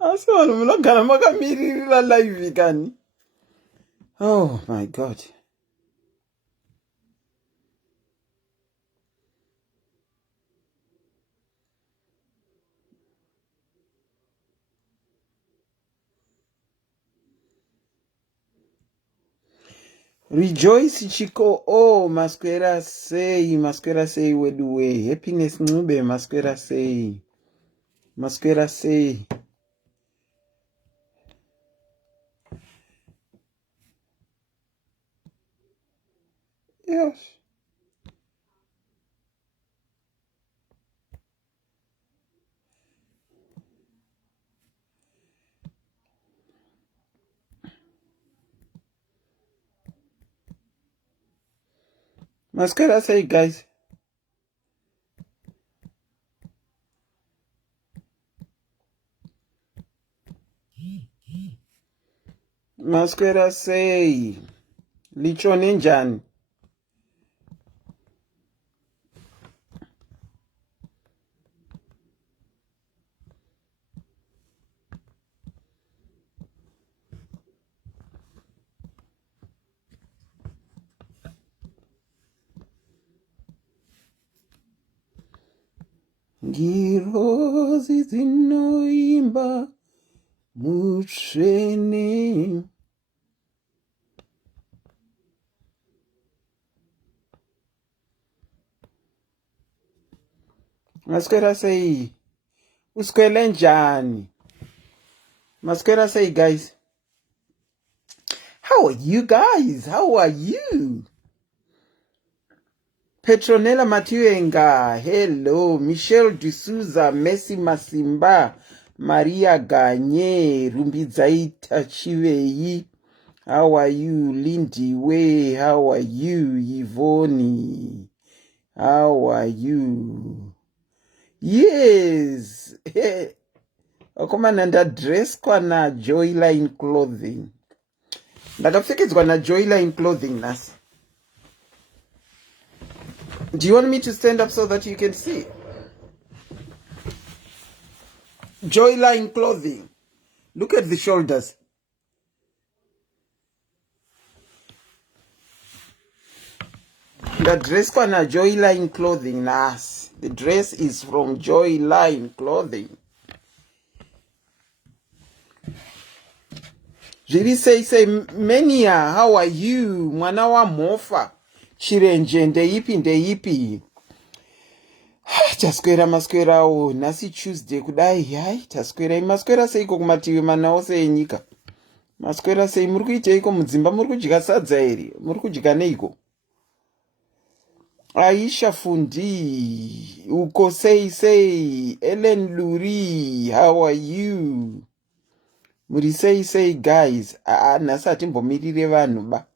Asi vanhu munogara makamiririra live kani. Oh my God. Rejoice Chico. Oh, masquera say wedwe. Happiness nube masquera say. Masquera say. Yes. Masquera say, guys. Masquera say. Licho ninjan. Ngirozi zinoimba mutreni. Masquera say. Uskwele njani. Masquera say, guys. How are you guys? How are you? Petronella Matuenga, hello. Michelle D'Souza, Messi Masimba, Maria Ganye, Rumbidzaita Chivei. How are you? Lindy Way, how are you? Yvonne, how are you? Yes. Wakomana ndadress na Joyline Clothing. Ndakapfekedzwa na Joyline Clothing nasi. Do you want me to stand up so that you can see? Joyline Clothing. Look at the shoulders. The dress kwana Joyline Clothing nas. The dress is from Joyline Clothing. Jiri say Menia, how are you? Mwana wa mofa. Chirenje ndeipi. Taskwera maskwera o nasi Tuesday kudai hai taskwera maskwera seiko kumativi mana ose enyika. Maskwera sei muri kuiteiko mudzimba muri kudya sadza ere? Muri kudya neiko? Aisha Fundi, uko say Ellen Luri, how are you? Muri say guys, nasati mbomirire vanhu ba.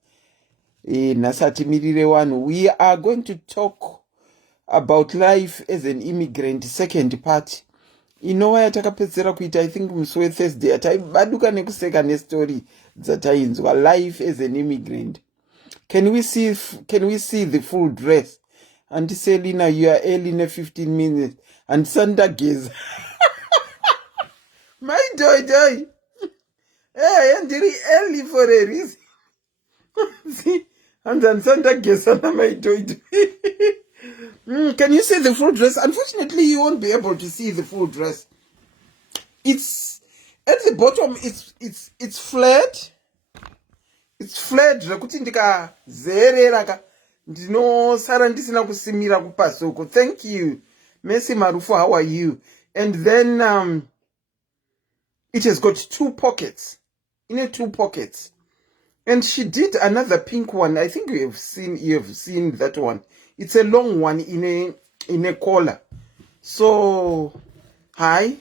Nasati mirire vanhu. We are going to talk about life as an immigrant, second part. Inowa yatakapedzera kuita, I think musi weThursday ataibaduka nekuseka nestory dzatainzwa life as an immigrant. Can we see the full dress? And Selina, you are early in 15 minutes. And Santa Gaze. My joy. Hey, I'm very early for a reason. See? And then Santa Gaze, my joy. Can you see the full dress? Unfortunately, you won't be able to see the full dress. It's at the bottom. It's flat. It's flat. Rakuti ndika zere raka. Ndino sara ndisina kusimira kupasoko. Thank you. Messi Marufu, how are you? And then it has got two pockets. Two pockets. And she did another pink one. I think you have seen that one. It's a long one in a collar. So hi.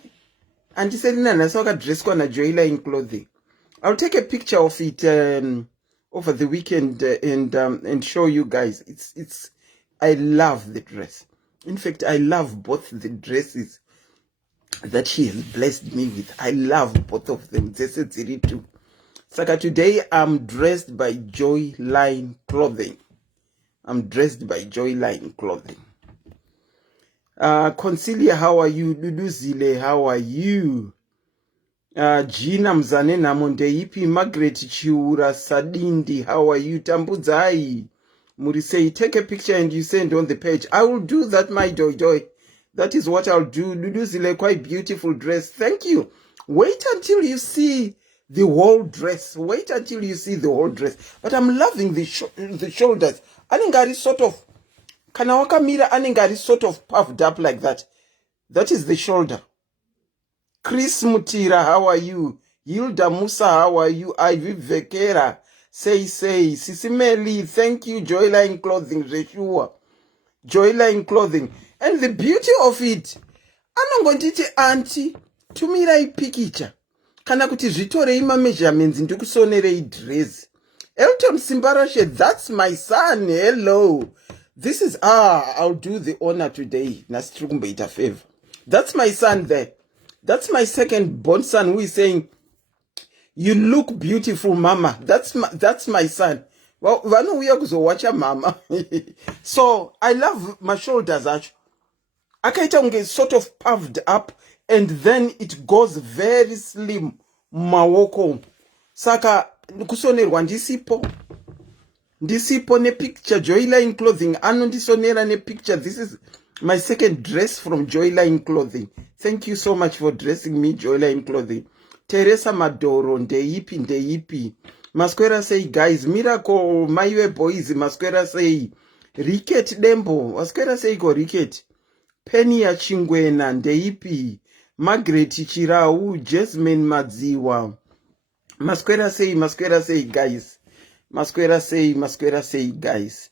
And she said Nasoka dress na Joyline Clothing. I'll take a picture of it over the weekend and show you guys. It's I love the dress. In fact, I love both the dresses that she has blessed me with. I love both of them. This is it too. Saka today I'm dressed by Joyline Clothing. I'm dressed by Joyline Clothing. Consilia, how are you? Duduzile, how are you? Gina Mzane Namondeipi, Margaret Chiura Sadindi, how are you? Tambudzai. Murisei, take a picture and you send on the page. I will do that, my joy. That is what I'll do. Luluzile, quite beautiful dress. Thank you. Wait until you see the whole dress. Wait until you see the whole dress. But I'm loving the shoulders. Aningari sort of, Kanawaka Mira Aningari sort of puffed up like that. That is the shoulder. Chris Mutira, how are you? Hilda Musa, how are you? Ivy Vekera, say, SIS MELLY, thank you, Joyline Clothing, Reshua. Joyline Clothing. And the beauty of it, anongonditi auntie, tumirai picture. Kana kuti zvitorei ma measurements ndikusonerei dress. Elton Simbarashe, that's my son. Hello. This is, I'll do the honor today. Nasitrikumbeita favor. That's my son there. That's my second born son who is saying, you look beautiful, mama. That's my son. Well, we are going to watch a mama. So I love my shoulders. Akaita sort of puffed up and then it goes very slim. Mawoko. Saka kusonerwa ndisipo ne picture Joyline Clothing. Ano ndisonera ne picture. This is my second dress from Joyline Clothing. Thank you so much for dressing me, Joyline Clothing. Teresa Madoro, ndeipi. Masquera say, guys, Miracle, my boys, Masquera say, Ricket Dembo, Masquera say, go Ricket. Penny Achingwena, ndeipi. Margaret Chirau, Jasmine Madziwa. Masquera say, guys. Masquera say, guys.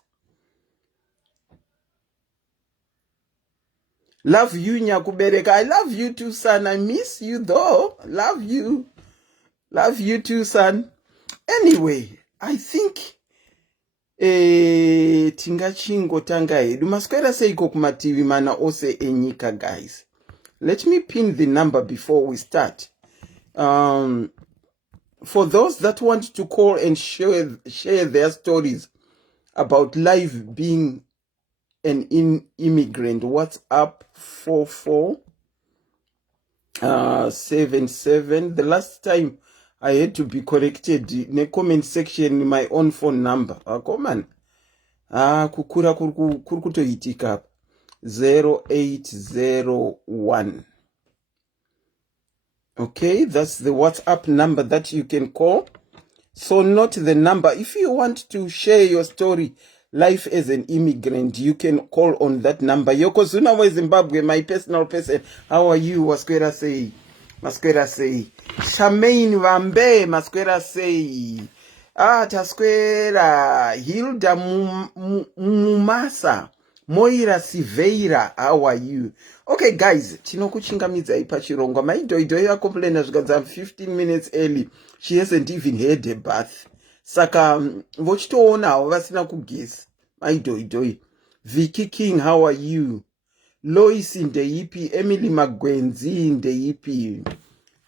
Love you, Nyakubereka. I love you too, son. I miss you, though. Love you. Love you too, son. Anyway, I think Tingachingo Tangai. Masquera say Kokuma TV mana ose enyika, guys. Let me pin the number before we start. For those that want to call and share their stories about life being an immigrant, WhatsApp 4477. The last time I had to be corrected in the comment section, my own phone number. Come on. Kukura kurkuto itika 0801. Okay, that's the WhatsApp number that you can call. So not the number. If you want to share your story, life as an immigrant, you can call on that number. Yokozuna wa Zimbabwe, my personal person. How are you? Masquera say. Shamaine Vambe, Masquera say. Tasquera. Hilda Mumasa. Moira Siveira, how are you? Okay, guys, tinokuchingamidza ipachirongo. My doidoya complainers because I'm 15 minutes early. She hasn't even had a bath. Saka, vochitoona vasina kugesa. My doidoi. Vicky King, how are you? Lois in the EP, Emily Magwenzi in the EP.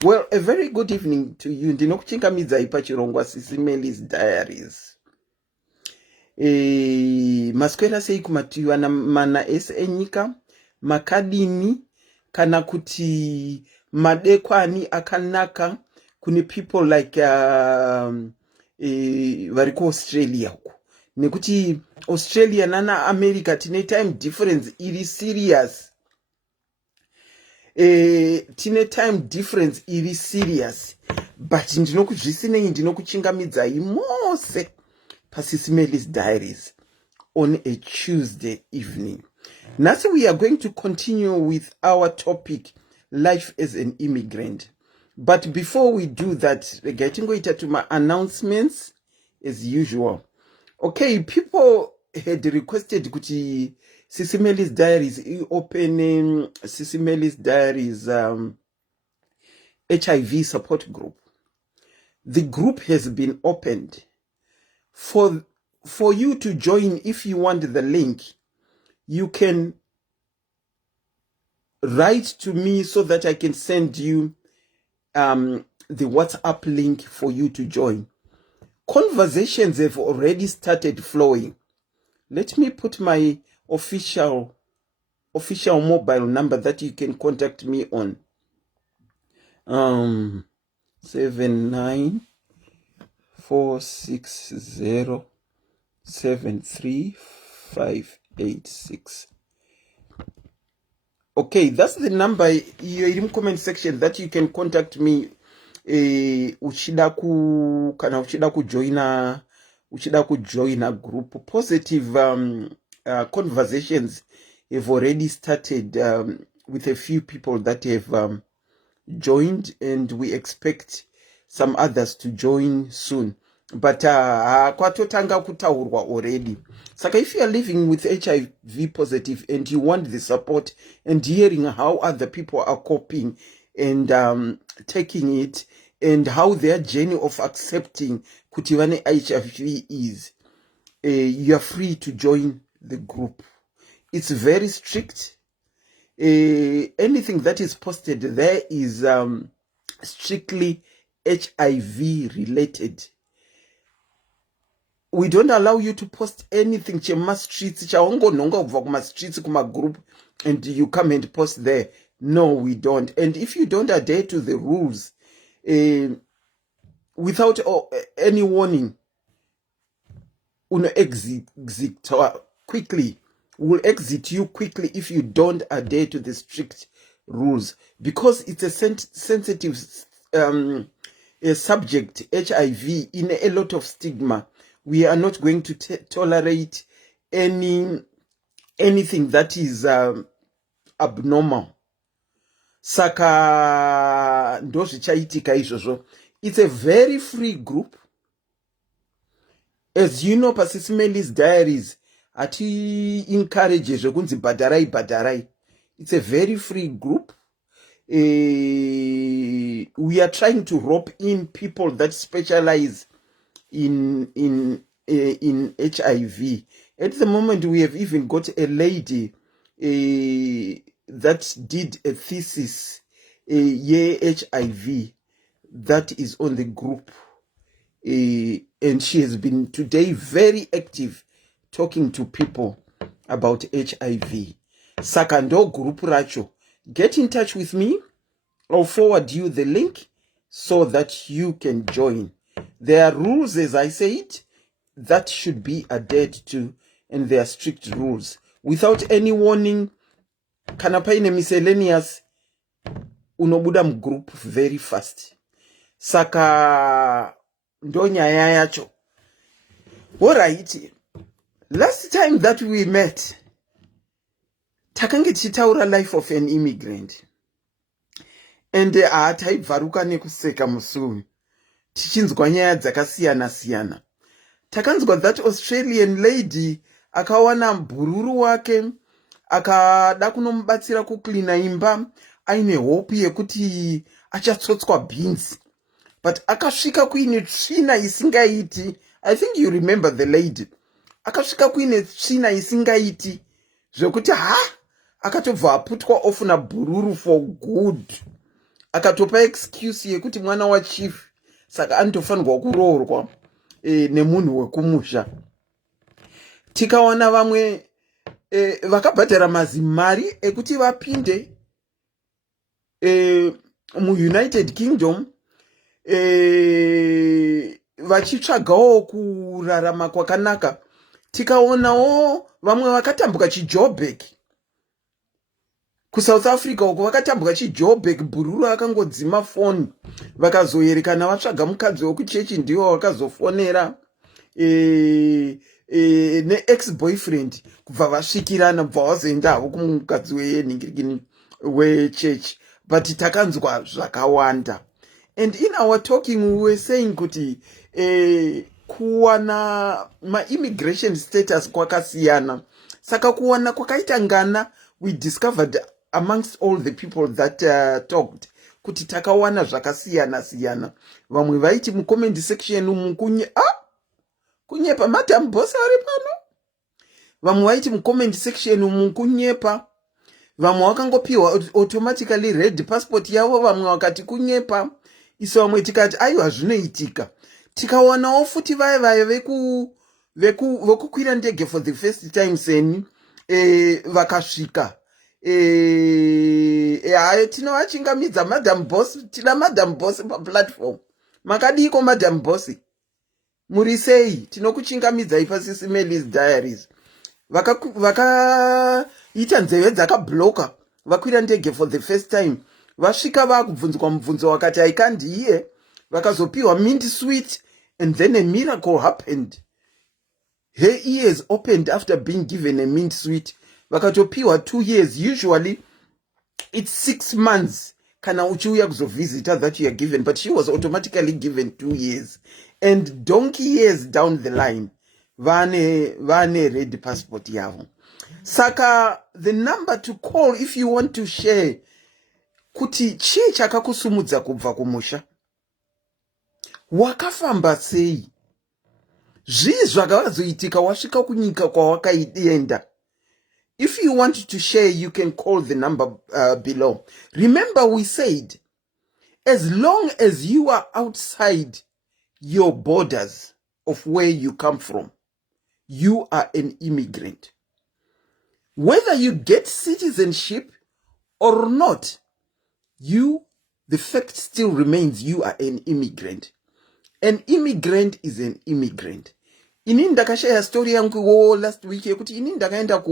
Well, a very good evening to you. Ndinokuchingamidza ipachirongo SIS MELLY's diaries. Masquera sei kumatiwa na mana enyika makadini kana kuti madekwani akanaka kuni people like variko Australia huko nekuti Australia nana America tine time difference iri serious. Tine time difference iri serious, but ndinokuzvisinei ndinokuchingamidza imose SIS MELLY's diaries on a Tuesday evening. Now, so we are going to continue with our topic, life as an immigrant. But before we do that, we're getting to my announcements as usual. Okay, people had requested kuti SIS MELLY's diaries opening SIS MELLY's diaries HIV support group. The group has been opened. For you to join, if you want the link, you can write to me so that I can send you the WhatsApp link for you to join. Conversations have already started flowing. Let me put my official mobile number that you can contact me on. 794607356. Okay, that's the number in comment section that you can contact me. Uchida kujoina group. Positive conversations have already started with a few people that have joined, and we expect some others to join soon. But kwatotanga kutaurwa already. Saka if you are living with HIV positive and you want the support and hearing how other people are coping and taking it and how their journey of accepting kuti vane HIV is, you are free to join the group. It's very strict. Anything that is posted there is strictly HIV related. We don't allow you to post anything chema streets chaongononga kubva kuma streets kuma group and you come and post there. No, we don't. And if you don't adhere to the rules without any warning, uno exit quickly. Will exit you quickly if you don't adhere to the strict rules, because it's a sensitive subject, HIV, in a lot of stigma. We are not going to tolerate anything that is abnormal. Saka ndozvichaitika izvozvo. It's a very free group. As you know, SIS MELLY's diaries ati encourage zvekunzi bhadharai. It's a very free group. We are trying to rope in people that specialize in HIV. At the moment, we have even got a lady that did a thesis HIV that is on the group, and she has been today very active talking to people about HIV. Sakando group racho. Get in touch with me. I'll forward you the link so that you can join. There are rules, as I said, that should be adhered to, and there are strict rules. Without any warning, kana paine miscellaneous, unobuda group very fast. Saka ndonya yacho. Alright. Last time that we met, takange tichitaura life of an immigrant. And taibvaruka nekuseka musumi. Tichinzwa nyaya dzakasiyana. Takanzwa that Australian lady akawana mbururu wake, akada kunomubatsira kuklina imba, aine hope yekuti achatsotswa beans. But akasvika kuine tsvina isingaiti. I think you remember the lady. Akasvika kuine tsvina isingaiti. Zvokuti akatobva aputwa off nabhururu for good. Akatopa excuse yekuti mwana wachief, saka anofanirwa kuroorwa nemunhu wekumusha. Tikawana vamwe vakabhadhara mazimari ekuti vapinde muUnited Kingdom vachitsvagawo kurarama kwakanaka. Tikaonawo vamwe vakatambuka chiJoburg kuSouth Africa, uko vakatambuka chiJoburg, bhururu akangodzima foni, vakazoyerekana vatsvaga mukadzi wekuchechi ndiwo vakazofonera ne-ex-boyfriend kubva vasvikirana, kubva vazoenda havo kumukadzi wenhingirikini wechechi. But takanzwa zvakawanda. And in our talking, we were saying kuti kuwana ma-immigration status kwakasiyana. Saka kuwana kwakaita ngana, we discovered amongst all the people that talked kuti takawana zvakasiyana. Vamwe vaiti mucomment section kunyepa, madam boss ari pano. Vamwe vaiti mucomment section kunyepa. Vamwe vakangopiwa automatically red passport yavo, vamwe vakati kunyepa. Iso vamwe tikati aiwa zvinoitika. Tikawanawo futi vaya vekukwira ndege for the first time seni vakasvika. hayo tinovachingamidza madam boss. Tina madam boss paplatform. Makadiko madam boss? Muri sei? Tinokuchingamidzai paSIS MELLY's diaries. Vakaita nzeve dzakabloka, vakwira ndege for the first time, vasvika vakubvunzwa mubvunzo wakati I can't hear, vakazopiwa mint sweet, and then a miracle happened. Her ears opened after being given a mint sweet. Vakatopiwa 2 years. Usually it's 6 months kana uchiuya kuzovisita that you are given, but she was automatically given 2 years, and donkey years down the line vane red passport yavo. Saka the number to call if you want to share kuti chii chakakusumudza kubva kumusha, wakafamba sei, zvii zvakavazoitika wasvika kunyika kwawakaenda. If you want to share, you can call the number below. Remember, we said, as long as you are outside your borders of where you come from, you are an immigrant. Whether you get citizenship or not, the fact still remains you are an immigrant. An immigrant is an immigrant. Ini ndakashare story yangu last week yekuti ini ndakaenda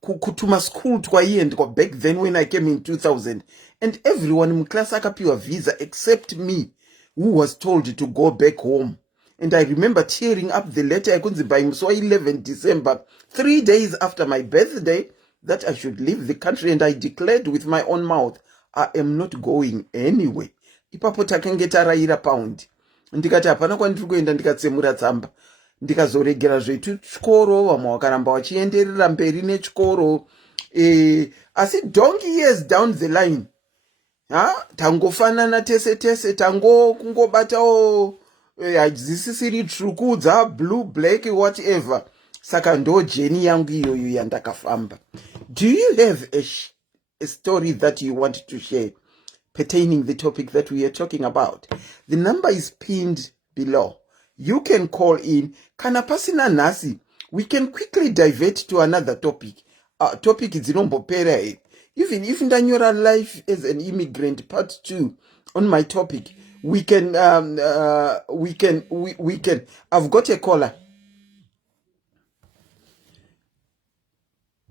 kutuma school twaiendwa back then when I came in 2000, and everyone in class akapiwa visa except me, who was told to go back home. And I remember tearing up the letter I couldn't buy 11 December, 3 days after my birthday, that I should leave the country, and I declared with my own mouth, I am not going anywhere. Ipapo takengeta raira pound. Ndikati hapana kwandiri kuenda, ndikatsemura tsamba. Ndikazoregera zvetu chikoro, vamwe vakaramba vachienderera mberi nechikoro. Asi donkey years down the line, tangofanana tese kungobatawo hadzisisiri tsvuku dza blue black whatever. Saka ndo jeni yangu iyoyo yandakafamba. Do you have a story that you want to share pertaining the topic that we are talking about? The number is pinned below. You can call in. Kana pasina nasi, we can quickly divert to another topic. Topic is inombopera. Even if ndanyora life as an immigrant part 2 on my topic, we can I've got a caller.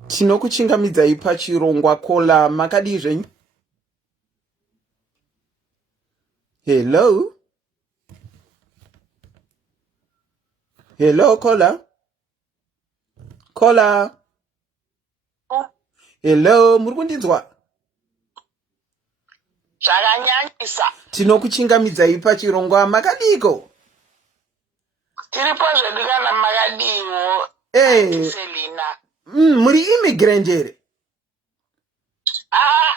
Tinokuchingamidzai pachirongwa. Caller makadi zvenyu. Hello? Hello, caller? Caller? Hello, muri kundinzwa? Zvakanyanyisa. Tinokuchingamidzai pachirongwa. Makadiko? Tiripo zvedu kana makadiwo. Selina. Muri immigrant here?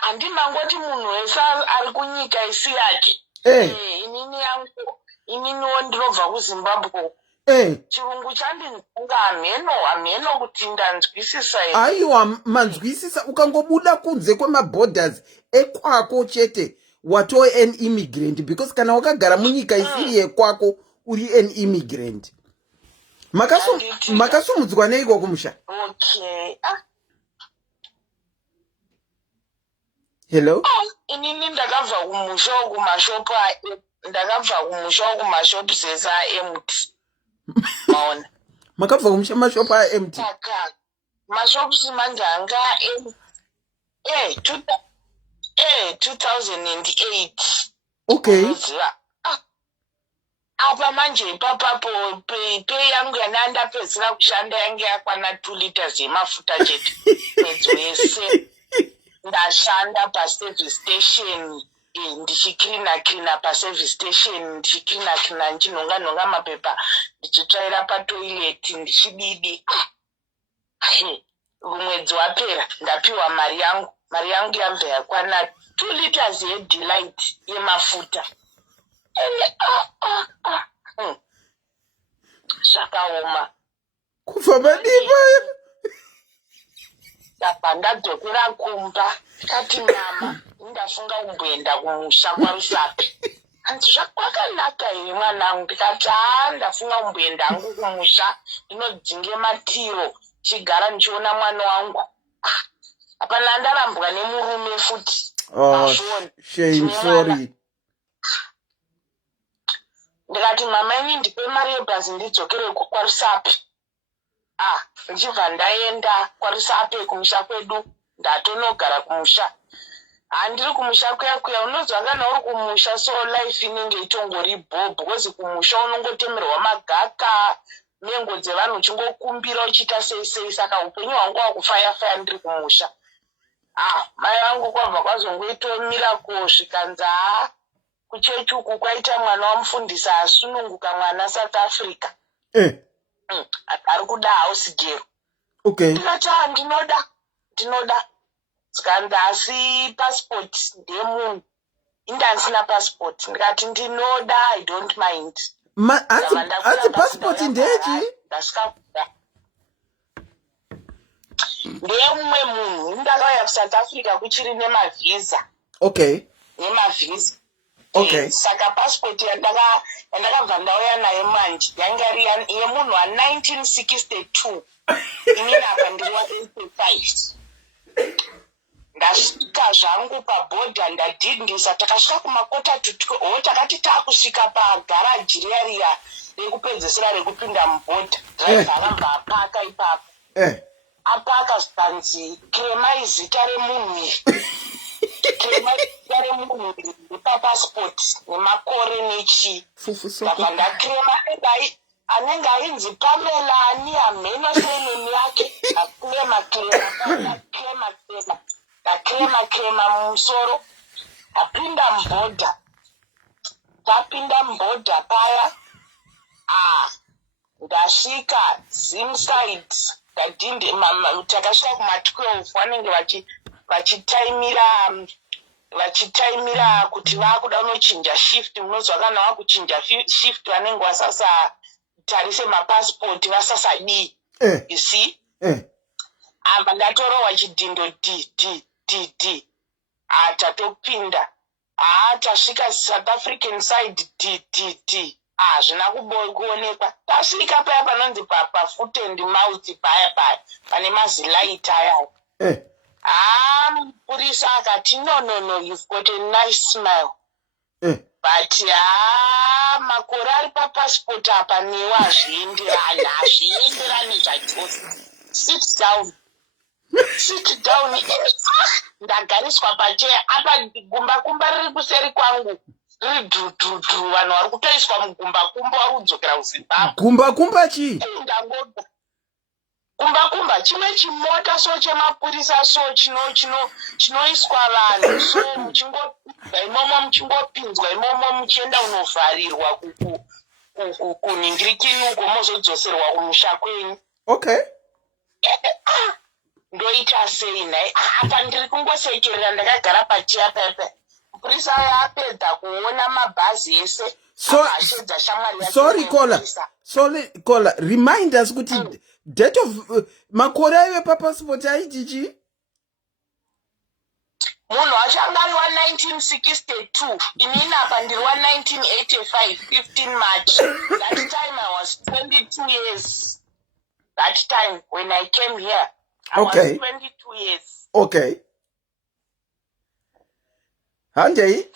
Handimangoti munhu wese ari kunyika isi yake. Ininiwo ndinobva kuZimbabwe. Chirungu chandinzunga hameno kuti ndanzwisisa here. Aiwa, manzwisisa. Ukangobuda kunze kwemaborders ekwako chete wato an immigrant, because kana wakagara munyika isiri yekwako uri an immigrant. Makasumudzwa neiko kumusha? Okay. Hello? Inini ndakabva kumusha kumashopu sesa empty. Maona. Makabva kumusha mashopu empty. Saka mashopu mandanga 2008. Okay. Apa manje ipapapo pay yangu yanandapedzera kushanda yange yakwana 2 liters yemafuta chete. Mwedzi wese ndashanda paservice station, ndichiklina paservice station, ndichiklina ndichinonga mapepa, ndichitsvaira patoilet, ndichididi. Mwedzi wapera ndapiwa mari yangu yabva yakwana 2 liters yedelight yemafuta. Zvakaoma. Kufa madiba. Ndadzokera kumba, kati mama, ndafunga kumboenda kumusha kwaRusape. Hanzi zvakanaka here mwanangu, ndikati ndafunga kumboenda hangu kumusha, ndinodzinge matiro, ndichigara ndichiona mwana wangu. Hapana ndarambwa nemurume futi. Oh, shame, sorry. Ndikati mama ini ndipe mari yebhazi ndidzokere kwaRusape. Ndichibva ndaenda kwaRusape kumusha kwedu, ndatonogara kumusha. Handiri kumusha kuya unonzwa kana uri kumusha so life inenge itongori bhobho, kwezi kumusha unongotemerwa magaka, mengo dzevanhu uchingokumbira uchiita sei, saka upenyu hwangu wakufaya ndiri kumusha. Mai vangu kwabva kwazongoitomira kusvikanza kuchechi uku kwaita mwana wamufundisi asununguka, mwana South Africa. Ari kuda house girl. Okay. Ndikati ndinoda. Sikanza asi passport ndemunhu. Indansina passport. Ndikati ndinoda, I don't mind. Anzi passport ndechi? Ndasikakuda. Ndemumwe munhu. Ndakauya kuSouth Africa kuchiri nemavisa. Okay. Nemavisa. Okay. Saka passport yandakabva ndauya nayo manje yanga iri yemunhu wa1962. Inini apa ndiri wa85. Ndasvika zvangu pabhodha ndadhindisa, takasvika kumakota takati taakusvika pagaraji riya rekupedzisira rekupinda mubhodha. Driver akabva apaka ipapo. Apaka zvikanzi kiremai zita remunhu nepapassport nemakore nechi. Ndabva ndakirema anenge ainzi Pamela ani hamheno senemi yake. Ndakirema mumusoro. Ndapinda mubhodha. Tapinda mubhodha paya. Ndasvika Zimside. Takasvika kuma12 vanenge vachitaimira kuti vakuda unochinja shift. Unozwa kana wakuchinja shift vanenge vasasa tarise mapassport vasasa D. You see? Ndatorohwa chidhindo D. Tatopinda. Tasvika South African side D. Zvina kuonekwa. Tasvika paya panonzi pafoot and mouth paya pane mazilaiti aya. Mupurisa akati no, you've got a nice smile. But makore ari papassport apa newe hazvienderani zvachose. Sit down. Ndagariswa pacheya apa gumbakumba riri kuseri kwangu riri dhudhudhu, vanhu vari kutoiswa mugumbakumba vari kudzokera kuZimbabwe. Gumbakumba chii? Ndangoda gumbakumba chimwe chimota so chemapurisa so chinoiswa vanhu so muchingopinzwa imomo muchingopinzwa imomo muchienda unovharirwa kunhingirikini uko mozodzoserwa kumusha kwenyu. Okay. Ndoita sei nai? Apa ndiri kungosekerera ndakagara pacheya pepe. Mupurisa yapedza kuona mabhazi ese. Sorry, Kola. Remind us kuti date of makore aive papassport aitichi? Munhu wacho anga ari wa1962. Inini apa ndiri wa1985, 15 March. That time I was 22 years. That time when I came here, I was 22 years. Okay. Hanjay?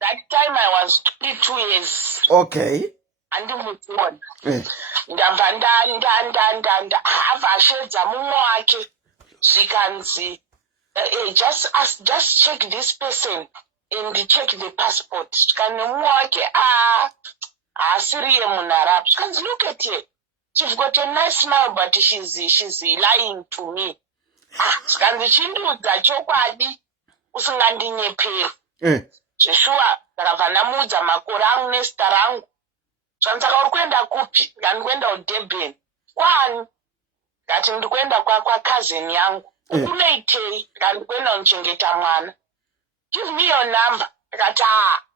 That time I was 22 years. Okay. Andimuona. Ndabva ndanda avashedza mumwe wake zvikanzi just check this person and check the passport. Zvikani mumwe wake asiri yemunharapo. Zvikanzi look at her. She's got a nice smile but she's lying to me. Zvikanzi chindiudza chokwadi usingandinyeperi. Zveshuwa ndakabva ndamuudza makore angu nezita rangu. Zvanzaka uri kuenda kupi? Ndiri kuenda kuDurban. Kwani? Ngati ndiri kuenda cousin yangu. Ukunoitei? Ndiri kuenda kunochengeta mwana. Give me your number. Ndikati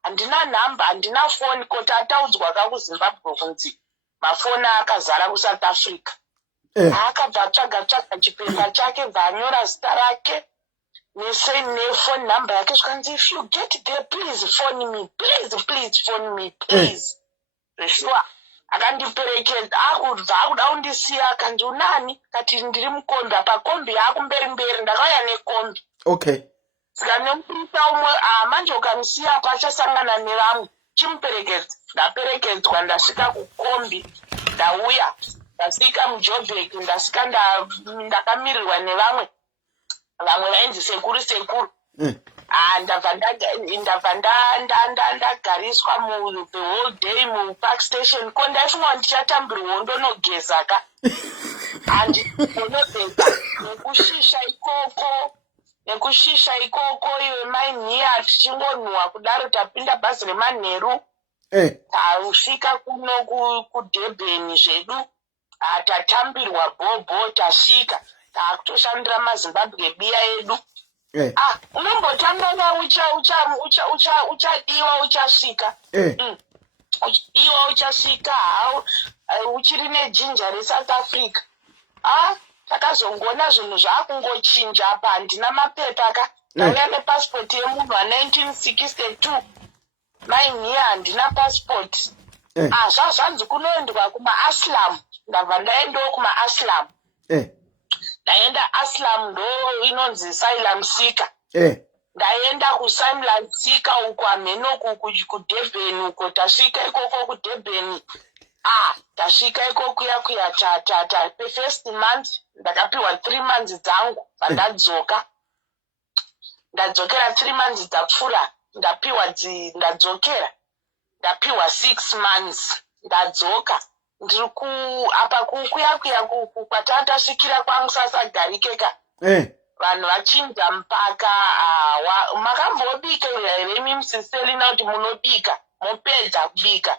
handina number, handina phone. Kuti ataudzwa kuZimbabwe kunzi mafoni akazara kuSouth Africa. Akabva atsvaga chipepa chake bva anyora zita rake nefone number yake. Zvikanzi if you get there please phone me. Please phone me. Please. Zveshuwa akandiperekedza akuda kundisiya akanzi unani kati ndiri mukombi apa kombi yakumberi mberi ndakauya nekombi okay saka nemuprista umwe manje ukamusiya apa achasangana nevamwe chimuperekedza ndaperekedzwa ndasvika kukombi ndauya ndasvika mujobheki ndasvika ndakamirirwa nevamwe vainzi sekuru ndabva ndagariswa the whole day mupark station ko ndaifunga ndichatambirwa ndonogeza ka handinonogeza nekushisha ikoko iwe mainhiya tichingonhuhwa kudaro tapinda bhazi remanheru tasvika kuno kudhebheni zvedu tatambirwa bhobho tasvika takutoshandira mazimbabwe biya edu unombotangana uchadiwa uchasvika uchadiwa uchasvika hau uchiri nejinja resouth africa takazongona zvinhu zvaakungochinja apa handina mapepa ka ndauya nepasipoti yemunhu wa1962 mainhiya handina pasipoti zvazvanzi kunoendwa kumaaslam ndabva ndaendawo kumaaslam ndaenda aslam ndo inonzi asylum seeker ndaenda kuasylum seeker uko amhenoku kudhebheni uko tasvika ikoko kudhebheni tasvika ikoko kuya first month ndakapiwa 3 months dzangu pandadzoka ndadzokera 3 months dzapfuura ndadzokera ndapiwa 6 months ndadzoka ndiri apa kuya kwatatasvikira kwangu sasagarikeka vanhu vachinja mpaka makambobika here mimusistelina kuti munobika mopedza kubika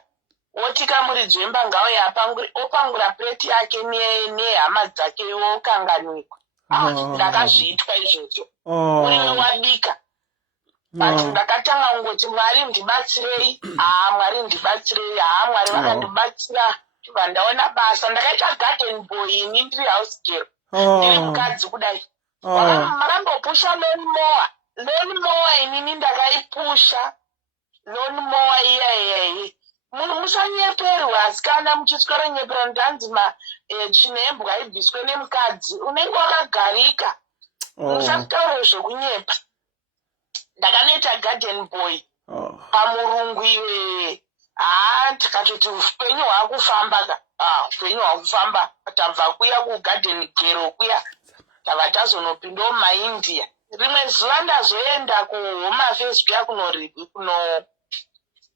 otika muridzi wemba ngauya opangura pleti yake nehama dzake okanganikwa ndakazviitwa izvozvo uriwe wabika but ndakatanga kungoti mwari ndibatsirei mwari ndibatsirei mwari vakandibatsira chibva ndaona basa ndakaita garden boy ini ndiri house girl ndiri mukadzi kudai makambopusha loni mowa inini ndakaipusha loni mowa iyaiyaiyi musanyeperwa asikana muchiswera nyepera ndanzi chinembwa aibviswe nemukadzi unenge wakagarika musakutaure zvekunyepa ndakanoita garden boy pamurungu iwe tikatoti upenyu hwakufamba upenyu hwakufamba tabva kuya kugarden gero kuya tava tazonopindawo mumaindia rimwe zuva ndazoenda kuhome affairs kuya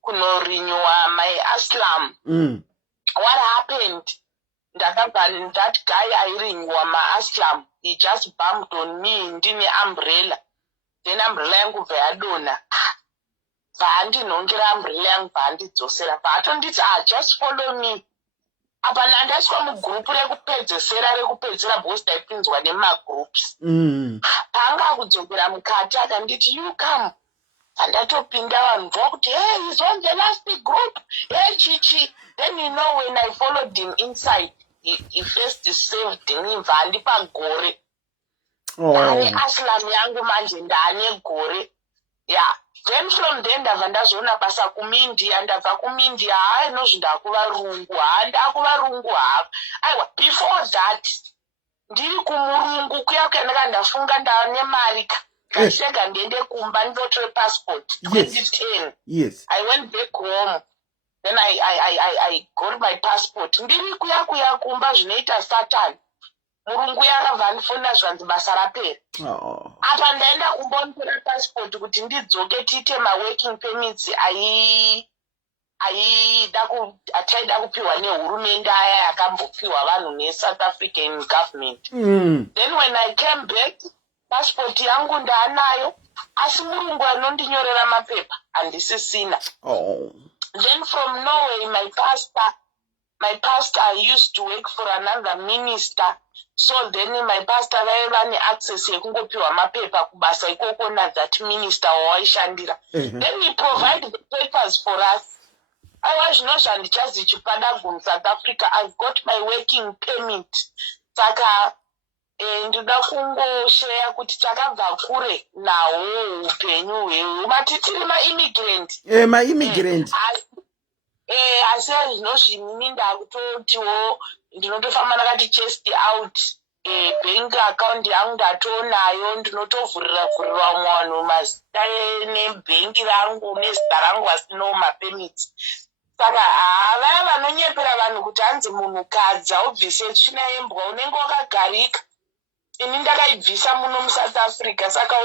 kunorinywa my aslam what happened ndakabva that guy airinywa maaslam he just bumped on me ndine umbrella then umbrella yangu bva yadonha bvaandinhongera umbrella yangu bvaandidzosera bvaatonditi just follow me apa ndandaiswa mugrupu rekupedzera because ndaipinzwa nemagroups panga kudzokera mukati akanditi you come andatopinda vanhu vokuti hey he's on the last group hey chichi then you know when I followed him inside he first saved me mvandipa gore ndane aslam yangu manje ndane gore then from then ndabva ndazoona basa kumindia ndabva kumindia inozvi ndakuvarungu ndakuvarungu havo aiwa before that ndiri kumurungu kuya kuyanaka ndafunga ndane mari kashega ndiende kumba ndotore passport 2010 yes I went back home then I got my passport ndiri kuya kumba zvinoita Saturn murungu yakabva andifonera zvanzi basa rapera apa ndaenda kumbonitora passport kuti ndidzoke tiite maworking permits ataida kupiwa nehurumende aya yakambopiwa vanhu neSouth African government then when I came back passport yangu ndaanayo asi murungu anondinyorera mapepa handisisina then from Norway my pastor used to work for another minister so then my pastor vaiva neaccess yekungopiwa mapepa kubasa ikoko nathat minister wawaishandira then he provided the papers for us aiwa zvino zvandichazi chipadagum South Africa I've got my working permit saka ndinoda kungosheya kuti takabva kure nawo upenyu hwehu matitiri maimmigrant maimmigrant asi zvinozvinini ndakutotiwo ndinotofamba nakati chest out bank account yangu ndatonayo ndinotovhurira umwe vanhu mazita nebhengi rangu nezita rangu vasinawo mapemiti. Saka vaya vanonyepera vanhu kuti hanzi munhukadzi aubvise tsvina yembwa unenge wakagarika. Ini ndakaibvisa muno muSouth Africa, saka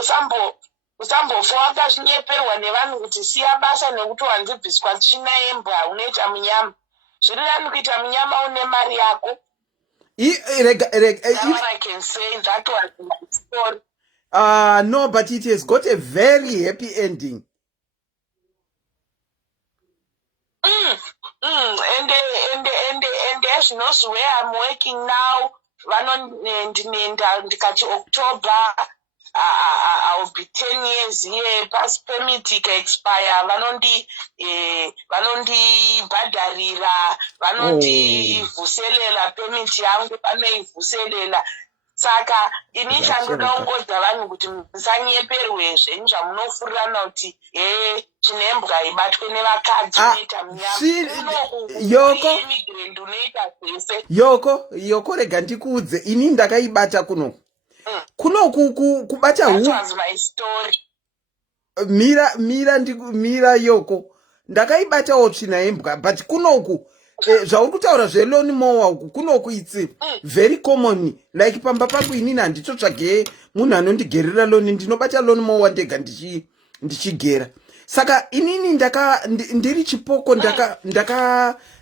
usambofa wakazvinyeperwa nevanhu kuti siya basa nekuti wanzibviswa tsvina yembwa unoita munyama. Zviri nani kuita munyama une mari yako. I can say that was my story. No, but it has got a very happy ending. And as you know, where I'm working now, ndikati October, I'll be 10 years here. Pass permit expire. Vanondibhadharira, vanondivuselela permit yangu, vanoivuselela. Saka ini chandodaungodza vanhu kuti musanyeperwe zvenyu zvamunofurirana kuti chinembwa ibatwe nevakadzi unoita munyama immigrant unoita zvese. Yoko rega ndikuudze, ini ndakaibata kunoku kubata That was my story. mira Yoko, ndakaibatawo tsvina yembwa, but kunoku zvauri kutaura zveloni mowa uku kunoku it's very common. Like pamba pangu inini handitotsvage munhu anondigerera loni, ndinobata loni mowa ndega ndichigera. Saka inini ndiri chipoko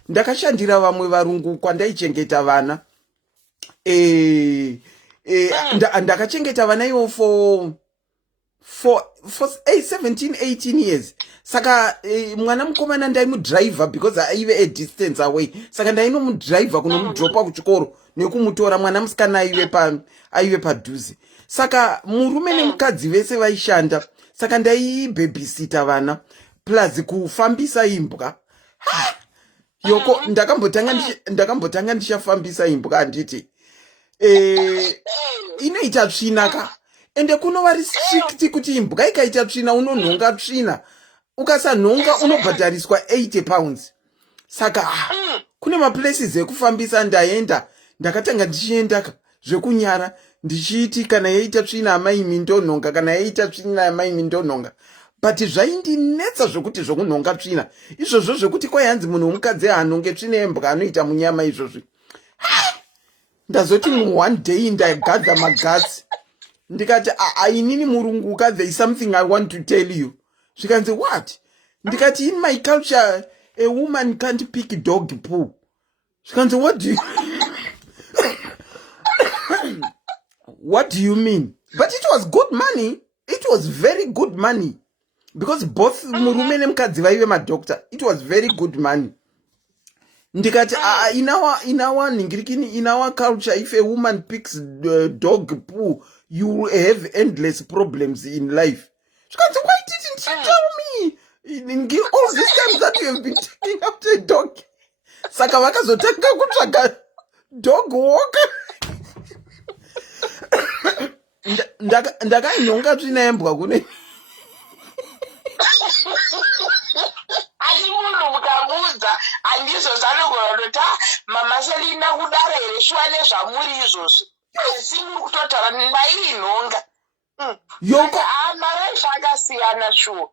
ndakashandira vamwe varungu kwandaichengeta vana. Ndakachengeta vana ivo for 17 18 years. Saka mwana mukomana ndaimudriver because aive a distance away. Saka ndainomudriver kunomudropa kuchikoro nekumutora mwana musikana aive padhuze. Saka murume nemukadzi vese vaishanda. Saka ndaibebisita vana plus kufambisa imbwa. Yoko, ndakambotanga ndichafambisa imbwa handiti inoita tsvina ka, ende kunova restrict kuti imbwa ikaita tsvina unonhonga tsvina, ukasanhonga unobhadhariswa 80 pounds. Saka kune maplaces ekufambisa ndaenda, ndakatanga ndichienda zvekunyara ndichiti kana yaita tsvina amai mindonhonga, kana yaita tsvina amai mindonhonga. But zvaindinetsa zvokuti zvokunhonga tsvina izvozvo zvokuti kwayanzi munhu womukadzi hanhonge tsvina yembwa anoita munyama izvozvi. Ndazoti one day ndagadza magatsi ndikati inini murunguka, there is something I want to tell you. Zvikanzi what? Ndikati in my culture a woman can't pick dog poo. Zvikanzi what do you what do you mean? But it was good money. It was very good money because both murume nemukadzi vaive madoctor. It was very good money. Ndikati in our Ningirikini, in our culture, if a woman picks dog poo, you will have endless problems in life. Why didn't you tell me in all these times that you have been taking after a dog? Saka vakazotanga kutsvaga dog walker. Ndakainhonga tsvina yembwa kune asi munhu mukamuudza handizozanogona kutoti mama Selina kudara here shuwa nezvamuri izvozvi, asi muri kutotaura ndainhonga. Yoko maraife akasiyana shuwa.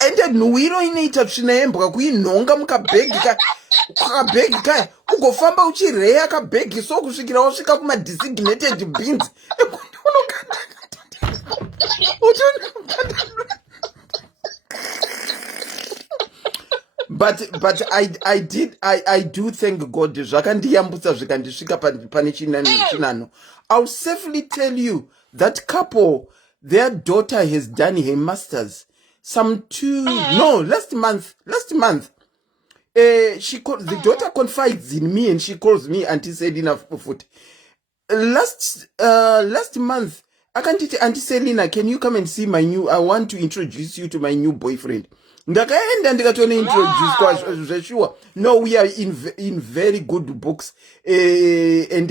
ende nhuviro inoita tsvina yembwa kuinhonga mukabhegi kaya ugofamba uchireya kabhegi so kusvikira wasvika kumadesignated beans. But I do thank God zvakandiyambutsa zvikandisvika pane chinano. I'll safely tell you that couple, their daughter has done her masters last month. The daughter confides in me and she calls me Auntie Selina Foot. Last month akanditi, Auntie Selina, can you come and see I want to introduce you to my new boyfriend. Ndakaenda ndikatone introduce kwa zveshuwa. No, we are in very good books, and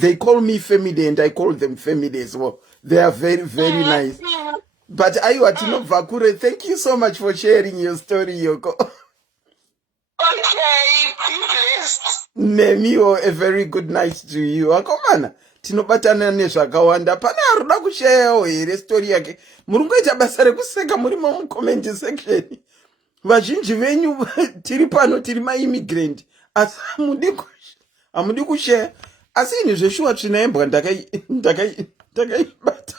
they call me family and I call them family as well. They are very, very nice. But aiwa tinobva kure. Thank you so much for sharing your story, Yoko. Okay, be blessed. Nemiwo, a very good night to you. Akomana, tinobatana nezvakawanda. Pane aruda kushayawo here story yake. Muri kuita basa rekuseka murimo mucomment section. Vazhinji venyu tiri pano tiri maimmigrant. Asi hamudi kushare. Asi ini zveshuwa tsvinaimbwa ndakaibata.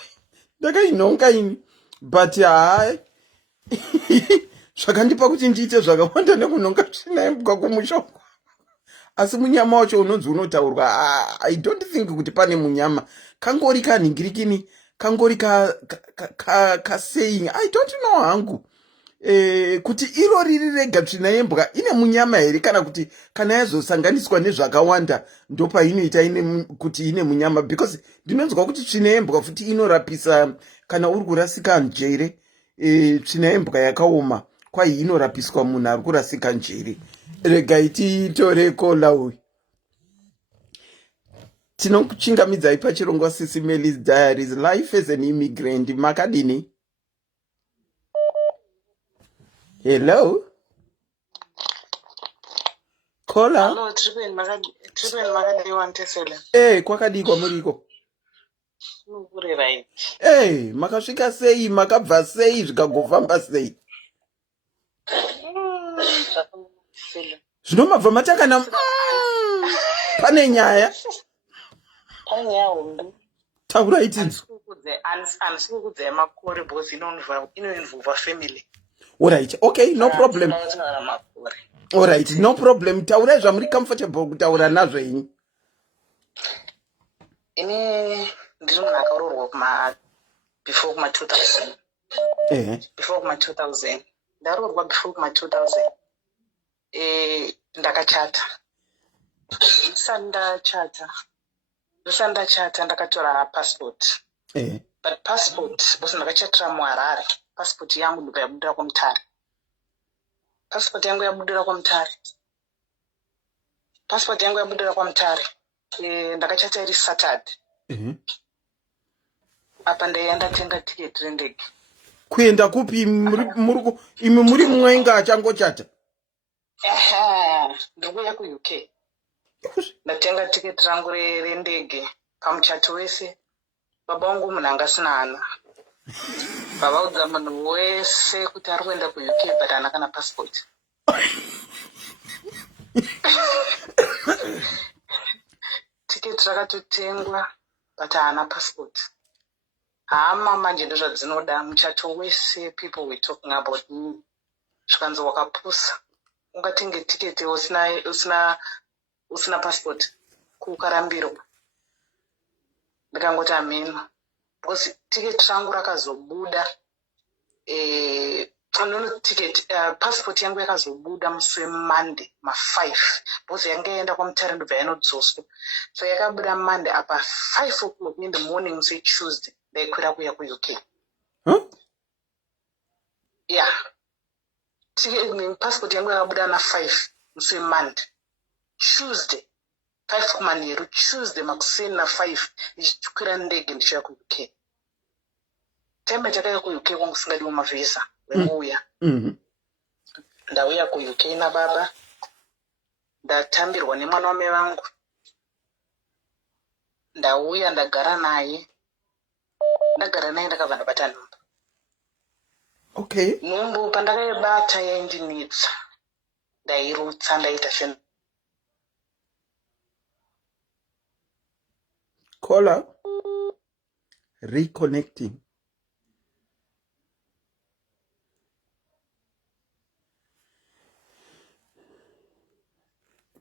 Ndakainhonga ini. But hai zvakandipa kuti ndiite zvakawanda nekunhonga tsvinaimbwa kumusha. Asi munyama wacho unonzi unotaurwa. I don't think kuti pane munyama. Kangori kanhingirikini. Kangori ka saying. I don't know hangu. Kuti iro riri rega tsvinaimbwa ine munyama here kana kuti kana yazosanganiswa nezvakawanda ndopainoita kuti ine munyama, because ndinonzwa kuti tsvinaimbwa futi inorapisa kana uri kurasika njere. Tsvinaimbwa yakaoma kwai inorapiswa munhu ari kurasika njere. Regai titore kola uyu. Tinokuchingamidzai pachirongwa SIS MELLY's Diaries, Life as an Immigrant. Makadini? Hello? Kola? Hello, Triben Makadi wantesele. Kwakadikwa muriko. Nukuri right. Makasvika sei, makabva sei, zvikagofamba sei. Zvino mabva matakana pane nyaya. Pane nyaya hombe. Taura itinzo. Handisi kukudza makore because inoinvolva family. Alright, okay, no problem. Alright, no problem. Taura zvamuri comfortable kutaura nazvo ini. Ini ndiri munhu akaroorwa before kuma 2000. Before kuma 2000. Ndaroorwa before kuma 2000. Ndakachata. Ndisati ndachata ndakatora passport. But passport because ndakachatira muHarare. Passport yangu ndikayabudira kwaMutare. Passport yangu yabudira kwaMutare. Ndakachata iri Saturday. Apa ndaenda tenga ticket rendege. Kuenda kupi imi muri mwenga achangochata? Ndikuya kuUK. Ndatenga ticket rangu rendege pamuchato wese. Baba wangu munhu anga asina hana. Baba udza munhu wese kuti ari kuenda kuUK but haana kana passport. Ticket rakatotengwa but haana passport. Hama manje ndozvadzinoda muchato wese people were talking about me. Zvikanzi wakapusa. Ungatenge ticket usina passport. Kukarambirwa. Ndikangoti amen. Because ticket rangu rakazobuda. Passport yangu yakazobuda musi weMonday ma5 because yanga yaenda kwaMutare ndobva yanodzoswa. So yakabuda Monday apa 5 o'clock in the morning musi Tuesday ndaikwira kuya kuUK. Yeah. Passport yangu yakabuda na5 musi weMonday. Tuesday 5 kumanheru. Tuesday makuseni na5 ndichikwira ndege ndichiuya kuUK. Time takaya kuUK kwangu singadiwa mavisa wemuya. Ndauya kuUK na baba. Ndatambirwa nemwana wame vangu. Ndauya ndagara naye. Ndakabva ndabata nhumbu. Okay. Nhumbu pandakaibata yaindinetsa. Ndairutsa ndaita feni. Caller. Reconnecting.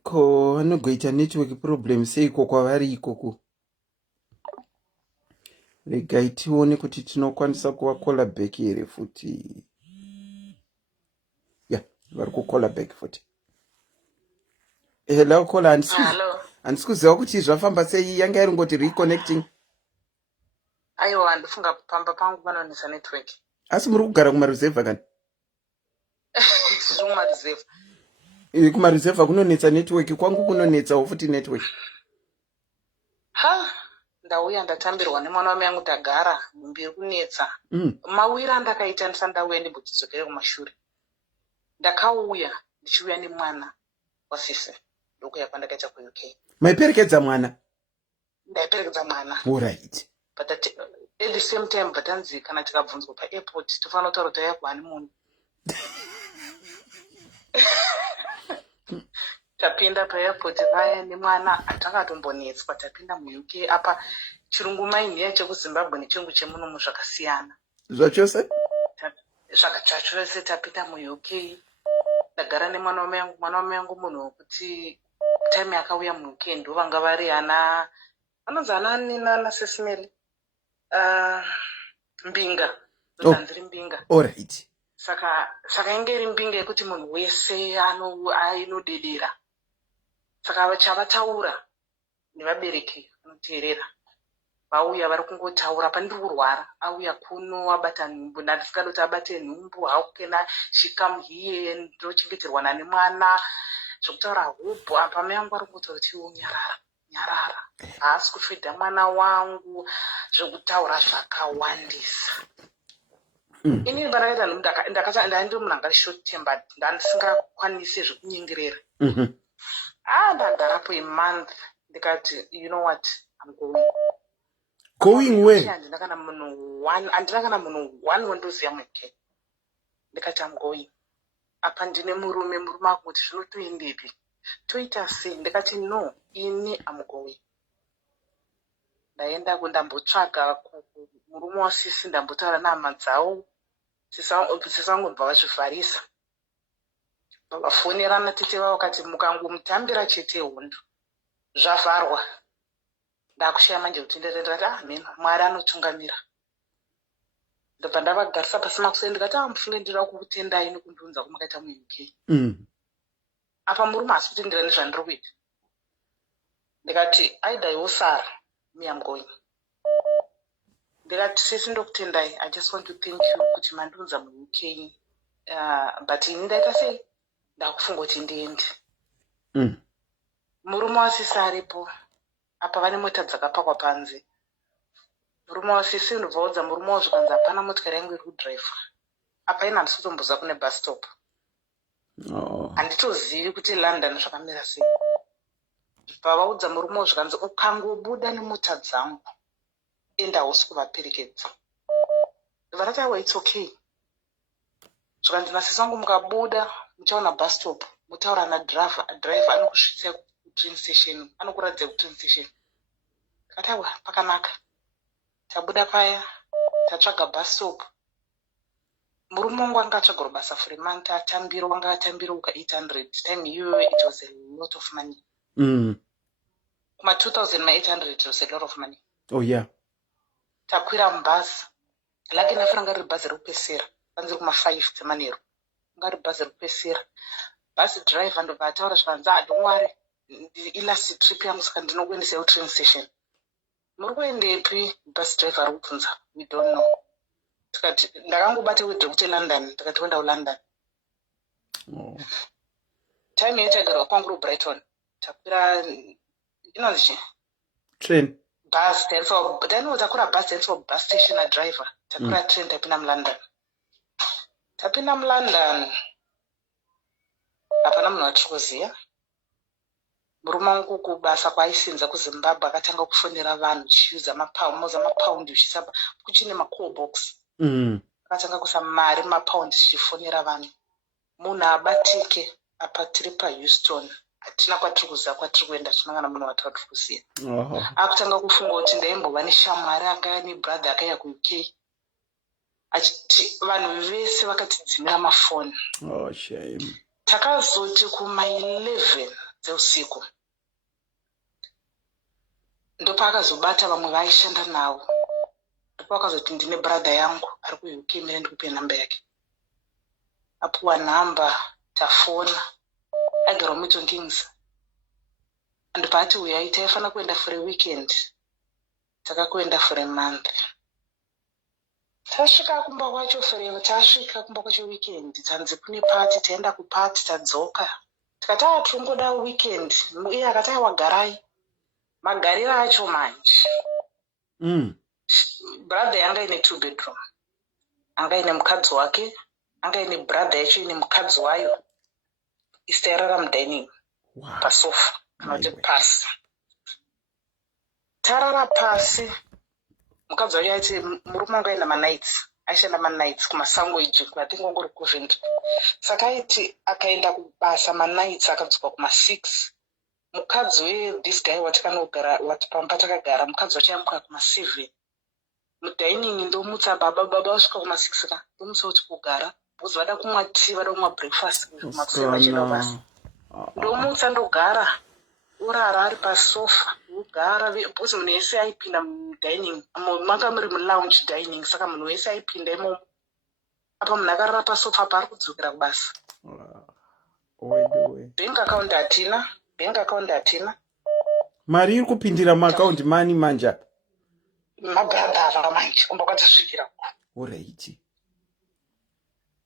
Ko vanogoita network problem seiko kwavari ikoko. Regai tione kuti tinokwanisa kuvakola back here futi. Yeah, vari kukola back futi. Hello kola, handisi kuziva kuti zvafamba sei, yanga iri ngoti reconnecting. Aiwa ndofunga pamba pangu panonetsa network. Asi muri kugara kumaruzevha kani? Kumaruzevha. Kumaruzevha kunonetsa network, kwangu kunonetsawo futi network. ndauya ndatambirwa nemwana wame yangu tagara mbiri kunetsa mawira ndakaita ndisandauya ndimbotidzokere kumashure ndakauya ndichiuya nemwana wasise ndokuya kwandakaita kuuk maiperekedza mwana ndaiperekedza mwana alright but at the same time batanzi kana tikabvunzwa paairport tofanira kutaura kuti tauya kuhanimuni tapinda paairport vaya nemwana hatakatombonetswa tapinda muuk apa chirungu mainhiya chekuzimbabwe nechirungu chemunomu zvakasiyana zvachose zvakachachose tapinda muuk ndagara nemwana wame yangu munhu wekuti time yakauya muuk ndo vanga vari ana vanonzi ana SIS MELLY mbinga ndotanziri mbinga alright saka inge iri mbinga yekuti munhu wese ainodedera saka chavataura nevabereki vanoteerera vauya vari kungotaura pandiri kurwara auya kuno abata nhumbu ndandisingada kuti abate nhumbu haukena shikamu hiye ndochengeterwa nane mwana zvokutaura hubhu apa mai yangu ari kungotaura kuti iwo nyarara haasi kufidha mwana wangu zvokutaura zvakawandisa ini ndakaita nhumbu ndandiri munhu angari short tempered ndandisingakwanisi zvekunyengerera ndagarapo a-month ndikati you know what I'm going where handina kana munhu one wandoziva muke ndikati I'm going apa ndine murume akungoti zvinotoendepi toita sei ndikati no ini I'm going ndaenda ndambotsvaga murume wasisi ndambotaura nehama dzavo sisangobva vazvivharisa vafonera tete vavo kati mukangomutambira chete hondo zvavharwa ndakushaya manje kuti ndati amen mwari anotungamira ndobva ndavagarisa pasi makusei ndikati mufunge ndira kukutendai nekundiunza kwamakaita muuk apa murume hasi kutendera nezvandiri kuita ndikati aida yosara me I'm going ndikati sisi ndokutendai I just want to thank you kuti mandiunza muuk but ini ndaita sei ndakufunga kuti ndiende murume wasisi aripo apa vane mota dzakapakwa panze murume wasisi ndobvaudza murume wazvikanzi hapana motikari yangu iri kudhiraivha apa ina handisi kutomboza kune bus stop handitozivi kuti London zvakamira sei vavaudza murume wazvikanzi ukangobuda nemota dzangu enda hausi kuvaperekedza vanati awa it's okay zvikanzi nasisi wangu mukabuda muchaona bus stop mutaura nadriver anokusvitsai kutrain station anokuratidza kutrain station kati awa pakanaka tabuda paya tatsvaga bus stop murume wangu anga atsvaga basa for a month atambira wanga atambira uka 800 time iyoyo it was a lot of money kuma 2800 it was a lot of money takwira mubhazi lakini afuna nga riri bhazi rekupesera panziri kuma 5 dzemanheru nga riri bhazi rekupesera bhazi driver ndobva ataura zvikanzi don't worry ilast trip yangu saka ndinokuendesa kutrain station muri kuendepi bus driver ari kubvunza we don't know tikati ndakangobata wedre kuti London ndikati wenda kuLondon time yaitagarwa kwangu kuBrighton takwira inonzi train bus takura bus for bus station na driver takwira train tapinda muLondon hapana munhu watiri kuziva murume wangu kubasa kwaaisinza kuZimbabwe akatanga kufonera vanhu chiuza mapaundi uchisaba kuchine macall box akatanga kusa mari mapaundi chichifonera vanhu munhu abatike apa tiri paHouston hatina kwatiri kuziva kwatiri kuenda tinangana munhu watatiri kuziva akutanga kufunga kuti ndaimbova neshamwari akaya nebrother akaya kuuk achiti vanhu vese vakatidzimira mafoni takazoti kuma11 dzeusiku ndopaakazobata vamwe vaaishanda navo ndopaakazoti ndine brother yangu ari kuuk mire ndikupe nhamba yake apuwa nhamba tafona agara Milton Keynes andopati uyai taifanira kuenda for a weekend takakuenda for a month tasvika kumba kwacho weekend tanzi kune pati taenda kupati tadzoka tikati tirongoda weekend iye akati wagarai magariro acho manje Brother yanga ine 2 bedroom. Anga ine mukadzi wake, anga ine brother yacho ine mukadzi wayo. Istairara mudining. Wow. Pasofa. Kana kuti pasi. Tarara pasi. Mukadzi wacho aiti murume wanga ina manights. Aishanda manights kumasango iji kunatingongori kuvhindi. Saka aiti akaenda kubasa manights akadzoka kuma6. Mukadzi this guy watikanogara watipamba takagara mukadzi wacho yamuka kuma7. Mudining ndomutsa baba vasvika kuma6 ka ndomutsa kuti kugara because vada kumwa tea vada kumwa breakfast kumakuseni vachienda basa. Ndomutsa ndogara urara ari pasofa ugara because munhu wese aipinda mudining manga muri mulounge dining saka munhu wese aipinda imomo apa munhu akarara pasofa paari kudzokera kubasa. Bank account hatina mari iri kupindira muaccount mani manja mabradha ava manje kumba kwatasvikira uraiti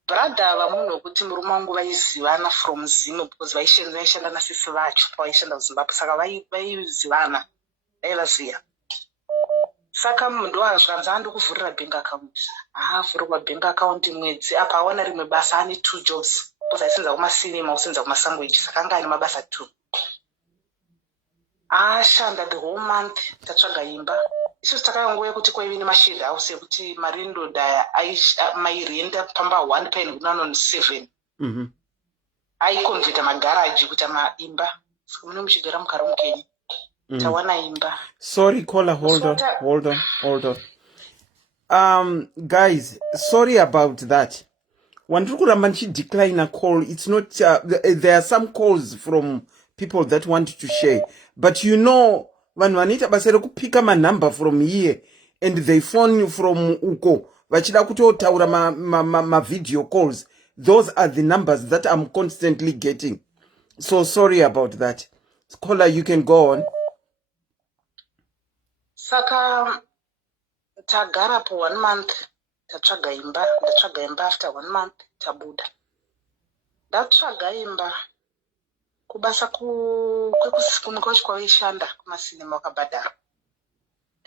bradha ava munhu wekuti murume wangu vaizivana from zino because vaishanda nasisi vacho pavaishanda kuzimbabwe saka vaizivana vaivaziya. Saka munhu akazvanzi andokuvhurira bank account avhurirwa bank account mwedzi apa awana rimwe basa ane 2 jobs because aisenza kumasinema usenza kumasangweji saka anga ane mabasa 2. Ashanda the whole month tatsvaga imba. Isusu takangouya kuti kwaive nemashedi house ekuti mari ndoda mairenda pamba 1 paini kunano 7. Aikonvheta magaraji kuita maimba. Saka mune muchigara mukari mukenya. Tawana imba. Sorry caller, hold on. Guys, sorry about that. Wandiri kuramba decline a call. It's not there are some calls from people that want to share, but you know vanhu vanoita basa rekupika manumber from here and they phone you from uko vachida kutotaura ma video calls. Those are the numbers that I'm constantly getting, so sorry about that. Caller, you can go on. Saka tagara po 1 month tatsvaga imba. Ndatsvaga imba after 1 month tabuda. Ndatsvaga imba kubasa kwekusikunu kwacho kwaishanda kumasinema wakabhadhara.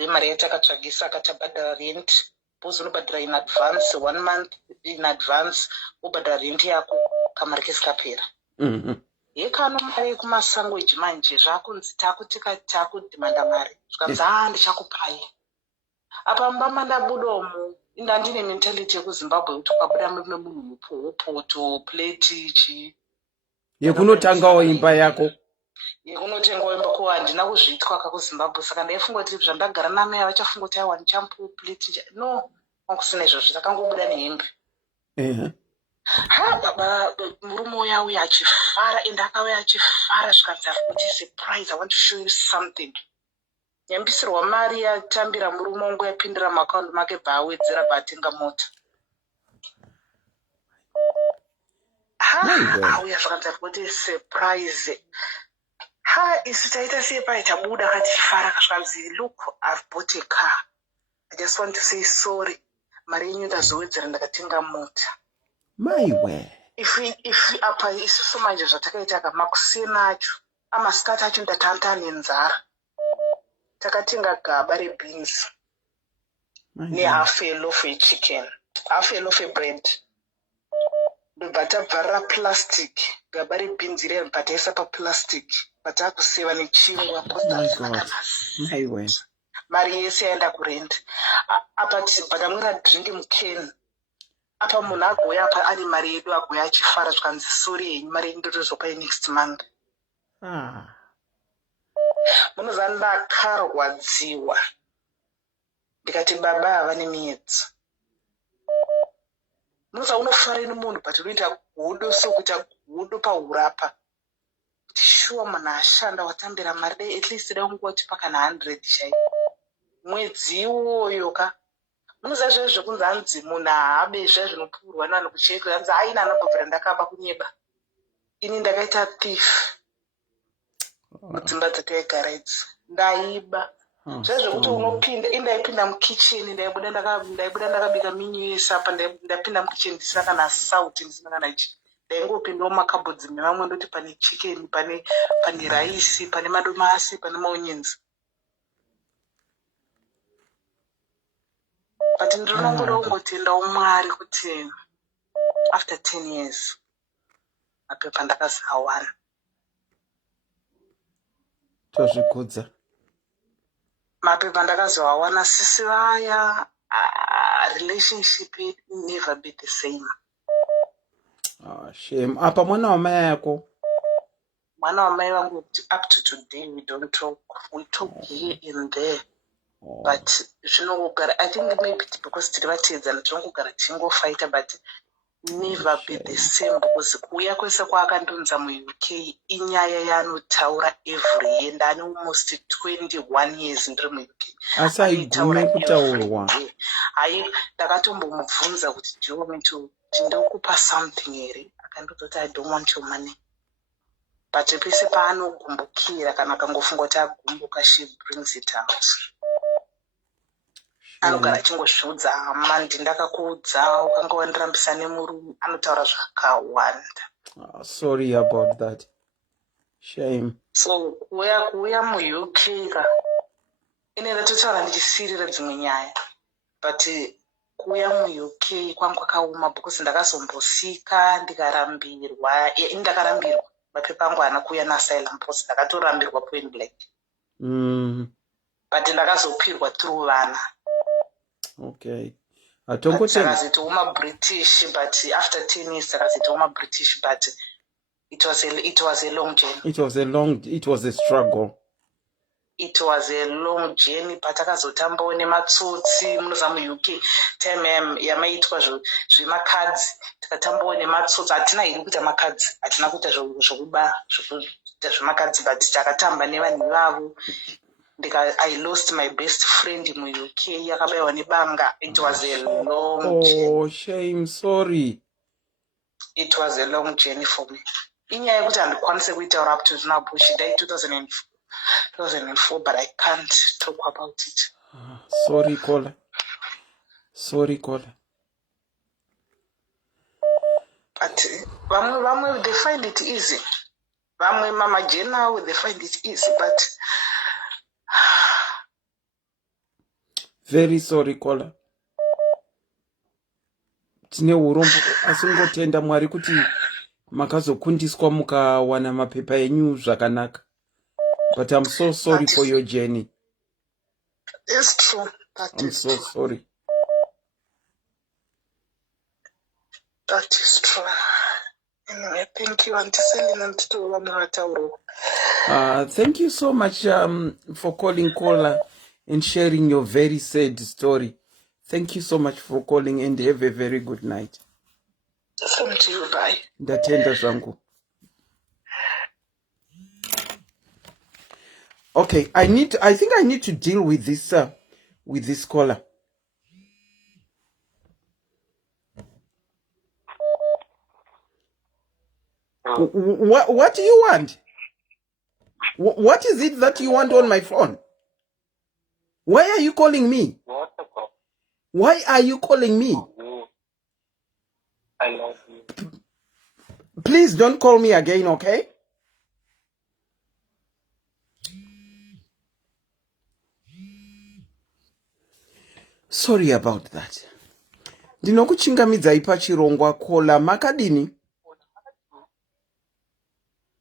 Mari yatakatsvagisa akatabhadhara rent because unobhadhara in advance 1 month in advance ubhadhara rent yako kamari kese kapera. Yekano mari yekumasangweji manje zvakunzi takudhimanda mari zvikanzi ndichakupai apa mbama ndabudomo ndandine mentality yekuzimbabwe kuti ukabuda munhu upoto plate chi yekunotangawo imba yako yekunotengawo imba ko handina kuzvitwa kakuzimbabwe saka ndaifunga kuti zvandagara namai avachafunga kuti aiwa ndichampu plate no kwakusina izvozvo takangobuda nehembe. Baba murume uya auya achifara ende akauya achifara zvikanzi kuti surprise I want to show you something. Nyambisirwa mari yatambira murume wangu yapindira maakaunti make bhaawedzera bhaatenga mota. Auya zvakanzi kuti surprise. Isu taita sei pai tabuda kachifara kazvanzi look I've bought a car. I just want to say sorry. Mari yenyu ndazowedzera ndakatenga mota. Maiwe. If apa isusu manje zvatakaita kamakusena acho amasikati acho ndatanta nenzara. Takatenga gaba rebeans ne half a loaf of chicken, half a loaf of bread. Batabvara plastic gaba rebeans ire bataisa pa plastic batakuseva nechingwa posta. Maiwe. Mari yese yaenda kurent. Apa batamwira drink mukeni. Apa munhu agoya apa ari mari yedu agoya achifara zvikanzi sorry henyu mari ndotozopai next month. Munozani ndakarwadziwa ndikati baba hava nemiedzo. Munoza unofara nemunhu but unoita godo sokuita godo paurapa kuti shuwa munhu ashanda watambira mari dai at least da ungoti pakana 100 chai mwedzi iwoyo ka. Munoza zvezvo zvekunzi hanzi munhu haabe zvezvinopurwa navanhu kucheka hanzi aina anobvira ndakaba kunyeba. Ini ndakaita thief mudzimba dzataigara idzi ndaiba zvezvokuti unopinda indaipinda mukicheni ndaibuda ndakabika minyu yese apa ndapinda mukicheni ndisina kana sauti ndisina kana chi ndaingopindawo mumakabhodzi mevamwe ndoti pane chicken pane raisi pane madomasi pane maonyenzi. but ndinongora kungotenda umwari kuti after 10 years mapepa ndakazi awana. Tozvikudza. Mapepa ndakazi awana sisi vaya relationship never be the same. Shame. Apa mwana wamai yako? Mwana wamai wangu up to today we don't talk. We talk here and there. But zvinongogara, I think maybe because tiri vatedzana tinongogara tichingofighta but never be the same, because kuuya kwese kwaakandonza mu-UK inyaya yaanotaura every year. Ndani almost 21 years ndiri mu-UK. Asi haigume kutaurwa. Hai, ndakatombomubvunza kuti do you want me to ndinokupa something here? Akandototi I don't want your money. But pese paanogumbukira kana akangofunga kuti agumbuka, she brings it out. Anogara achingozviudza hama, ndakakuudza ukanga wandirambisa nemurume, anotaura zvakawanda. Sorry about that. Shame. So kuuya mu-UK ka ine ndatotaura ndichisirira dzimwe nyaya, but kuuya mu-UK kwangu kwakaoma because ndakazombosika ndikarambirwa. Ndakarambirwa mapepa angu haana kuuya naasylum because ndakatorambirwa point blank. But ndakazopirwa through vana. Okay. Takaziti uma British, but after 10 years takaziti uma British, but it was a long journey. It was a struggle. It was a long journey, but takazotambawo nematsotsi munoza mu-UK time yamaitwa zvemakadzi, takatambawo nematsotsi. Hatina iri kuita makadzi, hatina kuita zvokuba zvemakadzi, but takatamba nevanhu vavo. I lost my best friend in the UK. Yakabayiwa nebanga. It was a long journey. Oh, shame. Sorry. It was a long journey for me. Inyaya yekuti handikwanise kuitaura up to now, but she died 2004, but I can't talk about it. Sorry, Kola. Sorry, Kola. But vamwe they find it easy. Vamwe mama Jena, they find it easy, but very sorry, Kola. Tine urombo asingotenda Mwari kuti makazokundiswa mukawana mapepa enyu zvakanaka. But I'm so sorry for your journey. It's true. I'm so sorry. That is true. Anyway, thank you, Auntie Selina. Thank you so much for calling, Kola, and sharing your very sad story. Thank you so much for calling, and have a very good night. Same to you, bye. Ndatenda zvangu. Okay, I think I need to deal with this caller. What do you want? What is it that you want on my phone? Why are you calling me? Why are you calling me? I love you. Please don't call me again, okay? Sorry about that. Ndinokuchingamidzai pachirongwa Kola makadini.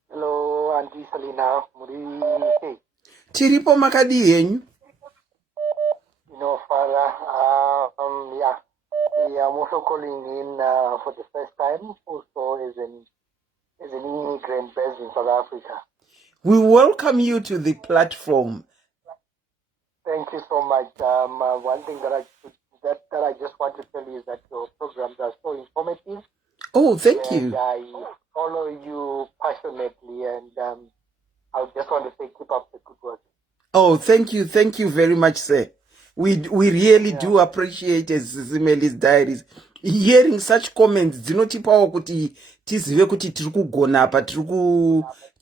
Hello, Auntie Selina. Muri. Tiripo makadi yenyu. Father, yeah. I'm also calling in for the first time, also as an immigrant based in South Africa. We welcome you to the platform. Thank you so much. One thing that I just want to tell you is that your programs are so informative. Oh, thank you. I follow you passionately, and I just want to say keep up the good work. Oh, thank you very much, sir. We really do appreciate SIS MELLY's diaries. Hearing such comments, dzinotipawo kuti tizive kuti tiri kugona apa,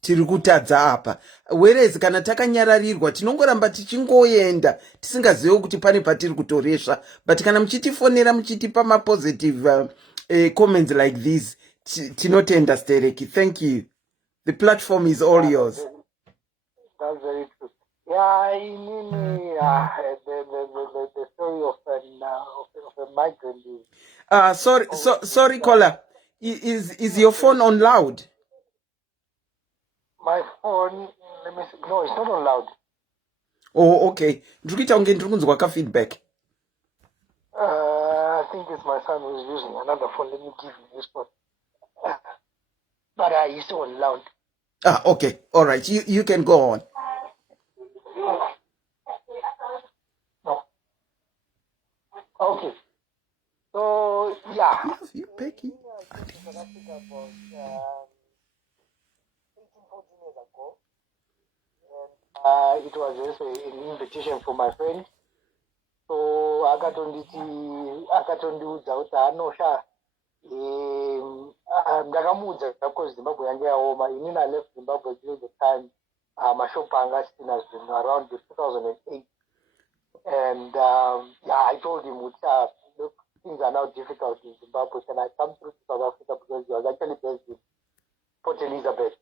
tiri kutadza apa. Whereas kana takanyararirwa tinongoramba tichingoenda tisingazive kuti pane patiri kutoresva. But kana muchitifonera muchitipa ma positive comments like this, tinotenda stereki. Thank you. The platform is all yours. That's very true. Yeah, I mean, the story of migrant is sorry caller, is your phone on loud? my phone, let me see. No, it's not on loud. Oh, okay. Ndikuita unge ndiri kunzwa ka feedback. I think it's my son who's using another phone. Let me give you this one. But he's still on loud. Okay. All right. You can go on. No. Okay. So, yeah. Love you, Becky. I came to South Africa about 18, 14 years ago. And it was just an invitation from my friend. So, akatondiudza kuti anosha ndakamuudza because Zimbabwe yange yaoma. Inini I left Zimbabwe during the time mashop anga asina zvinhu around 2008. And I told him, look, things are now difficult in Zimbabwe. Can I come through to South Africa because he was actually based in Port Elizabeth?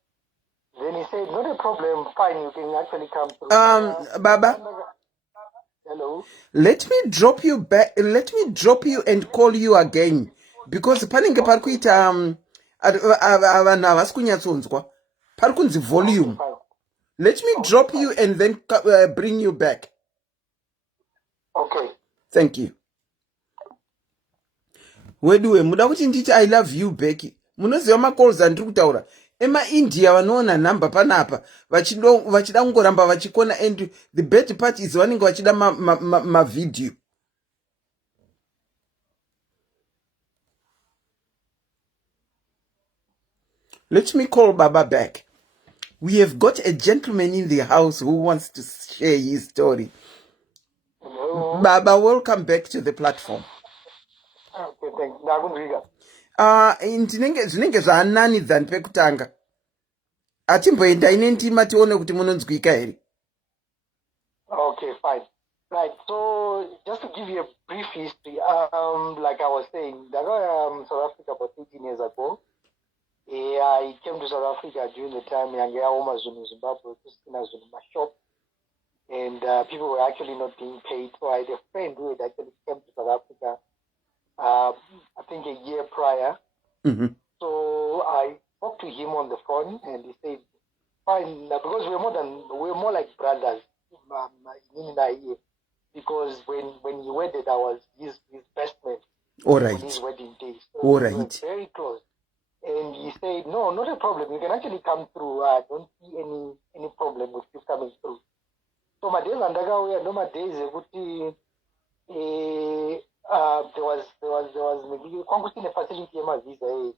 Then he said, not a problem, fine, you can actually come through. Baba. Hello. Let me drop you back. Let me drop you and call you again because panenge parikuita vanhu havasi kunyatsonzwa pari kunzi volume. Let me drop you and then bring you back. Okay. Thank you. Weduwe muda kuti nditi I love you Becky. Munoziva macalls andiri kutaura emaindia vanoona nhamba panapa vachida kungoramba vachikona, and the bad part is vanenge vachida mavideo. Let me call Baba back. We have got a gentleman in the house who wants to share his story. Hello. Baba, welcome back to the platform. Okay, thanks. Ndakunzwika. Zvinenge zvaanani dzani pekutanga. Atimboenda ine ndima tione kuti munonzwika here. Okay, fine. Right, so just to give you a brief history, like I was saying, I got South Africa about 18 years ago. I came to South Africa during the time in Zimbabwe, my shop, and people were actually not being paid. So I had a friend who had actually came to South Africa, I think a year prior. Mm-hmm. So I spoke to him on the phone, and he said, "Fine," because we're more like brothers. Because when he wedded, I was his best man. All right. On his wedding day. So all we right. were very close. And he said, no, not a problem. You can actually come through. I don't see any problem with you coming through. So my days andagauya, no, my days there was maybe a facility my visa.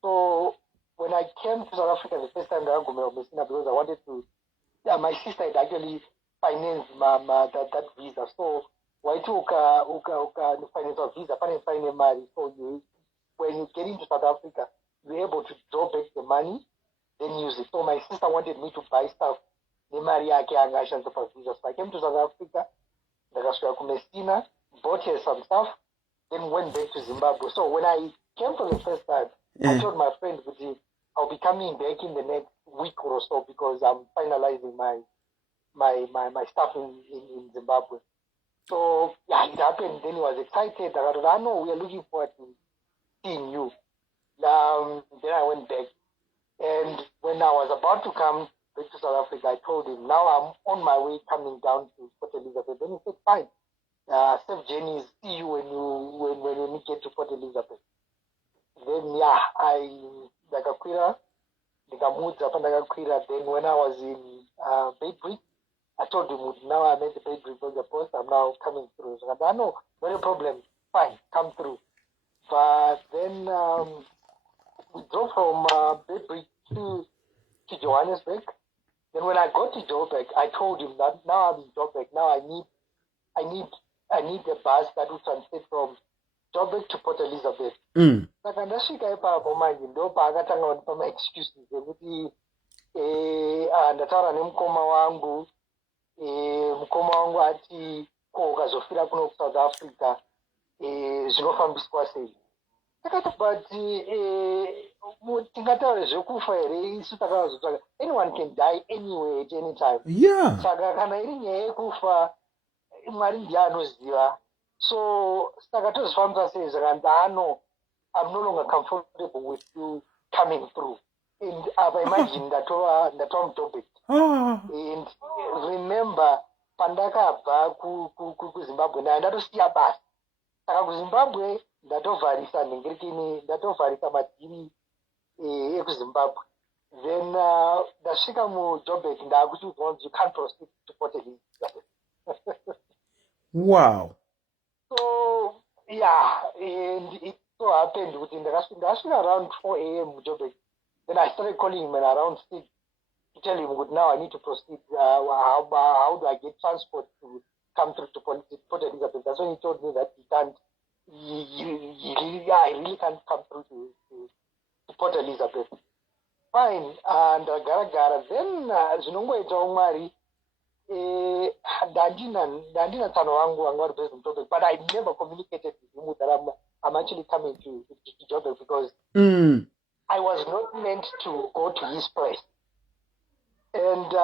So when I came to South Africa the first time, because I wanted to, my sister had actually financed that visa. So why took finance of visa, finance money. So when you get into South Africa, you're able to draw back the money, then use it. So my sister wanted me to buy stuff. So I came to South Africa, bought her some stuff, then went back to Zimbabwe. So when I came for the first time, I told my friend, I'll be coming back in the next week or so because I'm finalizing my stuff in Zimbabwe. So yeah, it happened. Then he was excited. I know we are looking forward to seeing you. Then I went back, and when I was about to come back to South Africa, I told him, now I'm on my way coming down to Port Elizabeth. Then he said, fine, safe journeys, see you when we get to Port Elizabeth. Then then when I was in Beitbridge, I told him, now I'm at the Beitbridge on the post, I'm now coming through. So I said, no, no problem, fine, come through. But then we drove from Beitbridge to Johannesburg. Then when I got to Joburg, I told him that now I'm in Joburg. Now I need a bus that will transit from Joburg to Port Elizabeth. Saka ndasvika ipapo manje ndopaakatanga kundipa ma-excuses ekuti ndataura nemukoma wangu ati ko ukazofira kuno kuSouth Africa zvinofambiswa sei. But tingataure zvekufa here isu takazotsvaga anyone can die anywhere at any time. Yeah. Saka kana iri nyaya yekufa Mwari ndiye anoziva. So Stagatos Famsa says, Randano, I'm no longer comfortable with you coming through. And I've imagined that Tom topic. And remember, Pandaka ku Zimbabwe, na ndatosiya basi. Saka kuZimbabwe ndatovharisa nhengerekini, ndatovharisa madhiri ekuZimbabwe. Then ndasvika muJoburg ndakuchiudzwa kuti you can't proceed to Port Elizabeth. Wow. So yeah, and it so happened within the around 4 a.m. Mujoburg. Then I started calling him around 6 to tell him, good, now I need to proceed. How do I get transport to come through to Port Elizabeth? That's when he told me that he can't. I really can't come through to Port Elizabeth. Fine, and gara. Then Zinongoita Umari. Dandina Tano wangu but I never communicated with him that I'm actually coming to Joburg because I was not meant to go to his place. And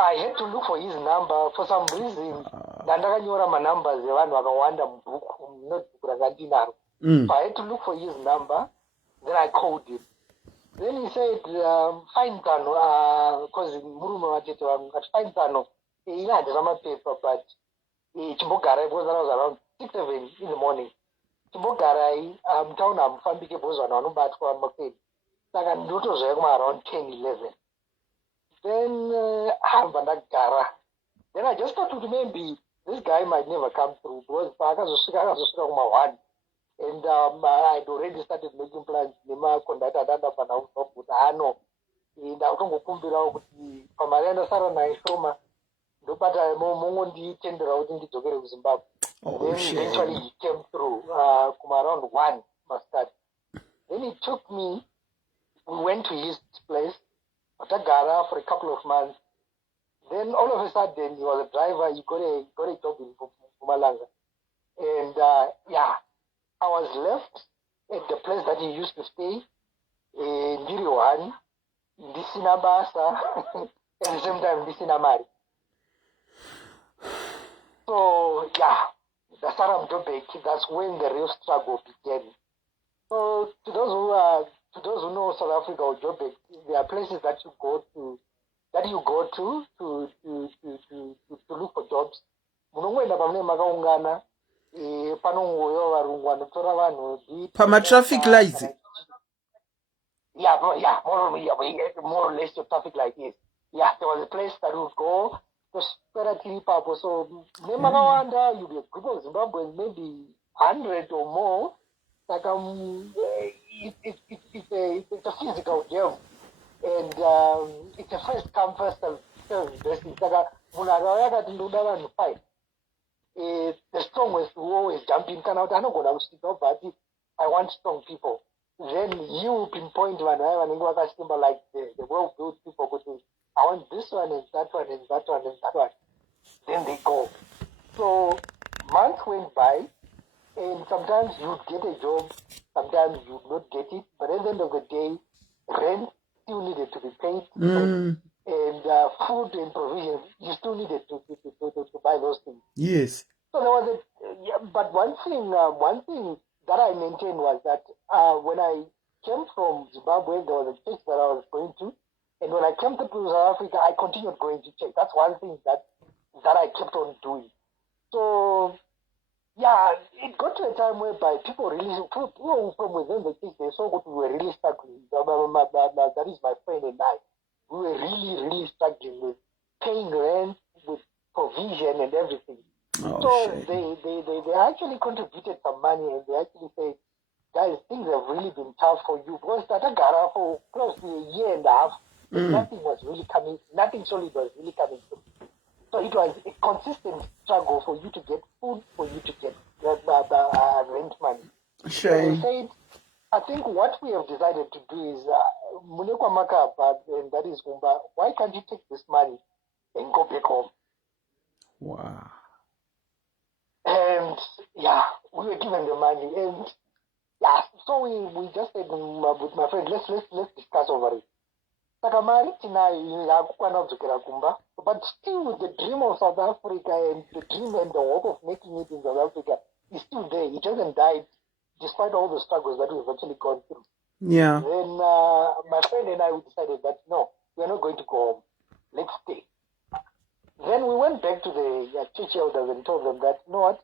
I had to look for his number for some reason. Ndandakanyora my numbers evanhu vakawanda mubhuku notebook rakandinaro. So I had to look for his number. Then I called him. Then he said, fine Tano, because Muruma Matete, fine Tano, he had some paper, but Chimbogara, it was around 6, 7 in the morning. Chimbogara, town, I'm Fambike Bozano, but for a market. Like I'm around 10, 11. Then Hambandagara. Then I just thought maybe this guy might never come through because one. And I had already started making plans. Nema conductor dada pana utano. Nda utongokumbira kuti pamarenda sara na ishoma ndopata mongo ndi tendera kuti ndidzokere ku Zimbabwe. Then eventually he came through kuma around 1 mustard. Then he took me. We went to his place. Atagara for a couple of months. Then all of a sudden he was a driver. He got a job in Mpumalanga. And I was left at the place that he used to stay, Ndiriwani, Ndisina Basa, at the same time Ndisina Mari. So the Saram Joburg, that's when the real struggle began. So to those who know South Africa or Joburg, there are places that you go to look for jobs. Munongwenda pamene makaungana. Pama traffic lights. More or less your traffic light is. Yeah, there was a place that would go to Spiritly Papa. So Nemagawanda, you'll be a group of Zimbabweans, maybe 100 or more. Like it's a physical game. And it's a first come, first serve. It's like a fight. The strongest who always jump in can out. I don't go to stick up, but I want strong people. Then you pinpoint one like the well-built people go to, I want this one and that one and that one and that one. Then they go. So months went by, and sometimes you'd get a job, sometimes you'd not get it. But at the end of the day, rent still needed to be paid, and food and provisions you still needed to buy those things. Yes. So there was but one thing that I maintained was that when I came from Zimbabwe, there was a church that I was going to, and when I came to South Africa, I continued going to church. That's one thing that I kept on doing. So it got to a time whereby people from within the church, they saw that we were really struggling. That is my friend and I. We were really, really struggling with paying rent, with provision and everything. They actually contributed some money, and they actually said, guys, things have really been tough for you. Because Tatagara for close to a year and a half, nothing was really coming, nothing solid was really coming through. So it was a consistent struggle for you to get food, for you to get rent money. Shame. They said, I think what we have decided to do is, Munekwa Makapa, and that is Umba, why can't you take this money and go back home? Wow. And we were given the money, and so we just said with my friend, let's discuss over it. Saka mari tinayo yakukwana kudzokera kumba. But still the dream of South Africa and the dream and the hope of making it in South Africa is still there. It hasn't died despite all the struggles that we've actually gone through. Yeah. Then my friend and I decided that no, we're not going to go home. Let's stay. Then we went back to the church elders and told them that, you know what,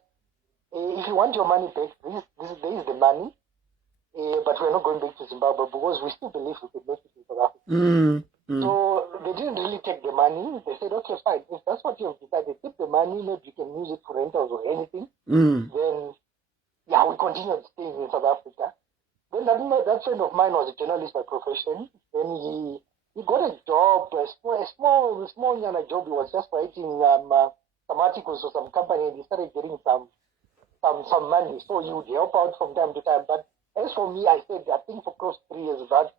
if you want your money back, there is the money, but we're not going back to Zimbabwe because we still believe we can make it in South Africa. So they didn't really take the money. They said, okay, fine. If that's what you've decided, take the money, maybe you can use it for rentals or anything. Then, yeah, we continued staying in South Africa. Then that friend of mine was a journalist by profession. Then he got a job, a small job. He was just writing some articles for some company, and he started getting some money. So he would help out from time to time. But as for me, I said, I think for close 3 years, that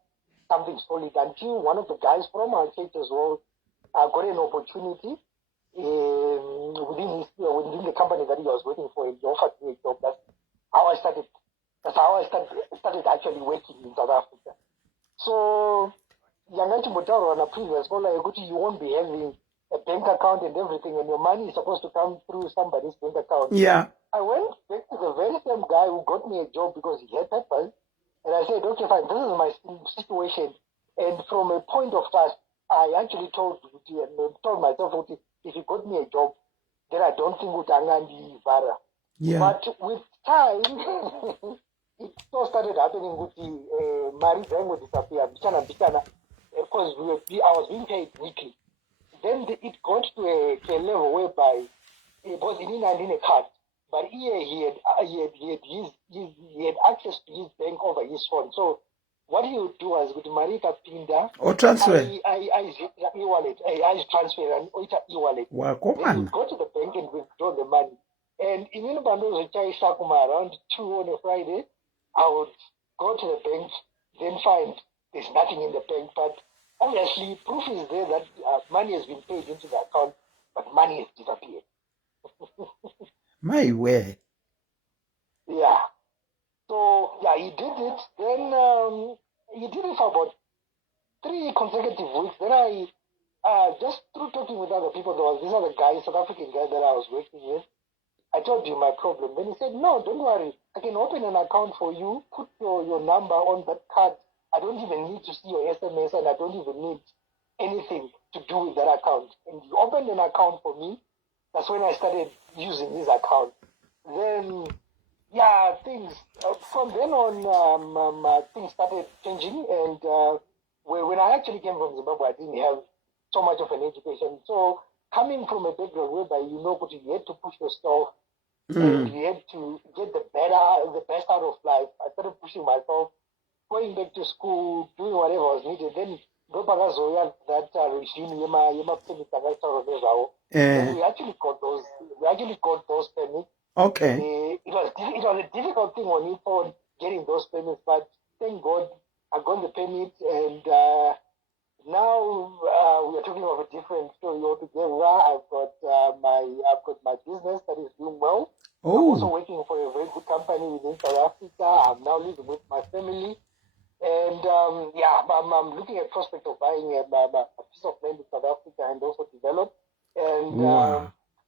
something solid until one of the guys from our church as well got an opportunity within the company that he was working for, and he offered me a job. That's how I started actually working in South Africa. So Yangati Motaro on a previous call, you won't be having a bank account and everything, and your money is supposed to come through somebody's bank account. Yeah. I went back to the very same guy who got me a job because he had papers. And I said, okay, fine, this is my situation. And from a point of trust, I actually told myself, if you got me a job, then I don't think Utangandi Vara. Yeah. But with time, it all started happening with the Mari Zang would disappear, Bichana, because I was being paid weekly. Then it got to a level whereby it was in a card. But here he had access to his bank over his phone. So what he would do was with Marika Pinda or transfer. I e-wallet. I transfer and e-wallet. Then you go to the bank and withdraw the money. And in around 2 on a Friday, I would go to the bank, then find there's nothing in the bank. But obviously, proof is there that money has been paid into the account, but money has disappeared. My way. Yeah. So, yeah, he did it. Then he did it for about 3 consecutive weeks. Then I, just through talking with other people, there was this other guy, South African guy that I was working with. I told him my problem. Then he said, no, don't worry. I can open an account for you, put your number on that card. I don't even need to see your SMS, and I don't even need anything to do with that account. And he opened an account for me. That's when I started using his account. Then, yeah, things, from then on, things started changing. And when I actually came from Zimbabwe, I didn't have so much of an education. So coming from a background whereby you had to push yourself and you had to get the best out of life, I started pushing myself, going back to school, doing whatever was needed. Then that regime, and we actually got those permits. Okay. It was a difficult thing on for getting those permits, but thank God I got the permit, and now we are talking of a different story altogether. I've got my business that is doing well. I'm also working for a very good company within South Africa. I'm now living with my family. And I'm looking at prospect of buying a piece of land in South Africa and also develop. And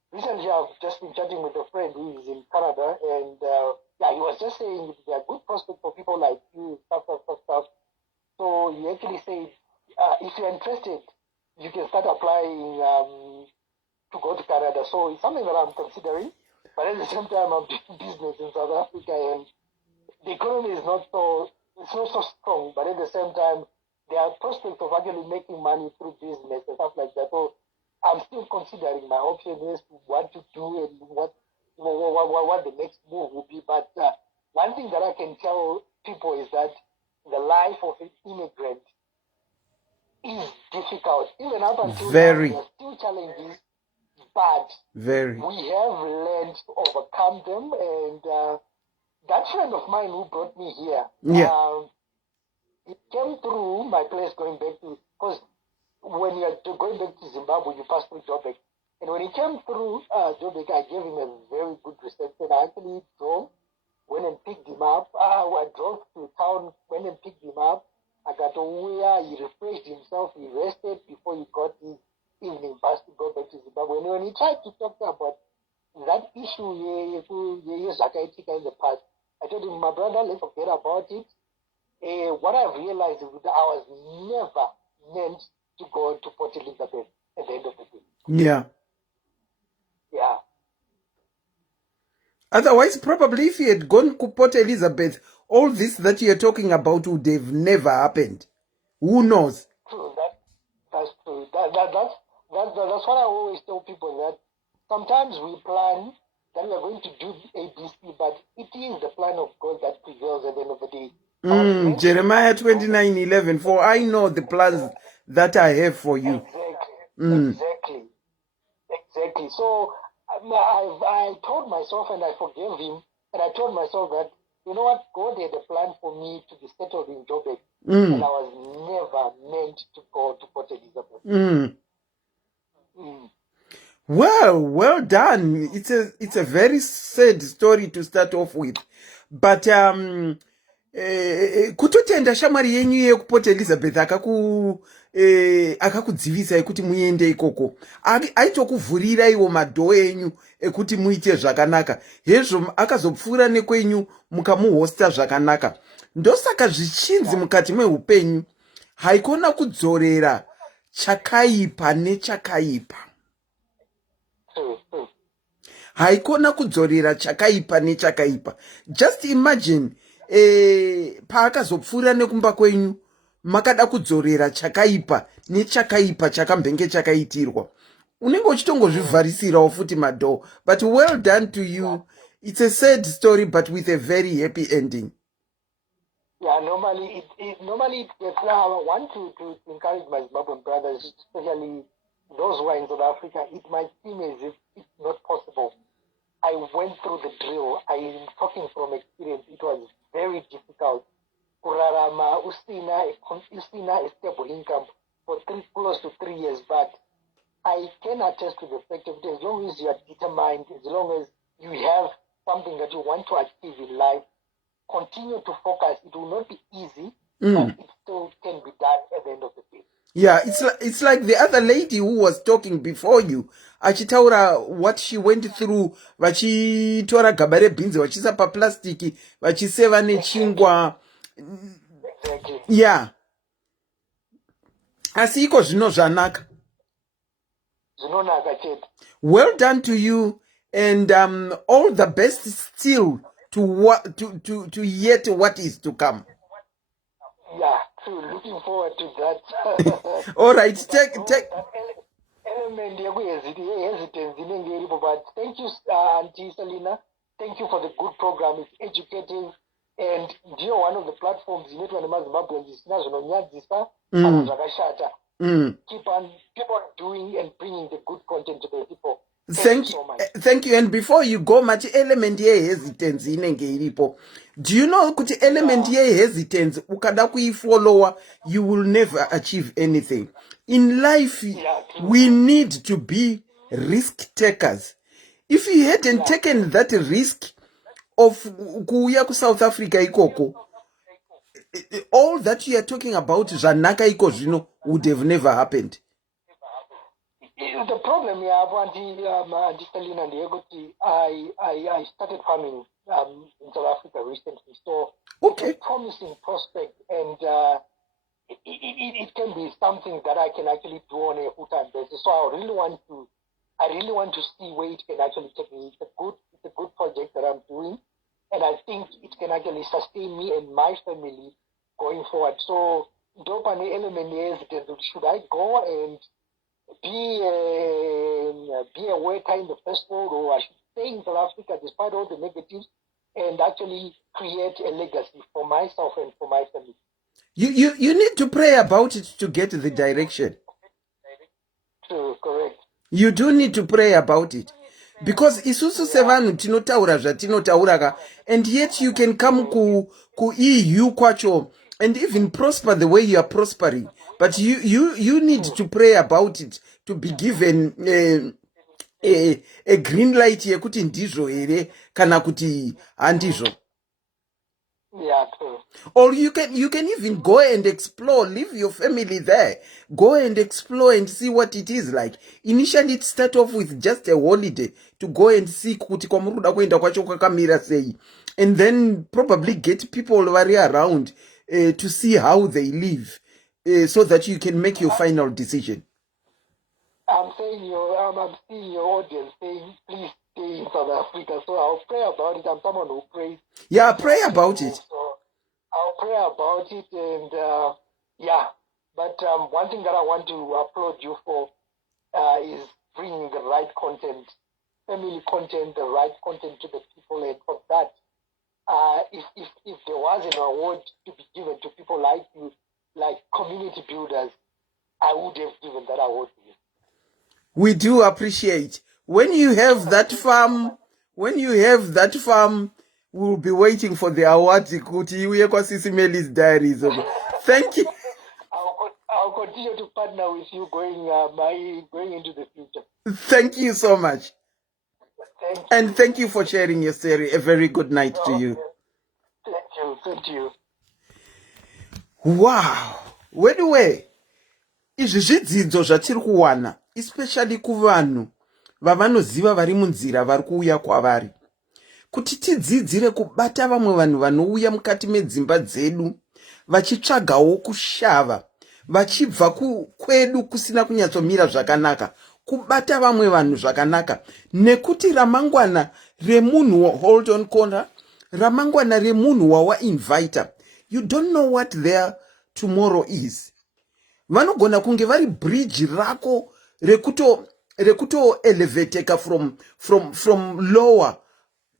recently I've just been chatting with a friend who is in Canada, and he was just saying there are good prospects for people like you, stuff. So he actually said, if you're interested, you can start applying to go to Canada. So it's something that I'm considering, but at the same time I'm doing business in South Africa, and the economy is not so strong, but at the same time, there are prospects of actually making money through business and stuff like that. So I'm still considering my options as to what to do and what the next move will be. But one thing that I can tell people is that the life of an immigrant is difficult. Even up until now, there are still challenges, but we have learned to overcome them. And that friend of mine who brought me here, he came through my place going back to, because when you're going back to Zimbabwe, you pass through Joburg. And when he came through Joburg, I gave him a very good reception. I actually went and picked him up. I drove to town, went and picked him up. I Akatouya, he refreshed himself, he rested before he got his evening bus to go back to Zimbabwe. And when he tried to talk about that issue in the past, I told him, my brother, let's forget about it. What I've realized is that I was never meant to go to Port Elizabeth at the end of the day. Yeah. Yeah. Otherwise, probably if he had gone to Port Elizabeth, all this that you're talking about would have never happened. Who knows? True. That's true. That's what I always tell people, that sometimes we plan that we are going to do ABC, but it is the plan of God that prevails at the end of the day. Jeremiah 29:11. For I know the plans that I have for you. Exactly. So I told myself, and I forgave him, and I told myself that, you know what, God had a plan for me to be settled in Joburg, and I was never meant to go to Port Elizabeth. Well done. It's a very sad story to start off with, but kutotenda shamwari yenyu yekuport Elizabeth akakudzivisai kuti muende ikoko, aitokuvhuriraiwo madhoo enyu ekuti muite zvakanaka, hezvo akazopfuura nekwenyu mukamuhosta zvakanaka. Ndosaka zvichinzi mukati meupenyu haikona kudzorera chakaipa nechakaipa, haikona kudzorera chakaipa nechakaipa. Just imagine paakazopfuura nekumba kwenyu makada kudzorera chakaipa nechakaipa chakambenge chakaitirwa, unenge uchitongozvivharisirawo futi madhoo. But well done to you. It's a sad story but with a very happy ending. Yeah, normally I want to encourage my Zimbabwean brothers, especially those who are in South Africa. It might seem as if it's not possible. I went through the drill. I am talking from experience. It was very difficult. Kurarama usina a stable income for close to 3 years, but I can attest to the fact that as long as you are determined, as long as you have something that you want to achieve in life, continue to focus. It will not be easy, but it still can be done at the end of the day. Yeah, it's like the other lady who was talking before you, achitaura what she went through, vachitora gaba rebhinzi vachisa paplastiki vachiseva nechingwa. Exactly. Yeah, asi iko zvino zvanaka. Well done to you, and all the best still to yet what is to come. Yeah, true. Looking forward to that. All right, take element hesitance inenge iripo, but thank you, Auntie Selina. Thank you for the good program. It's educative, and you're one of the platforms inoitwa nemazimbabweans zvisina zvinonyadzisa kana zvakashata. Keep on doing and bringing the good content to the people. Thank you so much. Thank you. And before you go, mati element ye hesitance inenge iripo. Do you know kuti element ye hesitance ukada kuifollower, you will never achieve anything. In life, we need to be risk takers. If you hadn't taken that risk of kuuya ku South Africa ikoko, all that you are talking about zvanaka iko zvino would have never happened. The problem here, Auntie Selina, I started farming in South Africa recently, so okay. It's a promising prospect, and it can be something that I can actually do on a full-time basis. So I really want to see where it can actually take me. It's a good project that I'm doing, and I think it can actually sustain me and my family going forward. So, dopamine element is, should I go and be a worker in the first world, or I should stay in South Africa despite all the negatives and actually create a legacy for myself and for my family? You need to pray about it to get the direction. True, correct. You do need to pray about it. Because isusu sevanhu tinotaura zvatinotauraka, and yet you can come ku EU kwacho and even prosper the way you are prospering. But you need to pray about it to be given a green light yekuti ndizvo here kana kuti handizvo. Yeah, true. Or you can even go and explore, leave your family there, go and explore and see what it is like. Initially it start off with just a holiday to go and see kuti kwamuruda kuenda kwacho kwakamira sei, and then probably get people vari around to see how they live, so that you can make your final decision. I'm seeing your audience saying, please stay in South Africa. So I'll pray about it. I'm someone who prays. Yeah, pray about it. So I'll pray about it, and yeah. But one thing that I want to applaud you for is bringing the right content, family content, the right content to the people, and for that, if there was an award to be given to people like you, like community builders, I would have given that award to you. We do appreciate. When you have that farm, we'll be waiting for the award. SIS MELLY's diaries. Thank you. I'll continue to partner with you going into the future. Thank you so much. Thank you. And thank you for sharing your story. A very good night to you. Thank you. Wow. Anyway, izvi zvidzidzo zvatiri kuwana, especially kuvanhu vavanoziva vari munzira vari kuuya kwavari, kuti tidzidzire kubata vamwe vanhu vanouya mukati medzimba dzedu vachitsvagawo kushava, vachibva kwedu kusina kunyatsomira zvakanaka, kubata vamwe vanhu zvakanaka, nekuti ramangwana remunhu, hold on corner, ramangwana remunhu wawainvita, you don't know what their tomorrow is. Vanogona kunge vari bridge rako rekuto elevateka from lower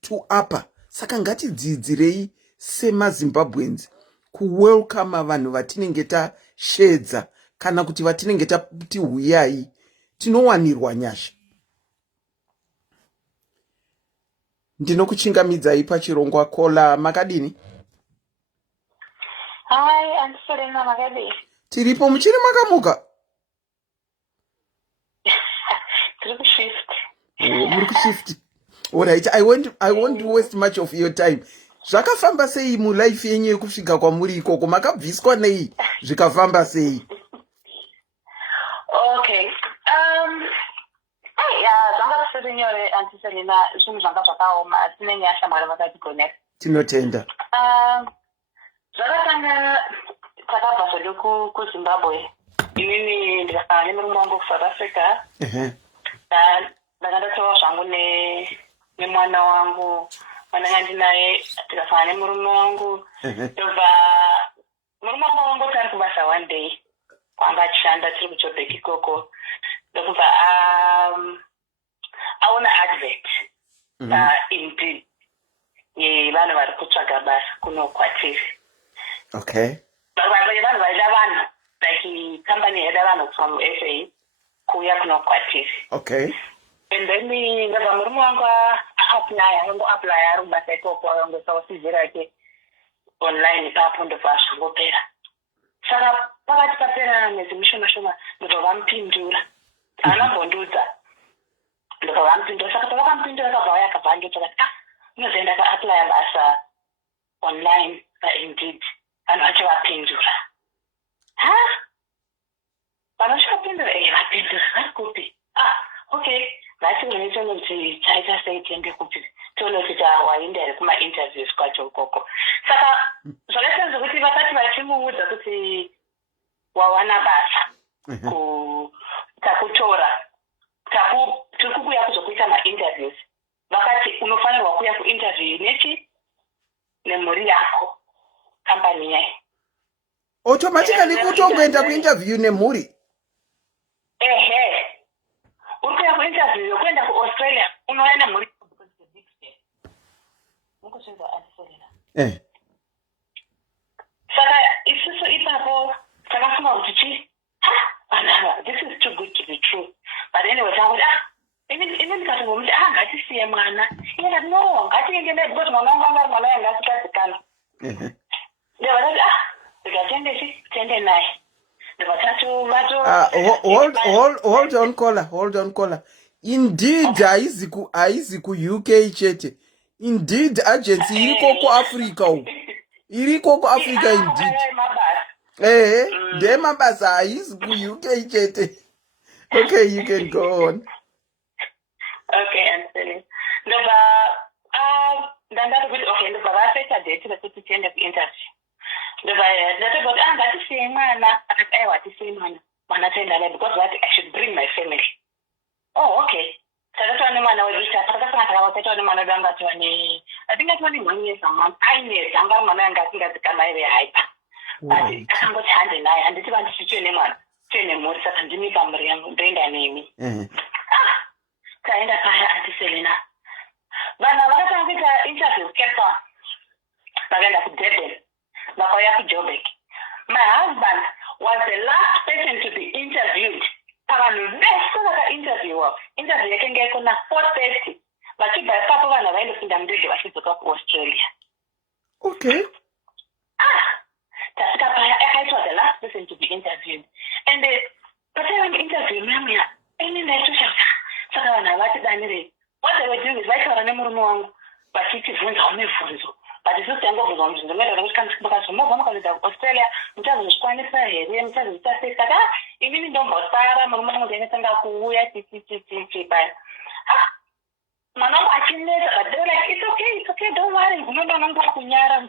to upper. Saka ngatidzidzirei semaZimbabweans kuwelcome vanhu vatinenge tashedza kana kuti vatinenge tati huyai, tinowanirwa nyasha. Ndinokuchingamidzai pachirongwa. Kola makadini? Hi, Anselina makadini. Tiripo muchiri makamuka? Tiri kushift. Oh, muri kushift. Alright, I won't waste much of your time. Zvakafamba sei mulife yenyu yekusvika kwamuri ikoko? Makabviswa nei zvikafamba sei? Okay. Zvanga zvisiri nyore Anselina, zvinhu zvanga zvakaoma asi nenyasha Mwari vakatigonera. Tinotenda. Zvakatanga takabva zvedu kuZimbabwe. Inini ndikasangana nemurume wangu kuSouth Africa. Ndakandotova zvangu nemwana wangu, mwana ndinaye, tikasangana nemurume wangu. Ndobva murume wangu angoti ari kubasa one day kwanga achishanda tiri kuJoburg ikoko. Ndokubva aona advert Indeed yevanhu vari kutsvaga basa kuno kwatiri. Okay. Vanhu vaida vanhu, like company yaida vanhu from SA kuuya kuno kwatiri. Okay. And then ndabva murume wangu apply ari kubasa ikoko, akangosawo CV rake online ipapo, ndobva zvangopera. Saka pakati papera mwedzi mishoma ndobva vamupindura. Anambondiudza. Ndobva vamupindura. Saka pavakampindura akabva ndotokati unozoenda ka-apply basa online Indeed. Vanhu vachavapindura. Vanosvikapindura vapindura vari kupi? Okay. Ngatione tione kuti chaita sei, tiende kupi, tione kuti waenda here kuma-interviews kwacho ukoko. Saka zvakaita zvokuti vakati vachimuudza kuti wawana basa takutora, tiri kukuya kuzokuita ma-interviews, vakati unofanirwa kuya kuinterview nemhuri yako, company yai. Automatically kutongoenda kuinterview nemhuri? Uri kuya kuinterview yokuenda kuAustralia, unoenda nemhuri because it's a big step. Mukuzvinza Anselina. Saka isusu ipapo takafunga kuti this is too good to be true. But anyway, tangu even ndikatongomudzi ngatisiye mwana. Iye ndati no, ngatiende naye because mwana wangu anga ari mwana wanga asikadzikana. Ndikati tiende naye. Hold on caller. Indeed, aizi ku UK chete. Indeed agency iriko ku Africa. iriko kuAfrica indeed. Mabasa haisi kuUK chete. Okay, you can go on. Okay, Anthony. Ndandati kuti okay ndobva vasaita date rekuti tiende kuinterview. Ndototi ngatisei mwana akati aiwa tisei mwana toenda naye because what I should bring my family. Oh okay. Takatova nemwana wedu takasanga takataitwa nemwana wedu angatova atingatova ne1 years a month. Ainetsa anga ari mwana wanga asingazikamai vehyper. But akangoti hande naye handiti vandisichiwe nemwana tiwe nemhuri saka ndimi pamhuri yangu ndoenda nemi. Taenda paya antiselina. Vanhu vakatanga kuita interview Cape Town. Vakaenda kuDurban. Vakauya kuJoburg. My husband was the last person to be interviewed. Pavanhu vese vakainterviewa. Interview yakanga iko na 4:30. Vachibva ipapo vanhu vaindopinda mundege vachidzoka kuAustralia. Okay. Tasvika paya akaitwa the last person to be interviewed. And pataiva interview muya ini ndaitoshaura. Saka vanhu havati danire. What they were doing is vaitaura nemurume wangu vachitivhunza mibvunzo. But isusu taingobvunzwa mubvunzo maitaura kuti kana mukazomobva mukazoenda kuAustralia muchazozvikwanisa here muchazozita sei saka inini ndombosara murume wangu ndainotanga kuuya paya. Mwana wangu achinetsa but they were like it's okay don't worry unondonongora kunyara.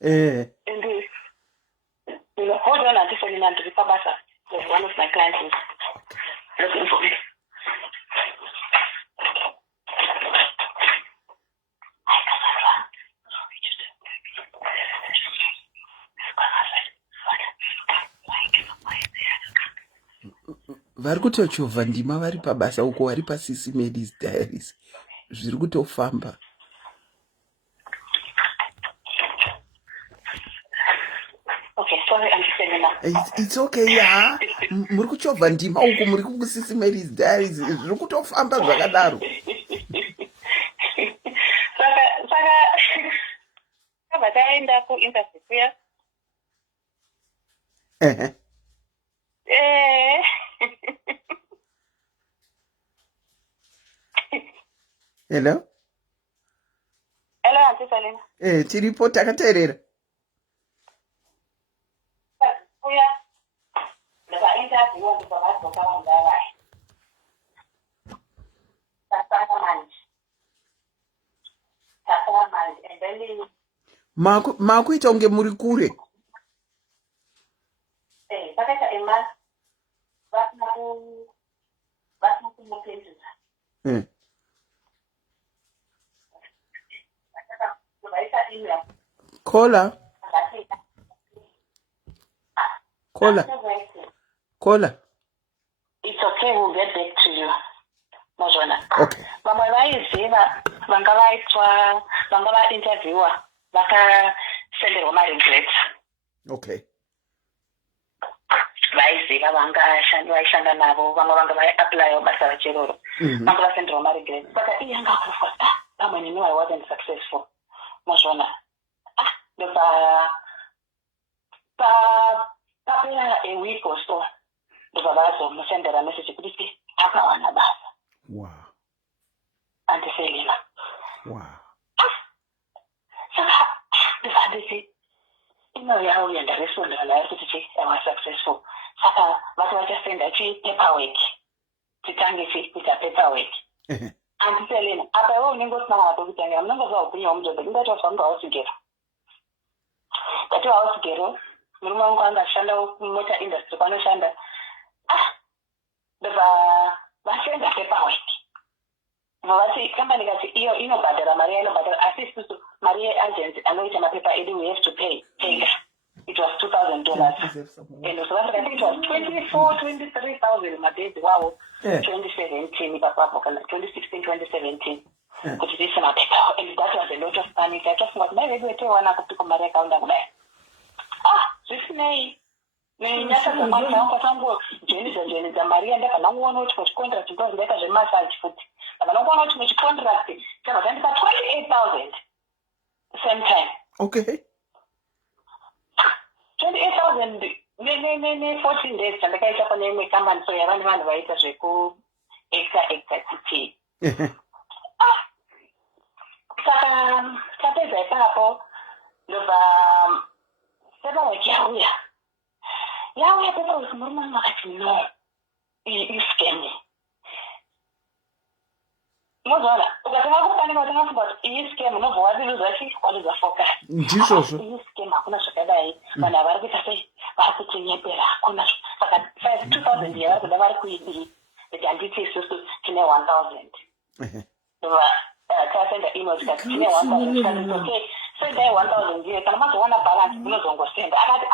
And hold on until Selina to the Pabasa. One of my clients is looking for me. Vari kutochovha ndima vari pabasa uko vari paSIS MELLY's diaries. Zviri kutofamba. Okay, sorry, I'm Selina. It's okay, yeah. Muri kuchovha ndima uko muri kuSIS MELLY's diaries. Zviri kutofamba zvakadaro. Saka vakaenda kuinterview kuya. Hello? Hello, Auntie Selina. Tiripo takateerera. Kuya. Ndakainterview ndibva vadzoka vanhu vavai. Tasara manje and then Makuita unge muri kure. Pakaita ema vasina kumupindudza. Caller. It's okay, we'll get back to you. Mazwana. Okay. Vamwe vaiziva vanga vainterviewa vakasenderwa maregrets. Okay. Vaiziva vaishanda navo vamwe vanga vaiapply basa rachiroro. Vanga vasenderwa maregrets. Saka iye anga kufa pamwe nemi I wasn't successful. Mazwana. Ndobva papera a week or so ndobva vazomusendera message kuti akawana basa. Wow. Auntie Selina. Wow. Saka ndifandisi email yavo yandarespondera nayo kuti I was successful. Saka vati vachasenda paperwork. Titange kuita paperwork. Auntie Selina, apa iwe unenge usina madhokutangira munenge zvaupenyu hwamujobha ndingatozva munhu hausigero. Kati hausigero murume wangu anga ashanda mumota industry kwanoshanda. Ndobva vasenda paperwork. Vati company kati iyo inobhadhara mari inobhadhara asi isusu mari yeagent anoita mapepa edu we have to pay tega. It was $2,000 and so I think it was 23,000 madezi wavo 2017 papapo kana 2016-2017 kuti vise mapepa and that was a lot of money. Tatofunga kuti maybe wetowana kupika mari yakaunda kudai. Zvisinei nenyasa dzakwanisa wangu kwatangu jenisa mari yandakana kuona kuti muchicontract ndozindaita zvemasaji futi. Ndakana kuona kuti muchicontract ndakatandika 28,000 same time. Okay. 28,000 ne 14 days ndakaita pane imwe company so yavane vanhu vaita zveku exit. Saka tapedza ipapo ndobva paperwork yauya paperwork murume wangu akati no iscam unozoona ukatanga kupanika watanga kufunga kuti iyi scam unobva wadudza focus ndizvozvo iyi scam hakuna zvakadai vanhu havari kuita sei vari kutinyepera hakuna saka 2000 yavari kuda vari kuidii kuti handiti isusu tine 1000 ndobva tasenda email tikati tine 1000 tikati okay sendai 1000 ndiye kana mazowana balance munozongosenda akati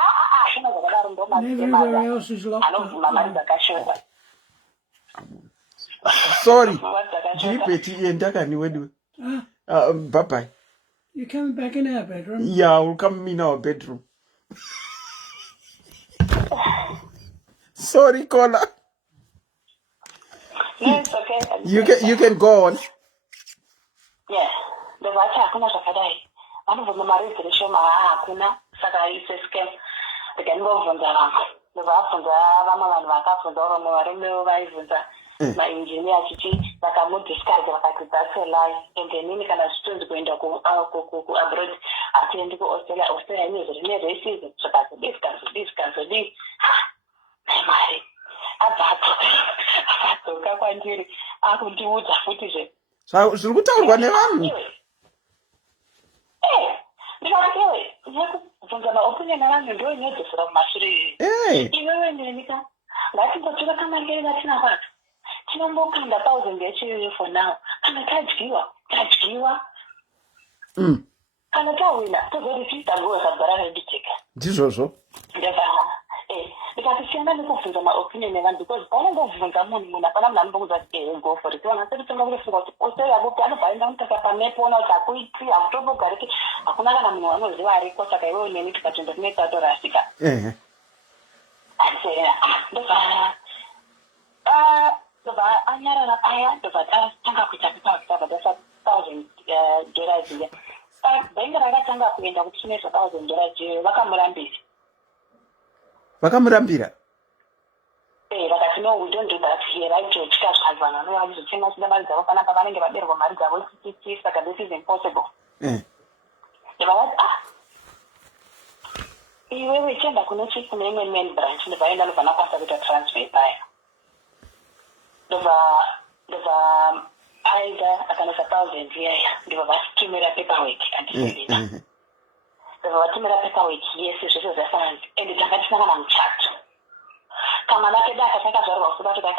zvino zvakadaro ndomaanobvuma mari dzakashora sorry ndibeti endakani wediwe bye bye. You're coming back in our bedroom? Yeah, we'll come in our bedroom. Sorry, caller. No, it's okay. You can go on. Yeah, the vacha hakuna zvakadai. Vanobvunza mari dziri shoma hakuna saka ise scam. Ndikandobvunza vamwe. Ndobvabvunza vamwe vanhu vakabvunza vamwe varumewo vaibvunza mainjiniya achiti vakamudiscarge vakati that's a lie ende nini kana zvitonzi kuenda kuabroad hatiendi kuaustralia ine zvine racism zvakazodii mari abva adzoka kwandiri akundiudza futi zviri kutaurwa nevanhu ndikati iwe nekubvunza maopinion avanhu ndo inodzosera kumashure iwewe nenika ngatimbotora kamangeri vatina kwacho tinombokanda 1000 yechiyuyo for now kana tadyiwa kana tawina tozorifista nguva sabhara rediteka ndizvozvo ndikati siyana nekubvunza maopinion evanhu because paunongobvunza munhu hapana munhu anombokudza kuti go for it ona setinga kutofunga kuti oseyavopi anobvaenda mutaka pamepo ona kuti hakuiti hakutombogariki hakuna kana munhu wanoziva ariko saka iwewe neni tikatoenda kune tatorasika ndobva anyarara paya ndobva tatanga kuita kutabva $1000 iya bhengi rakatanga kuenda kuti tine $1000 vakamurambira vakati no we don't do that here right tikazvanhu vanhu vanouya kuzotenga chida mari dzavo panapa vanenge vaberwa mari dzavo titi saka this is impossible ndovakati iwewe chienda kune imwe main branch ndobvaenda ndobva nakwanisa kuita transfer paya ndobva aida akanesa 1000 iyaya ndobva vatumira paperwork andisendina ndobva vatumira paperwork yese zvese zvafananzi ende tanga tisangana muchato kamwana kedu akachakazvarwa kusubato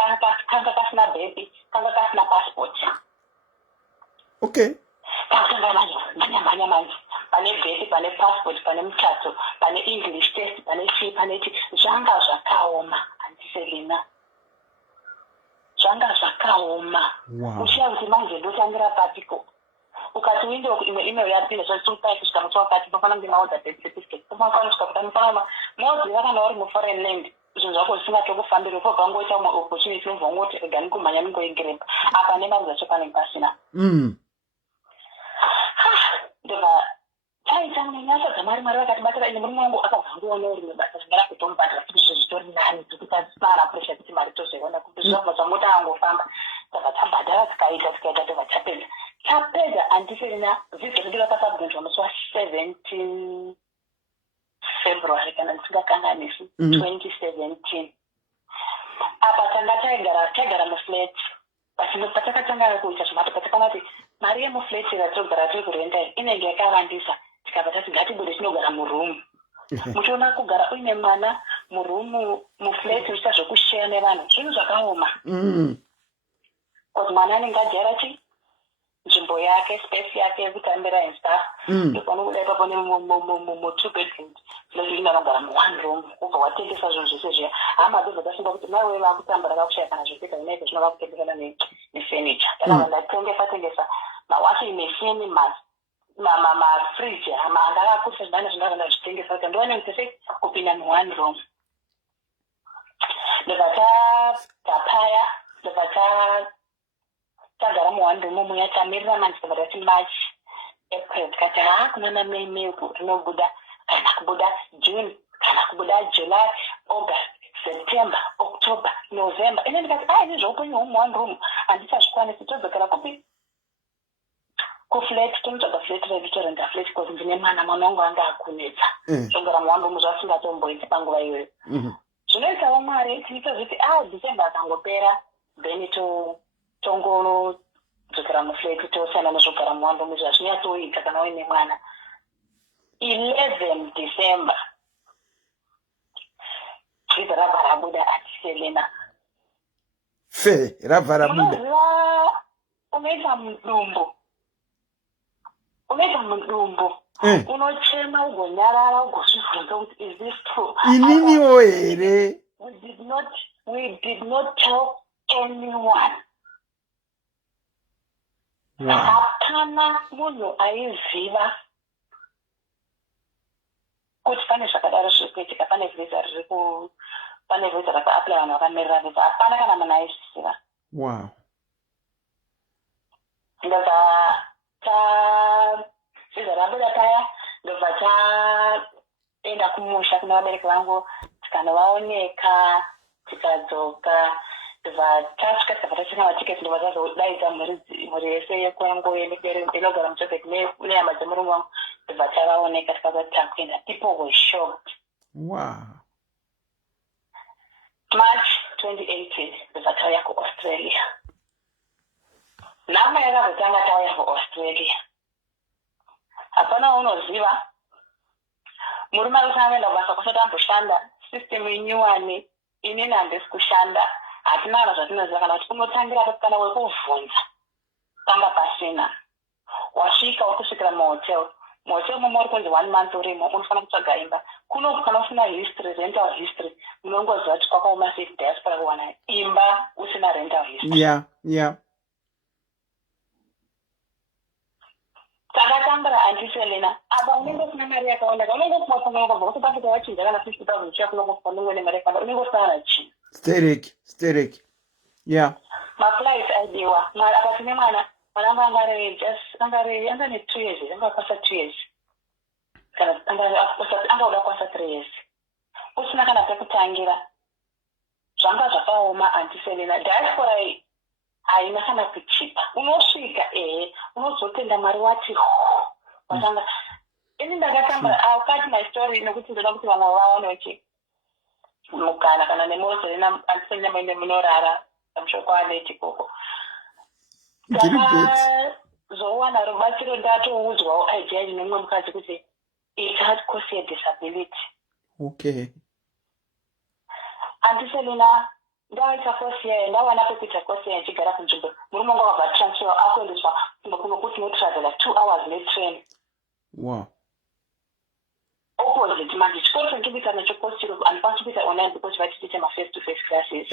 kanga kasina bebi kanga kasina passport okay kakutanga manya manje pane bebi pane passport pane muchato pane english test pane fee pane zvanga zvakaoma andiselina zvanga zvakaoma uchiya kuti manje ndotangira patiko ukati uinde imwe email yapinda zvachitokai kusvika muti wakati unofana kunge maodha birth certificate unofana kusvika kuti unofana moziva kana uri muforeign land zvinhu zvako zvisingatokufambiri ukobva ngoita umwe opportunity unobva ngoti ega nikumhanya ningoegereba apa nemari dzacho panenge pasina ndobva taita nyasha dzamari vakatibatira ine murume wangu akabvanguonewo rimwe basa zvingada kutomubhatira kuti zvitori nani kuti asina pressure kuti mari tozviona kuti zvabva zvamota angofamba saka tabhadhara tikaita tobva tapedza andisirina vhidhi redu rakasabhunzwa musi wa17 February kana ndisingakanganisi 2017 apa tanga taigara muflat patakatanga kuita zvomato patakana kuti mari yemuflat ratogara tiri kurenda inenge yakawandisa tikabva tati ngatibude tinogara murumu muchiona kugara uine mwana murumu muflat uchiita zvokusheya nevanhu zvinhu zvakaoma kuti mwana anenge adyara nzvimbo yake space yake yekutambira and stuff ndopanokuda ipapo mu2 bedroom flat anogara mu1 room ubva watengesa zvinhu zvese zviya hama dzobva tafunga kuti maiwe vakutamba rakakushaya kana zvepeka zvinaive zvinova kutengesana nefurniture takava ndatengesa mawashing machine mafridge hama ndakakusa zvindana zvindaka ndazvitengesa kuti ndiwane mutese kupinda mu1 room ndobva tapaya ndobva tagara mu1 room muya tamirira manzi tobva tati March April tikati kuna May rinobuda kana kubuda June kana kubuda July August September October November ine ndikati ini zvoupenyu hwomu1 room handisazvikwanisi todzokera kupi kuflat tomutsvaga flat redu torenga flat because ndine mwana wangu anga akunetsa shongera mwambo muzvasingatomboiti panguva iyoyo zvinoitawo mwari tinotozviti December akangopera then tongodzokera muflat tosiyana nezvogara mwambo muzvazvinyatsoita kana uine mwana 11 December vhiza rabva rabuda atiselena fe rabva rabuda unoziva unoita mudumbu unochema ugonyarara ugozvibvunza kuti is this true ininiwo here we did not tell anyone hapana munhu aiziva kuti pane zvakadaro zviri kuitika pane vhisa rakaapply vanhu vakamirira vhisa hapana kana munhu aizviziva wow ndobva vhisa rabuda paya ndobva taenda kumusha kuna vabereki vangu tikanovaoneka tikadzoka ndobva tasvika tikabva tatenga matiketi ndobva tazodaidza mhuri yese yekwangu inogara muchobek nehama dzemurume wangu ndobva tavaoneka tikabva takuenda. People were shocked. Wow. March 2018 ndobva tauya kuAustralia. Nhama yakazotanga tauya kuAustralia. Hapana unoziva murume ari kuenda kubasa kusati amboshanda system inyuwani inini handisi kushanda hatina kana zvatinoziva kana kuti unotangira pasikana wekuvhunza panga pasina wasvika wakusvikira muhotel momo uri kunzi 1 month urimo unofanira kutsvaga imba kuno kana usina history rental history unongoziva kuti kwakaoma sei diaspora kuwana imba usina rental history. Yeah. Takatambura andiselena apa unenge usina mari yakawanda ka unenge usina kufunga kuti pasika wachinja kana 50,000 chiya kuno kufunga ngone mari yakawanda unenge usina chi stereki yeah maflights aidiwa mari apa tine mwana wangu angane 2 years angapasa 2 years kana angauda kwasa 3 years usina kana pekutangira zvanga zvakaoma andiselena diaspora haina kana kuchipa unosvika unozotenda mari wati watanga ini ndakatambura akati my story nekuti ndoda kuti vamwe vaone kuti mukana kana nemozorina andiselena maende munorara pamushoko aleti koko ndakazowana rubatsiro ndatoudzwawo idea nemumwe mukadzi kuti it had cause a disability. Okay. Andiselena ndaita kosi yayo ndawana pekuita kosi yayo nchigara kunzvimbo murume wangu akabva transfer akuendeswa kunokuti notravela 2 hours netrain. Wow. Opposite manje chikoro chandikuita nacho kosi iro handikwanisi kuita online because vatiticha ma-face to face classes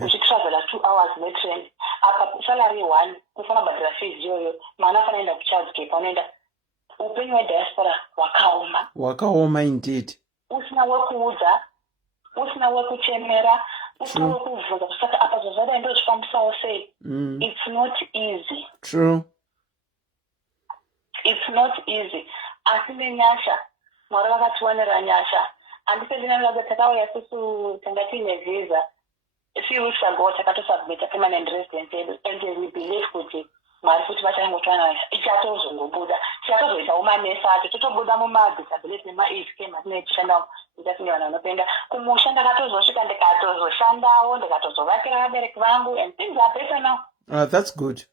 uchitravela 2 hours netrain apa salary 1 unofanira kubhadhira fees iyoyo mwana afanira enda kuchild care paunoenda upenyu hwediaspora wakaoma indeed usina wekuudza usina wekuchemera usina wekubvunza kusaka apa zvazvadai ndochifambisawo sei. It's not easy. True. It's not easy. Asi nenyasha mwari vakatiwanira nyasha handisendinanaga takauya susu tanga tiine visa a few weeks ago takatosubmita permanent residence yedu and we believe kuti mwari futi vachangotiwana ichatozongobuda tichatozoitawo manesa acho totobuda mumadisability nemaage came atinetishanda itatinge vanhu vanopenda kumusha ndakatozosvika ndikatozoshandawo ndikatozovakira vabereki vangu and things are better now. That's good.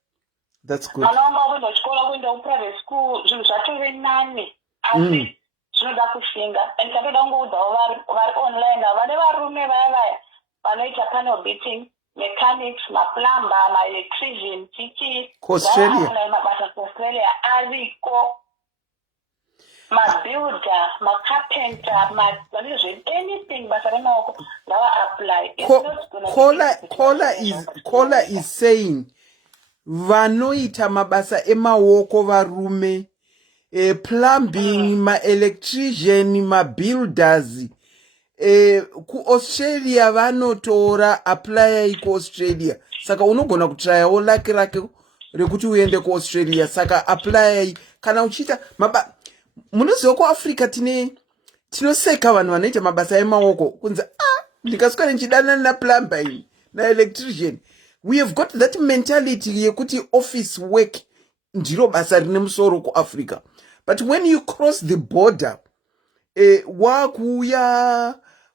Mwana wangu akuenda kuchikoro kuenda kuprivate school zvinhu zvatove nani asi zvinoda kushinga and ndikatoda kungoudzawo vari online vane varume vaya vanoita panel beating mechanics maplumber maelectrician chichi mabasa kuaustralia ariko mabuilder macarpenter anything basa remaoko ngavaapply. Caller is saying vanoita mabasa emaoko varume plumbing maelectrician mabuilders kuAustralia vanotora apply kuAustralia saka unogona kutrayawo laki rake rekuti uende kuAustralia saka apply kana uchita munoziva kuAfrica tinoseka vanhu vanoita mabasa emaoko kunzi ndikasvika ndichidana naplumber naelectrician. We have got that mentality yekuti office work ndiro basa rine musoro kuAfrica. But when you cross the border,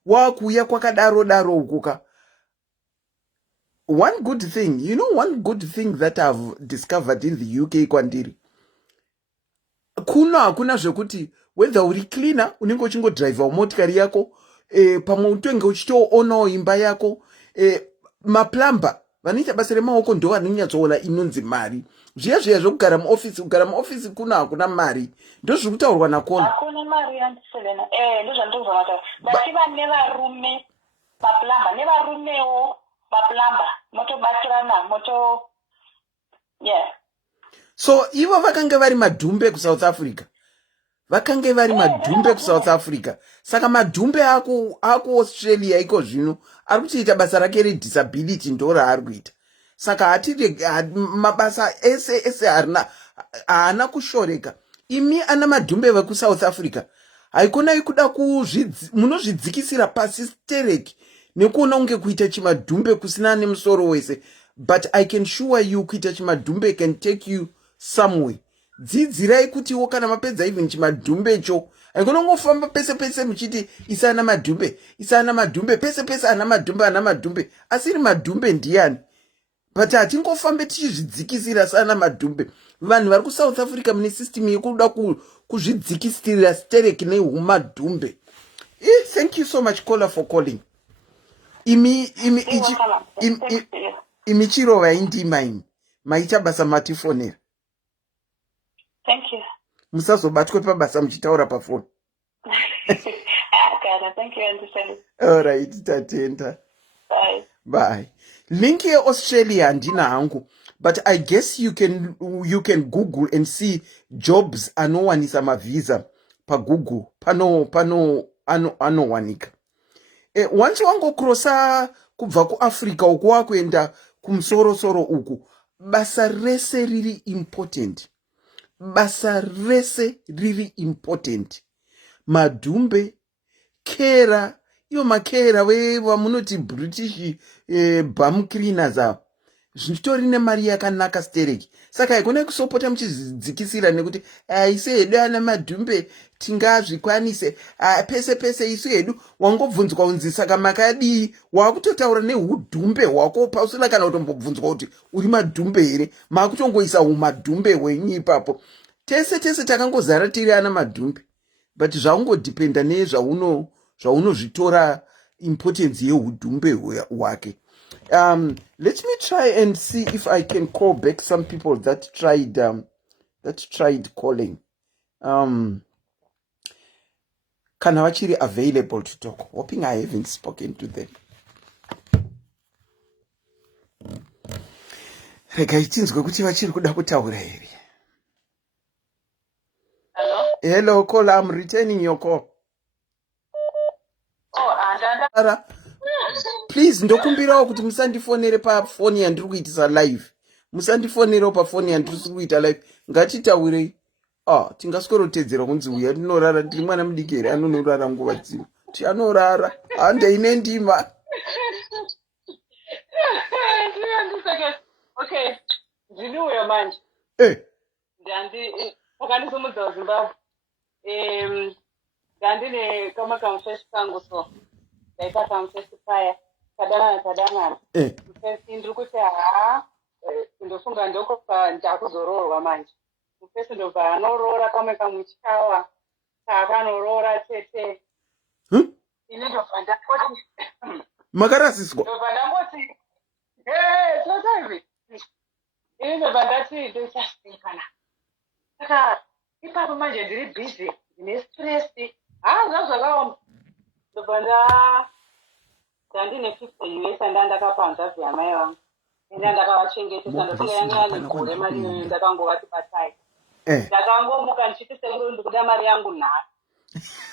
wakuya kwakadaro daro ukuka. One good thing, one good thing that I've discovered in the UK kwandiri. Hakuna zvekuti whether uri cleaner unenge uchingodrive motikari yako, pamwe utenge uchitoonawo imba yako, maplamba vanoita basa remaoko ndo vanonyatsoona inonzi mari. Zviya zvokugara muofisi hakuna mari. Ndo zviri kutaurwa naKola. Hakuna mari yandiselena. Ndo zvandinobva mata. Vachiva nevarume maplamba nevarumewo maplamba motobatirana yeah. So ivo vakanga vari madhumbe kuSouth Africa. Vakanga vari madhumbe kuSouth Africa. Saka madhumbe aku Australia iko zvino ari kuchiita basa rake redisability ndo raari kuita. Saka hatiri mabasa ese haana kushoreka. Imi ana madhumbe vekuSouth Africa haikonai kuda munozvidzikisira pasi stereki nekuona unge kuita chimadhumbe kusina nemusoro wese. But I can assure you kuita chimadhumbe can take you somewhere. Dzidzirai kutiwo kana mapedza even chimadhumbe cho haikona ngofamba pese muchiti isana madhumbe pese ana madhumbe asiri madhumbe ndiani. But hatingofambe tichizvidzikisira sana madhumbe. Vanhu vari kuSouth Africa mune system yekuda kuzvidzikisira stereki nehumadhumbe. Thank you so much Kola for calling. Imi chirova indima imi maita basa matifonera. Thank you. Musazobatwe pabasa muchitaura pafoni. Thank you, understand. All right, tatenda. Bye. Link Australia ndina hangu, but I guess you can Google and see jobs anowanisa mavisa pa Google pano anowanika. Once wango krosa kubva kuAfrica uku wakuenda kumsorosoro uku, basa rese riri important. Madhumbe, kera, makera vamunoti British bum cleaners ava. Zvitori nemari yakanaka stereki. Saka haikona kusopota muchidzikisira nekuti isu hedu ana madhumbe tingazvikwanise pese isu hedu. Wangobvunzwa unzi saka makadii, wakutotaura nehudhumbe hwako pausina kana kutombobvunzwa kuti uri madhumbe here. Makutongoisa humadhumbe hwenyu ipapo. Tese takangozara tiri ana madhumbe. But zvaungodependa nezvaunozvitora importance yehudhumbe hwake. Let me try and see if I can call back some people that tried calling. Kana vachiri available to talk. Hoping I haven't spoken to them. Rega itinzwe kuti vachiri kuda kutaura here. Hello, call. I'm returning your call. Please, ndokumbirawo kuti musandifonere pafoni yandiri kuitisa live. Musandifonerewo pafoni yandiri kuita live. Ngatitaurei. Tingaskorotedzera kunzi uya ndinorara ndiri mwana mudiki here anonorara nguva dzino. Anorara. Hande ine ndima. Okay. Ndinouya manje. Wakandisumudza kuZimbabwe. Ndandine kama kamfesi kangu so. Ndaita kamfesi paya. Tadanana. Mfesi ndiri kuti ndofunga ndoko ndakuzororwa manje. Mfesi ndobva anorora kamwe kamuchawa. Akanorora tete. Ine ndobva ndakoti. Makarasiswa. Ndobva ndangoti. Sosavi. Ine ndobva ndati ndochasinkana. Saka ipapo manje ndiri busy, ndine stress. Zvakaoma. Ndobva ndandine 50 US ndandakapanza zvamai vangu. Ine ndakavachengetesa ndofunga yanga ane gore mari ndakangovati batai. Ndakangomuka ndichiti sekuru ndikuda mari yangu nhasi.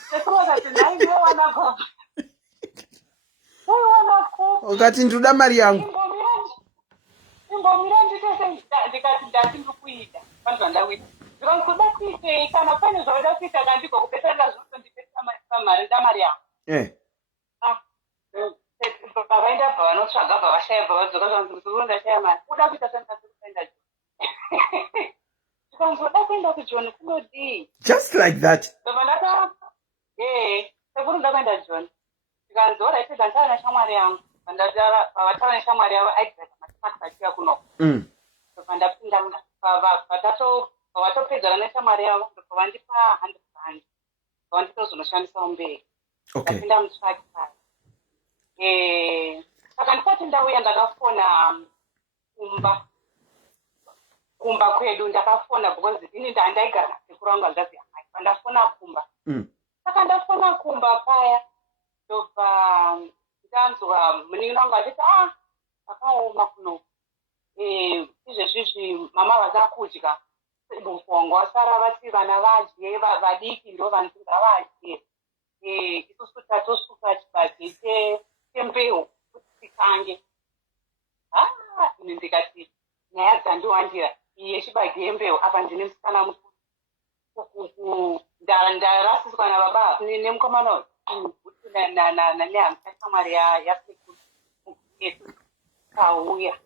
Sekuru akati nhai ndowana kopa. Ukati ndoda mari yangu. Imbomira nditose ndikati ndasindikuita. Vanhu vandawita. Ndikuda kuite kana pane zvauda kuita kandiko kupesera zvose ndipesa mari ndamari yangu. Pavaenda bva vanotsvaga bva vashaya bva vadzoka zvanzi kuti ndashaya mari. Uda kuita senda. ndaenda kuJohn kunodi. Just like that. Ndovandaka sekuru ndakaenda John. Ndikanzora ite ndandana shamwari yangu. Vandadara pavatana shamwari yavo aigara matakatiya kuno. Ndopandapinda pavatopedzana neshamwari yavo ndopovandipa 100 rand. Vanditozonoshandisa mberi. Okay. Ndapinda mutsvaki paya. Saka ndisati ndauya ndakafona kumba kwedu ndakafona because ini ndandaigara sekuru wangu angazi amai. Ndafona kumba. Saka ndafona kumba paya. Ndobva ndanzwa muningi wangu achiti akaoma kuno. Izvezvizvi mama vasakudya. Mufu wangu wasara vati vana vadye vadiki ndo vanzi ngavadye. Isusu tatosuka chibage chembeu kuti tikange. Ini ndikati nyaya dzandiwandira iye chibage yembeu apa ndine musikana mukuru. Ndarasiswa nababa nemukomana nehamshamwari yasekuru kauya.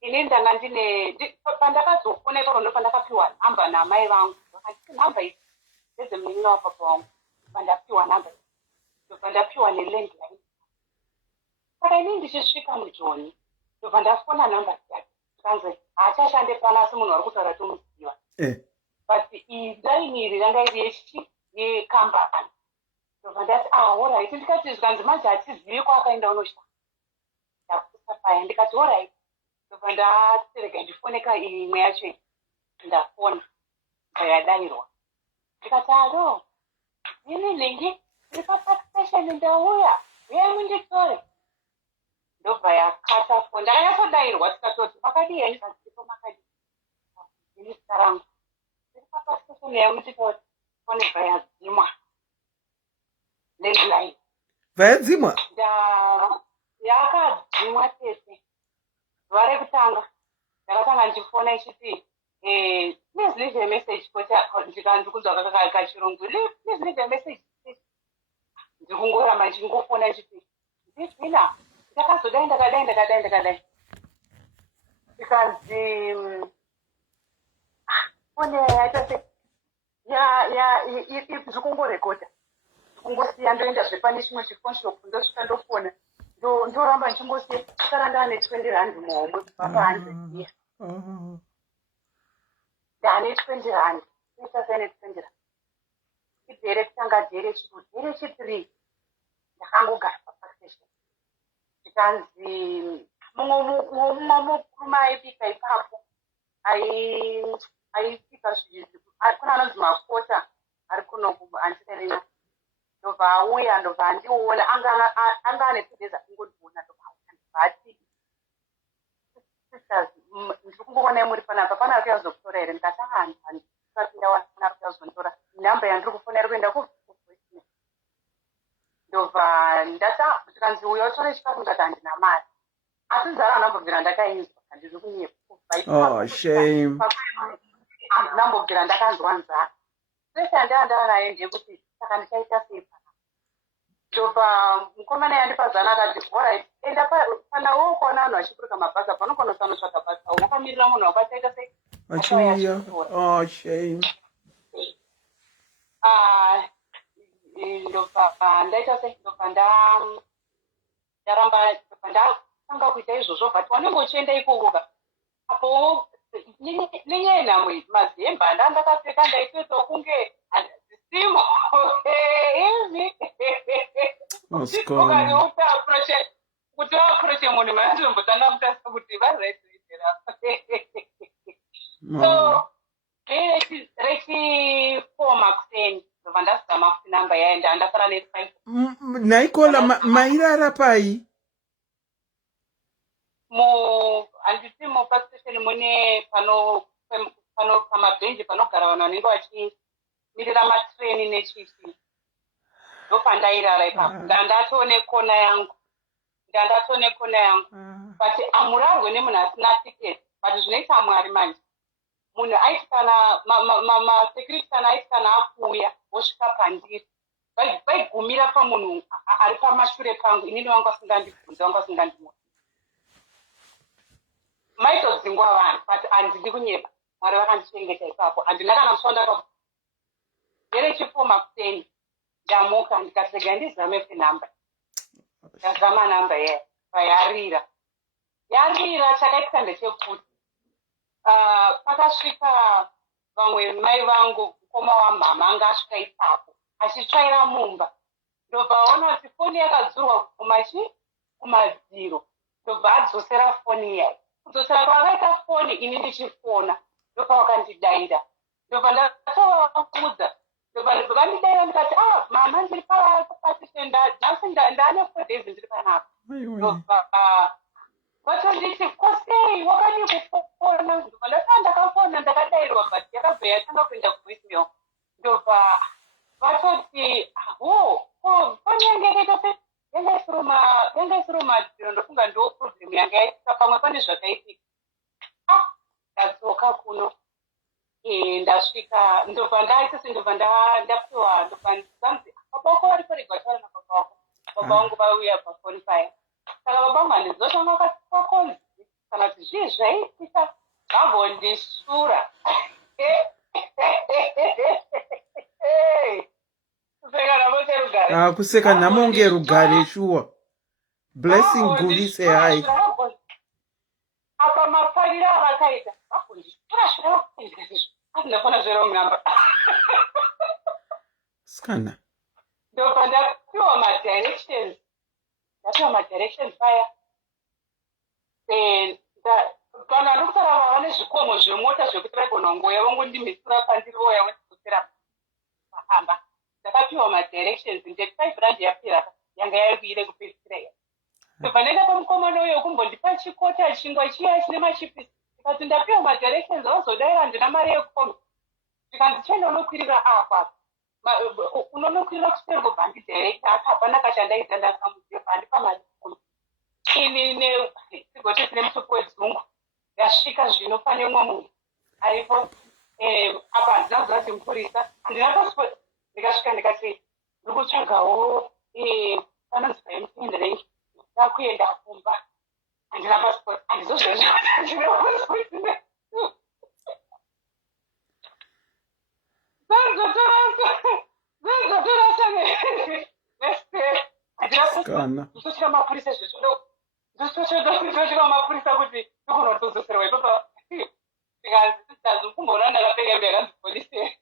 Ini ndanga ndine pandakazofona ipapo ndo pandakapiwa nhamba namai vangu. Vakati nhamba idzi ndedzemuningi wapapa wangu. Pandapiwa nhamba idzi. Ndopandapiwa nelandline. Saka ini ndichisvika muJoni ndopandafona nhamba dzake. Ndikanzi haachashande pana asi munhu ari kutaura tomuziva. But ilaini iri ranga iri yekambani. Ndopandati alright. Ndikati zvikanzi manje hatizivi kwaakaenda unoshanda. Ndakusa paya ndikati alright. Ndopandaterega ndifoneka imwe yacho ndafona ndayadairwa. Ndikati alo ini ningi ndiri paparkstation ndauya uyai munditore. Ndobva yakata foni ndakanyatsodairwa tikatoti makadii yani kasipo makadii ini zita rangu ndiri paparkstation yamutitore foni bva yadzimwa landline Vayadzimwa? Yakadzimwa tete. Zuva rekutanga ndakatanga ndichifona ichiti please leave a message ndikanzwa kachirungu please leave a message. Ndikungoramba ndichingofona ichiti ndizvina ndakazodai ndakadai ndikanzi fone yaita iri kungorekodha kungosiya ndoenda zvepane chimwe chifonshop ndosvika ndofona ndoramba ndichingosiya sara ndaane 20 rand muhomwe kubva pa100 iya ndaane 20 rand ita sene 20 rand idhere kutanga dhere chitu dhere chitiri ndakangogara paparkstation. Ndikanzi mumwe mukuru aipika ipapo aipika zvinhu kuna anonzi makota ari kuno kuantirerina. Ndobva auya ndobva andiona anga ane 2 days akungondiona ndobva auya ndobva ati sisters ndiri kungoonai muri panapa pana ari kuyazokutora here. Ndikati ndikapinda wana ari kuyazonditora nhamba yandiri kufona iri kuenda kuvoicemail. Ndobva ndati ndikanzi uya utore chikafu ndikati handina mari asi nzara handambobvira ndakainzwa handiri kunyepa. Shame. Handinambobvira ndakanzwa nzara sese handanga naye ndekuti saka ndichaita sei pana. Ndobva mukomana yandipazana akati alright enda kana wokuona vanhu vachiburuka mabhazi apa unokona usanotsvaka bhazi avo wakamirira munhu wakachaita sei Achiuya. Shame. Ndobva ndaita sei ndobva ndaramba ndakanga kuita izvozvo but wanenge uchienda ikoko apo nenyaya nhamo mazemba ndandakapfeka ndaitoitawo kunge handisimo ivi kuti waaproche munhu manatombotanga kutarisa kuti varaizoitera so rechi4 kuseni ndobva ndazama kuti namba yaenda ndasara ne5 Naikola mairara pai? handisi muparkstation mune pano pamabhenji panogara vanhu vanenge vachimirira matreni nechichi. Ndopandairara ipapo ndandatone kona yangu but amurarwe nemunhu asina tiketi but zvinoita mwari manje munhu aiti kana masecurity kana aiti kana akuuya vosvika pandiri vaigumira pamunhu ari pamashure pangu inini vangu vasingandibvunza vangu vasingandimona maitodzingwa vanhu but handidi kunyepa Mwari vakandichengeta ipapo. Handina kana kusonda pa gere chipoma kuseni. Ndamuka ndikasega ndizame pinamba. Ndazama namba ye. Yarira. Yarira chakaita ndechekuti. Pakasvika vamwe mai vangu mukoma wamama anga asvika ipapo. Achitsvaira mumba. Ndobva aona kuti foni yakadzurwa kumadziro. Ndobva adzosera foni yayo. Kudzosera kwakaita foni ini ndichifona. Ndobva wakandidaira. Ndobva ndatovaudza. Ndobva vandidaira ndikati mama ndiri papatitenda nhasi ndane 4 days ndiri panapa. Ndobva vatonditi kosei wakadi kufona. Ndobva ndasanga ndakafona ndakadairwa but yakabva yatanga kuenda kuvoicemail. Ndobva vatoti foni yange yakaita yanga isiri madziro. Ndofunga ndo problem yanga yaitika pamwe pane zvakaitika. Ndadzoka kuno ndasvika ndobva ndapiwa ndobva ndanzi baba wako vari kurega kutaura nababa wako. Baba vangu vauya pafoni paya. Saka baba vangu handizotanga wakati pakonzi kana kuti zvii zvaitika vambondisura. Kuseka namo serugare. Kuseka namo ngerugare shuwa. Blessing guvise hai. Apa mafarira avakaita vakundisura zvakakuita izvo. Ndinofana zvero ngamba. Skana. Ndobva ndapiwa madirections paya. Kana ndokusara vava nezvikomo zvemota zvekuti vaigona ngoya vangondimhisira pandirivoya wekudzosera pahamba. Ndakapiwa madirections ndeti 5 rand yapira yanga yaikuire kupedzisira iya. Ndobva ndaenda pamukomana uyo kumbondipa chikota chingwa chiya chine machipisi. Ndikati ndapiwa madirections vazodaira ndina mari yekufoma. Ndikandichenda unokwirira apa. Unonokwirira kuseri kubva ndidirecta apa hapana kachandaita ndakamuziva handipa mari yekufoma. Ini sigoti tine mutupu wedzungu. Ndasvika zvino pane umwe munhu aripo apa handina kuti mupurisa. Handina passport. Ndikasvika ndikati ndiri kutsvagawo panonzi paimupindirei. Ndakuenda kumba. Handina passport. Handizozvona handina passport. Skana. Ndosvika mapurisa zvezvo. Ndosvika mapurisa kuti ndogona kutodzoserwa ipapo. Ndikanzi kumboona ndakapfeka hembe yakanzi polisi.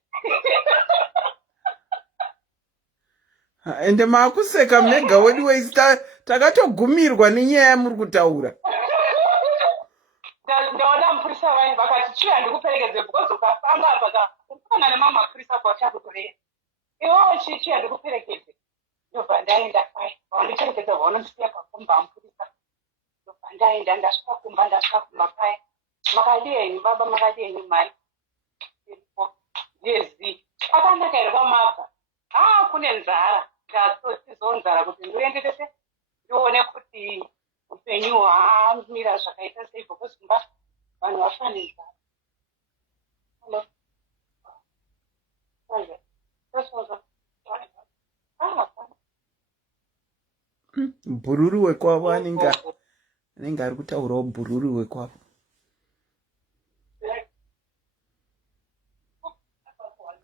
Ende makuseka mnega wedu weisi takatogumirwa nenyaya yamuri kutaura. Ndaona mupurisa wai vakati chiya ndikuperekedze because ukafamba apa ukafana nemamwe mapurisa kwachakutorera. Iwewo chiya ndikuperekedze. Ndobva ndaenda kwai vandicherekedza vanondisiya pakumba mupurisa. Ndobva ndaenda ndasvika kumba paya. Makadii baba makadii mari. Yezi. Pakanaka here kwamabva. Kune nzara. Ndatotizo nzara kuti ndoenderese ndione kuti upenyu hwamira zvakaita sei because vanhu vafa nenzara. Bhururu wekwavo anenge ari kutaurawo bhururu wekwavo.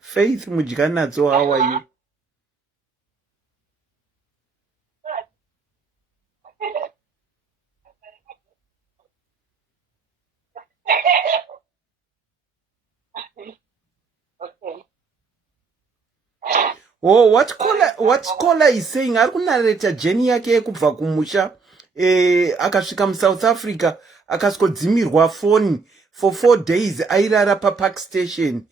Faith Mujikanadzo, how are you? Oh, what scholar is saying, ari kunareta journey yake yekubva kumusha akasvika muSouth Africa akasikodzimirwa foni for 4 days airara papark station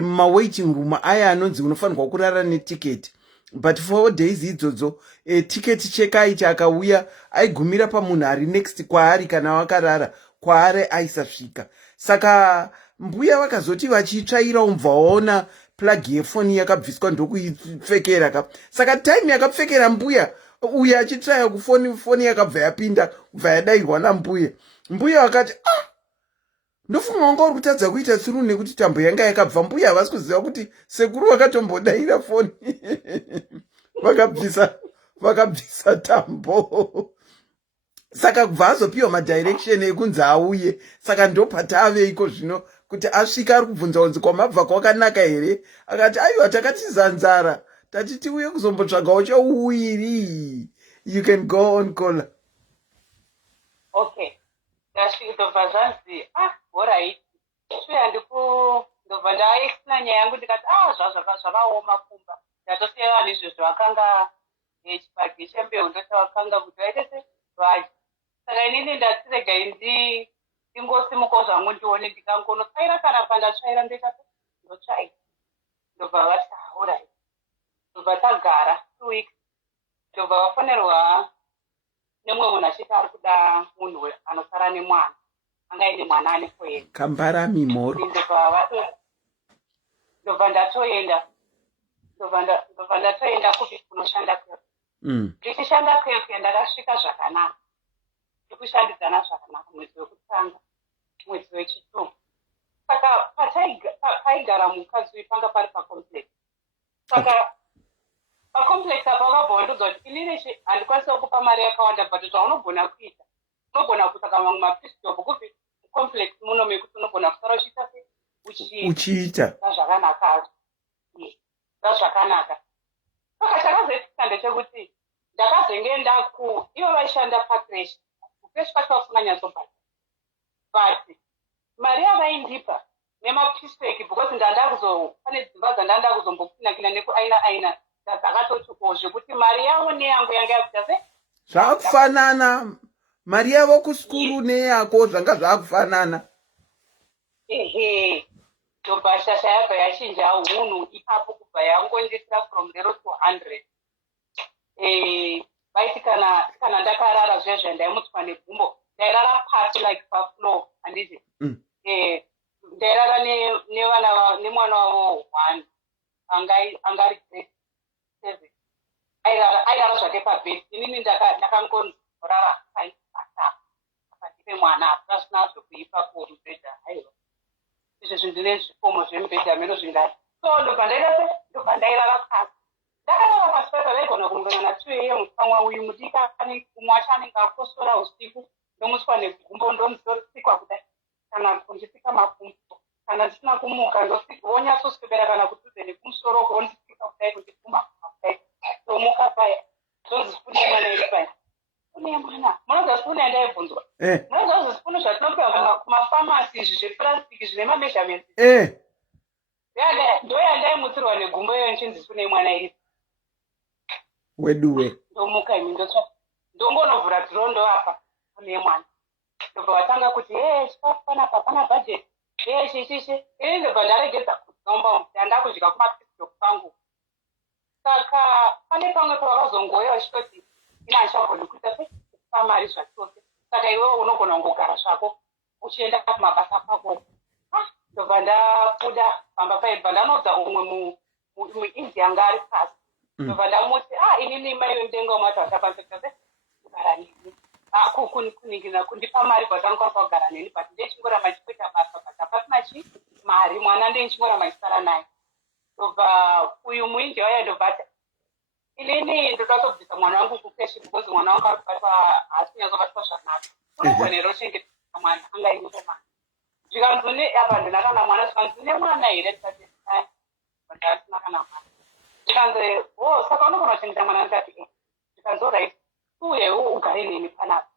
mawaiting room aya anonzi unofanirwa kurara netiketi, but 4 days idzodzo tiketi chekaiti akauya aigumira pamunhu ari next kwaari kana wakarara kwaari aisasvika. Saka mbuya vakazoti vachitsvaira umva waona plug yefoni yakabviswa ndokuipfekera ka. Saka time yakapfekera mbuya uya achitsvaya foni yakabva yapinda kubva yadairwa nambuya. Mbuya wakati ndofunga wanga uri kutadza kuita tsuru nekuti tambo yanga yakabva. Mbuya havasi kuziva kuti sekuru vakatombodaira foni vakabvisa tambo. Saka kubva azopiwa madirection ekunzi auye. Saka ndopatave iko zvino kuti asvika ari kubvunza kunzi kwamabva kwakanaka here, akati aiwa takatiza nzara tachiti uye kuzombotsvagawo chouwiri. You can go on, caller. Okay. Ndasvikidobva zvanzi alright. Ndobva ndaisina nyaya yangu ndikati zvakaoma pfumba. Ndatosiya vanhu izvozvo vakanga chibage chembeu ndosavakanga kuti vaite sevaji. Saka inini ndatirega ndingosimukawo zvangu ndione ndikangonotsvaira kana pandatsvaira ndekati ndotsvaira. Ndobva vati alright. Ndobva tagara 2 weeks. Ndobva vafonerwa nemwe munhu achiti ari kuda munhu anosara nemwana. Anga ine mwana ane foyeni. Kambarami mhoro. Ndobva ndatoenda. Ndobva ndatoenda kunoshanda kwefu. Ndichishanda kwefu ndakasvika zvakanaka. Ndikushandidzana zvakanaka mwedzi wekutanga, mwedzi wechitumbu. Saka paigara mukadzi uyu panga pari pacomplex. Saka pacomplex apa vakabva vandoudza kuti inini handikwanisa kukupa mari yakawanda, but zvaunogona kuita unogona kutsvaka mamwe mapistob kupi complex muno mekuti unogona kusara uchiita uchiita zvakanaka zvakanaka. Saka chakazoitika ndechekuti ndakazenge ivo vaishanda pacresh kwacho vasinganyatsobhadha, but mari yavaindipa nemapisteki because pane dzimba dzandanda kuzombopinakina nekuaina dzakatoti zvekuti mari yavo neyangu yanga yakuita se zvakufanana. Mari yavo kuskuru neyako zvanga zvakufanana. Ehe. Ndobva shasha yabva yachinja hunhu ipapo kubva yangonditira from 0 to 100. Vaiti kana ndakarara zvezvo ndaimutswa negumbo ndairara pasi like pafloor handiti. Ndairara nemwana wavo 1 angari grade 7. Airara zvake pabhedi. Inini ndakangorara pakati pemwana pasina zvokuipa kumubhedha. Aiwa izvezvi ndine zvikomo zvemubhedha meno zvingati. So ndobva ndairara pasi. Ndakarara pasi paita vaigona kumugana 2 AM pamwe uyu mudikani umwe wacho anenge akosora usiku ndomutswa negumbo ndomuzosikwa kudai kana kundisika makumbo kana ndisina kumuka wonyatsoswebera kana kududze nekumusoro kondisika kudai kundiguma kudai tomuka paya zonzi sipuni yemwana iri paya. Sipuni yemwana munoziva sipuni yandaibvunzwa? Munoziva zvisipunu zvatinopiwa kumafamasi izvi zvepurasitiki zvine mameasurements? Ndo yandaimutsirwa negumbo iyoyo nchinzi sipuni yemwana iri weduwe. Ndomuka imi ndongonovhura dhiro ndovapa sipuni yemwana. Ndobva vatanga kuti chikafu panapa pana bhajeti chichichi. Ini ndobva ndaregedza kutomba ndandakudya kumapisidoku pangu. Saka pane pamwe pavakazongoya vachitoti ina handichabvoni kuita sekupa mari zvachose. Saka iwewo unogona kungogara zvako uchienda kumabasa kwako. Ndobva ndabuda pamba paibva ndanodza umwe muindia anga ari pasi. Ndobva ndamuti inini mai mudenga wamati vachapanzekuita sekugara neni. Kuningira kundipa mari but angakwanisa kugara neni but ndechingoramba ndichikuita basa but hapasina mari mwana ndechingoramba ndichisara naye. Ndobva uyu muindia waya ndobva ati inini ndoda kubvisa mwana wangu kukeshi because mwana wangu ari kubatwa hasinyazobatwa zvakanaka. Unogona here uchengetedza mwana angaine mwana. Zvikanzune apa ndina kana mwana zvikanzune mwana here ndikati but hasina kana mwana. Zvikanzi saka unogona kuchengeta mwana ndikati zvikanzi alright uyewo ugare neni panapa.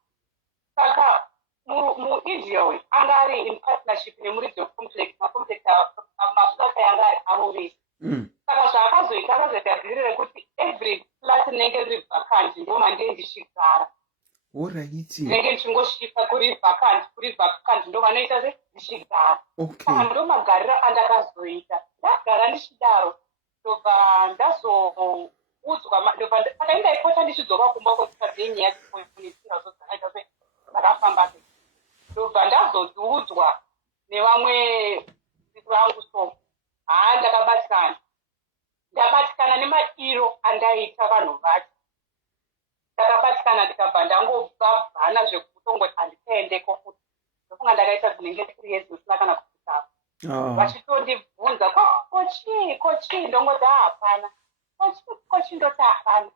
Saka muindia uyu anga ari in partnership nemuridzi wecomplex macomplex maflaka yanga ari arovesi. Saka zvaakazoita akazoita dhiri rekuti every flat rinenge riri vacant ndomandee ndichigara. Ndinenge ndichingosvika kuri vacant ndo vanoita ndichigara. Saka ndo magariro andakazoita. Ndagara ndichidaro ndobva ndazoudzwa saka indaipota ndichidzoka kumba kwekusadze nyaya dzekunisira zodzakaita dzakafamba. Ndobva ndazoudzwa nevamwe vangu so ndabatikana nemairo andaita vanhu vacho. Ndakabatikana ndikabva ndangobvana zvekutongoti handichaendeko futi. Ndofunga ndakaita dzinenge 3 years usina kana kusvika. Vachitondibvunza kochi ndongoti hapana. Kochi ndoti hapana.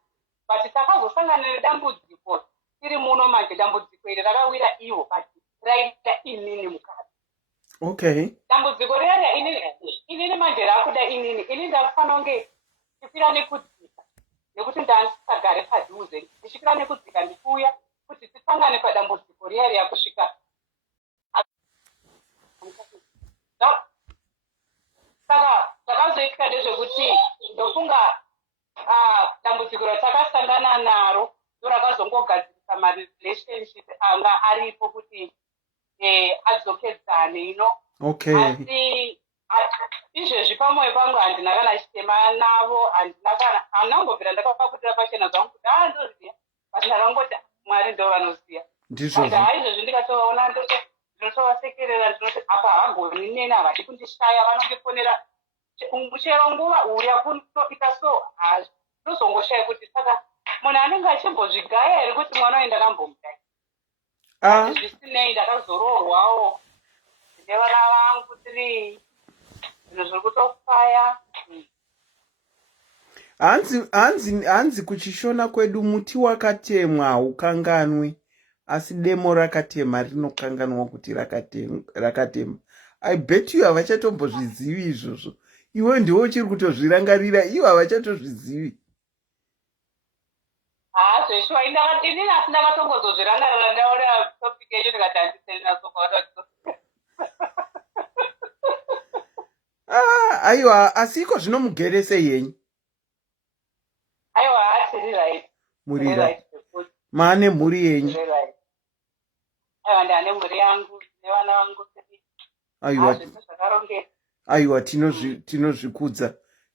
But takazosangana nedambudziko tiri muno manje dambudziko iri rakawira ivo but raita inini mukadzi. Okay. dambudziko rere inini manje rakuda ini ndakufanira kunge ndikwira nekudzika nekuti ndandisagare padhuze ndichikwira nekudzika ndikuuya kuti tisangane padambudziko riya riya kusvika saka zvakazoitika ndezvekuti ndofunga dambudziko ratakasangana naro ndo rakazongogadzirisa marelationship anga aripo kuti adzokedzane Okay. asi izvezvi pamwoyo pangu handina kana chitema navo handinangobvira ndakapaputira pachena zvangu kuti ndoziya basi ndakangoti mwari ndo vanoziya Ndizvozvo. izvezvi ndikatoona ndinotovasekerera ndinoti apa havagoni neni havadi kundishaya vanondifonera chero nguva uya kunoita so ndozongoshaya kuti saka munhu anenge achimbozvigaya here kuti mwana waye ndakambomudai zvisinei ndakazoroorwawo nevana vangu tiri zvinhu zviri kutofaya. hanzi kuchishona kwedu muti wakatemwa haukanganwi asi demo rakatema rinokanganwa kuti rakatema. I bet you havachatombozvizivi izvozvo. Iwe ndiwo uchiri kutozvirangarira, ivo havachatozvizivi. Zveshuwa inini asi ndakatongozozvirangarira ndaona topic yacho ndikati handiseri naso kwavatoa. Aiwa, asi iko zvino mugere sei yenyu? Aiwa, tiri right. Muri right. Maane mhuri yenyu? Aiwa, ndane mhuri yangu nevana vangu. Aiwa,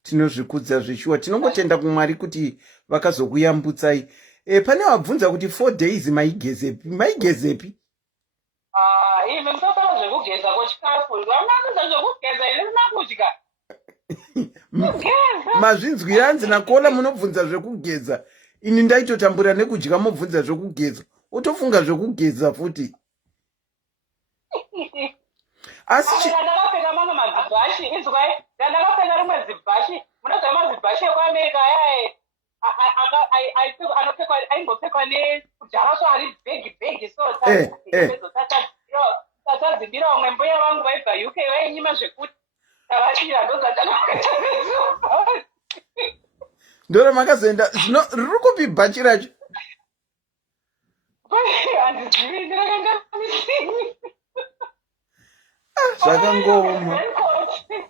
tinozvikudza zveshuwa. Tinongotenda kumwari kuti vakazokuyambutsai. Pane wabvunza kuti 4 days maigezepi? Ime musakara zvekugeza kwechikafu. Vamanoza zvekugeza ine sina kudya. Mazvinzwira hanzi nakola munobvunza zvekugeza. Ini ndaitotambura nekudya mobvunza zvekugeza. Utofunga zvekugeza futi. Asi ndakapfeka mamwe mazibhashi izwai ndakapfeka rimwe zibhashi munoziva mazibhashi ekuamerica ayaye anopfekwa aimbopfekwa nekujaraso ari bhegi so tatadzibira umwe mbuya vangu vaibva UK vainyima zvekuti tavadira ndoro makazoenda zvino riri kupi bhachi racho handizivi ndinakaenda misini zvakangoma.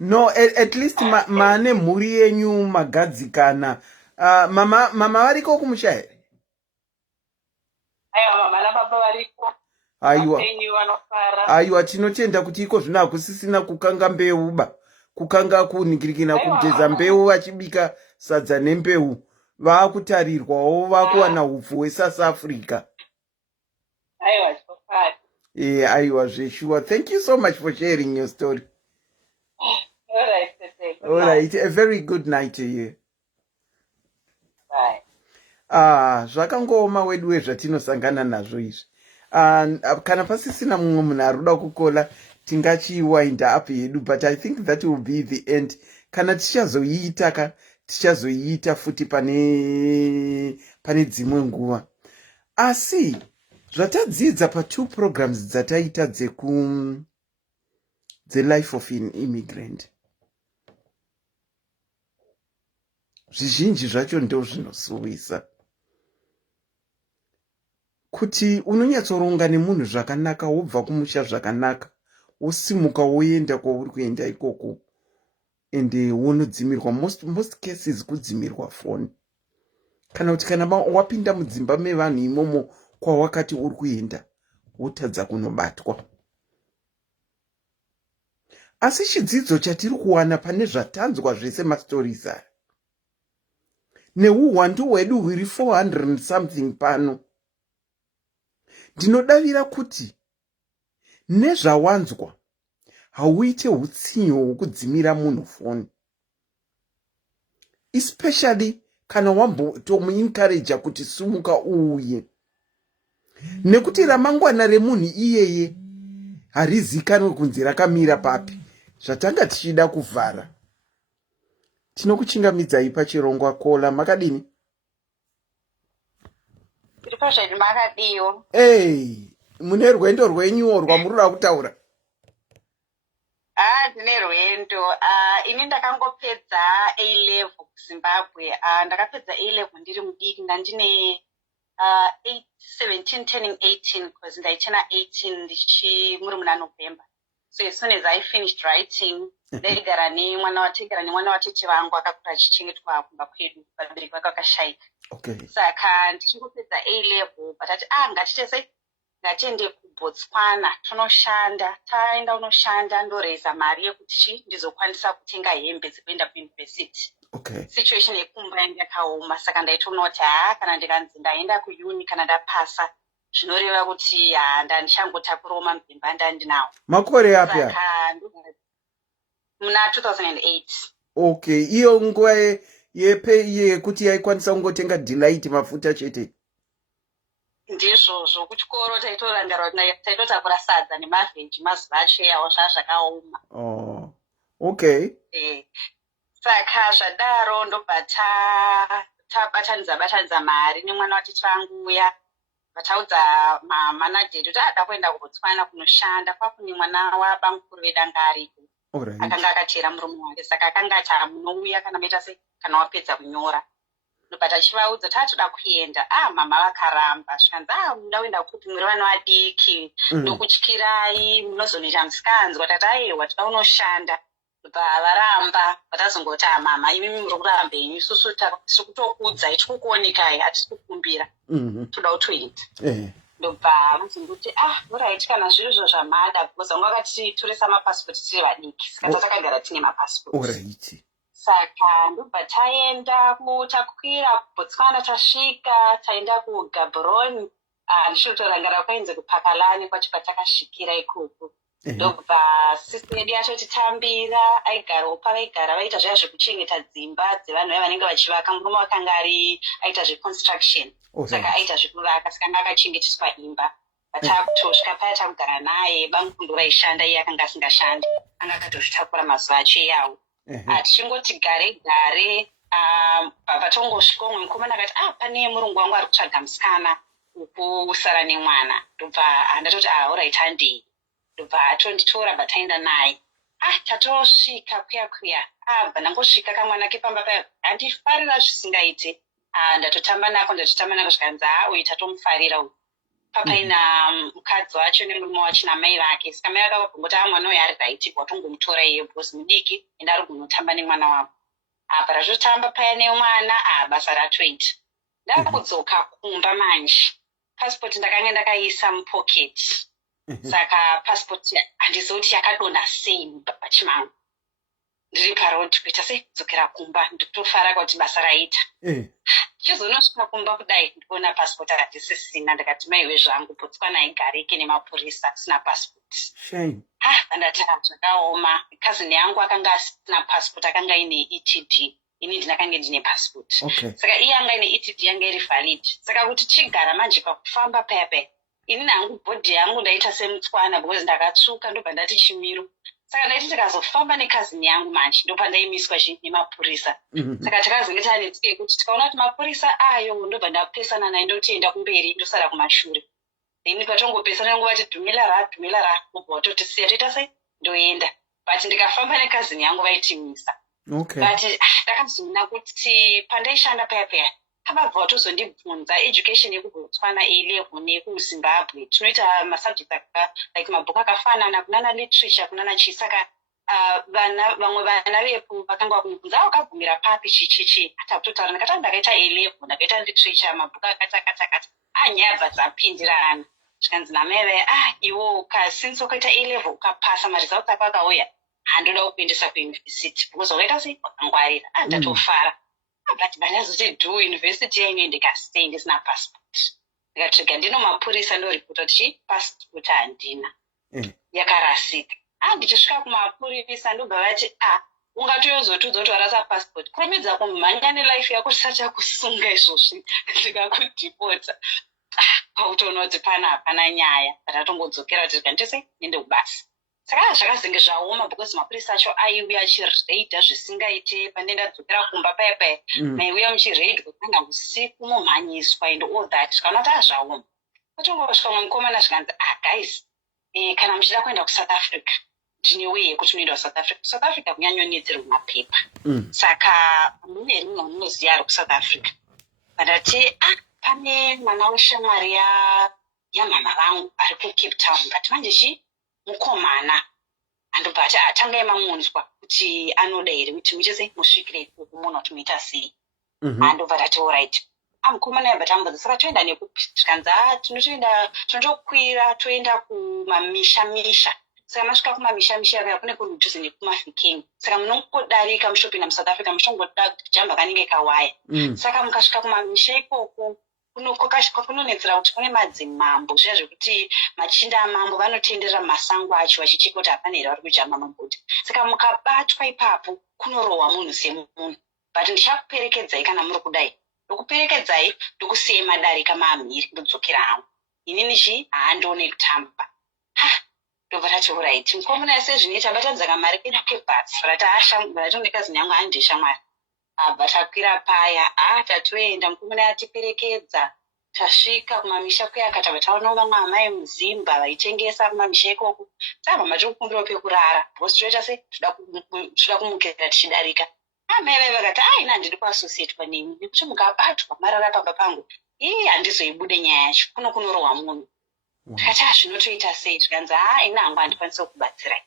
No, at least maane mhuri yenyu magadzikana. Mama variko kumusha here? Aiwa, mama nababa variko. Aiwa, tinotenda kuti iko zvino hakusisina kukanga mbeuba. Kukanga kuningirikina kugeza mbeu vachibika sadza nembeu. Vaakutarirwawo vakuwana upfu hweSouth Africa. Aiwa, chokadi. Aiwa, zveshuwa. Thank you so much for sharing your story. All right. A very good night to you. Bye. Zvakangoma wedu wezvatinosangana nazvo izvi. Kana pasisina mumwe munhu aroda kukola tingachiwinda up yedu, but I think that will be the end. Kana tichazoiita futi pane dzimwe nguva. Asi zvatadzidza pa2 programs dzataita the life of an immigrant. Zvizhinji zvacho ndo zvinosuvisa. Kuti unonyatsoronga nemunhu zvakanaka, wobva kumusha zvakanaka, wosimuka woenda kwauri kuenda ikoko, ende wonodzimirwa. Most cases kudzimirwa phone. Kana kuti kana wapinda mudzimba mevanhu imomo kwawakati uri kuenda, wotadza kunobatwa. Asi chidzidzo chatiri kuwana pane zvatanzwa zvese mastories aya, neuwandu hwedu hwiri 400 and something pano, ndinodavira kuti nezvawanzwa hauite hutsinyo hwekudzimira munhu foni, especially kana wambotomuencourage kuti sumuka uuye, nekuti ramangwana remunhu iyeye harizikanwe kunzi rakamira papi. Zvatanga tichida kuvhara. Tinokuchingamidzai pachirongwa. Kola makadini? Tiri makadiyo. Mune rwendo rwenyuwo rwamurura kutaura. Ndine rwendo. Ini ndakangopedza A-level kuZimbabwe. Ndakapedza A-level ndiri mudiki ndandine 17 turning 18 because ndaichena 18 ndichi muri muna November. So as soon as I finished writing, ndaigara nemwana wacheche vangu akakura achichengetwa kumba kwedu, vabereki vake vakashaika. Okay. Saka ndichingopedza A-level batati ngatiende kuBotswana tonoshanda. Taenda unoshanda ndoreza mari yekuti ndizokwanisa kutenga hembe dzekuenda kuuniversity. Okay. Situation yekumba yanga yakaoma, saka ndaitoona kuti kana ndikanzi ndaenda kuuni kana ndapasa zvinoreva kuti ndandichangotakurawo mabhemba ndandinawo. Makore api? Saka muna 2008. Okay, iyo nguva yekuti yaikwanisa kungotenga delight mafuta chete. Ndizvozvo kuchikoro taitotakura sadza nemavheji mazuva acho yawo zvazvakaoma. Oh, okay. Saka zvadaro ndobva tabatanidza mari nemwana wacheche vangu uya, vataudza mamanajeri kuti ada kuenda kuBotswana kunoshanda. Kwakune mwana wabamukuru vedanga ariko akanga akachera muromo wake, saka akanga ati munouya kana maita sei kana wapedza kunyora. Ndobva tachivaudza tatoda kuenda. Mama vakaramba zvikanzi mudaenda kupi muri vana vadiki ndokutyirai munozonoita musikanzwa. Tati aiwa toda kunoshanda. Ndobva varamba. Vatazongoti mama imi muri kuramba henyu, isusu tiri kutokudzai, tiri kukuonekai, hatisi kukumbira, toda kutoita. Ndobva vazongoti alright kana zvirizvo zvamada, because vanga vakatitoresa mapasipoti tiri vadiki, saka takagara tine mapasipoti. Alright. Saka ndobva taenda takwira kuBotswana, tasvika taenda kuGaborone. Ndichotorangara kwainzi kuPakalani kwacho kwatakasvikira ikoko. Ndobva sister yedu yacho titambira, aigarawo pavaigara vaita zviya zvekuchengeta dzimba dzevanhu vanenge vachivaka. Murume wakanga aita zveconstruction, saka aita zvekuvaka, saka anga akachengeteswa imba. Vatakutosvika paya takugara naye, bamukuru raishanda, iye akanga asingashandi, anga akatozvitakura mazuva acho iyawo. Tichingoti gare gare, patongosvika umwe mukomana akati pane murungu wangu ari kutsvaga musikana ukusara nemwana. Ndobva ndatoti alright handei. Ndobva atonditora bataenda naye. Tatosvika kuya bva ndangosvika kamwana kepamba paya, handifarira zvisingaite. Ndatotamba nako zvikanzi uyu tatomufarira uyu. Papaina mukadzi wacho nemurume wacho namai vake, saka mai vake vabvungoti mwana uyu ari right, watongomutora iye because mudiki ende ari kunotamba nemwana wavo. Parazvotamba paya nemwana basa ratoita. Ndakudzoka kumba manje, pasipoti ndakanga ndakaisa mupoketi. Saka pasipoti handizivi yakadonha sei mubhachi mangu. Ndiri parodi kuita sei kudzokera kumba, nditofara kuti basa raita. Chizonosvika kumba kudai ndikuona pasipoti handisisina. Ndikati maiwe zvangu Botswana igariki nemapurisa sina pasipoti. Ndati zvakaoma. Kazini yangu akanga asina pasipoti, akanga ine ETD. Ini ndinakanga ndine pasipoti. Saka iye anga ine ETD yanga iri valid. Saka kuti chigara manje pakufamba paya ini nangu bhodhi yangu ndaita semutswana because ndakatsvuka. Ndobva ndati chimiro. Saka ndaiti tikazofamba nekazini yangu manje ndobva ndaimiswa nemapurisa. Saka takazenge tanetsika yekuti tikaona kuti mapurisa ayo, ndobva ndapesana naye ndotienda kumberi ndosara kumashure. Ini patongopesana nguva dhumila mubva watotisiya toita sei ndoenda. But ndikafamba nekazini yangu vaitimisa. But ndakazomina kuti pandaishanda paya akabva watozondibvunza education yekuBotswana A-level nekuZimbabwe tinoita masubjects like mabhuku akafanana, kunana literature kunana chii. Saka vamwe vana vepo vakanga vakunibvunza wakabvumira papi chichichi. Atakutotaura ndakati ndakaita A-level, ndakaita literature, mabhuku akati nyaya bva dzapindirana. Zvikanzi namai vaye iwo since wakaita A-level ukapasa maresults ako akauya, handoda kukuendesa kuuniversity because wakaita sei wakangwarira. Ndatofara. But ndazoti do university yenyu ndikastay ndisina passport. Ndikatsvika ndino mapurisa ndoripota kuti passport handina, yakarasika. Ndichisvika kumapurisa ndobva vati ungatoyozotudza kuti warasa passport, kuremedza kumhanya nelife yako tisachakusunga izvozvi tikakudhipota. Pautoona kuti hapana nyaya. Tatongodzokera kuti ndise nende kubasa. Saka zvakazenge zvaoma because mapurisa acho aiuya achireidha zvisingaite. Pandendadzokera kumba paya maiuya muchireidha kutanga usiku mumhanyiswa and all that. Kana kuti zvaoma. Patongosvika mumwe mukomana zvikanzi guys, kana muchida kuenda kuSouth Africa ndinewe yekuti unoenda kuSouth Africa. South Africa kunyanyonedzerwa mapepa. Saka mune rimwe munoziya ari kuSouth Africa. Ndati pane mwana weshamwari yamama vangu ari kuCape Town, but manje mukomana. Andobva ati tangai mamunzwa kuti anoda here kuti muchese musvikire ikoko muona kuti muita sei. Andobva tati alright. Mukomana yabva tambudza saka toenda nekupi. Tikanzi tinotokwira toenda kumamisha. Saka masvika kumamisha yakaya kune kurudhuze nekumafikeni. Saka munongodarika mushopinda muSouth Africa muchongoda jamba kanenge kawaya. Saka mukasvika kumamisha ikoko kwakasvika kunonetsera kuti kune madzimambo zviya zvekuti machinda amambo vanotenderera masango acho vachicheka kuti hapana here vari kujamba mabhodhi. Saka mukabatwa ipapo kunorohwa munhu semunhu. But ndichakuperekedzai kana muri kudai. Ndokuperekedzai ndokusiyai madarika mamhiri ndodzokera hangu. Inini haandione kutamba. Ndobva tati alright. Mukomana yese zvinoita batadza kamari kedu kebhasi. Vatonekazi nyangu handishamwari. Abva takwira paya. Tatoenda mukomana yatiperekedza. Tasvika kumamisha kweya akati taona vamwe amai muzimba vaitengesa kumamisha ikoko. Tabva tiri kukumbirawo pekurara. Because toita se toda kumukira tichidarika. Amai vakati ina ndiri kuasosietwa nemi nekuti mukabatwa marara pamba pangu handizoibude nyaya yacho kunorohwa munhu. Tikati zvinotoita sei? Tikanzi ina hangu handikwanisa kubatsirai.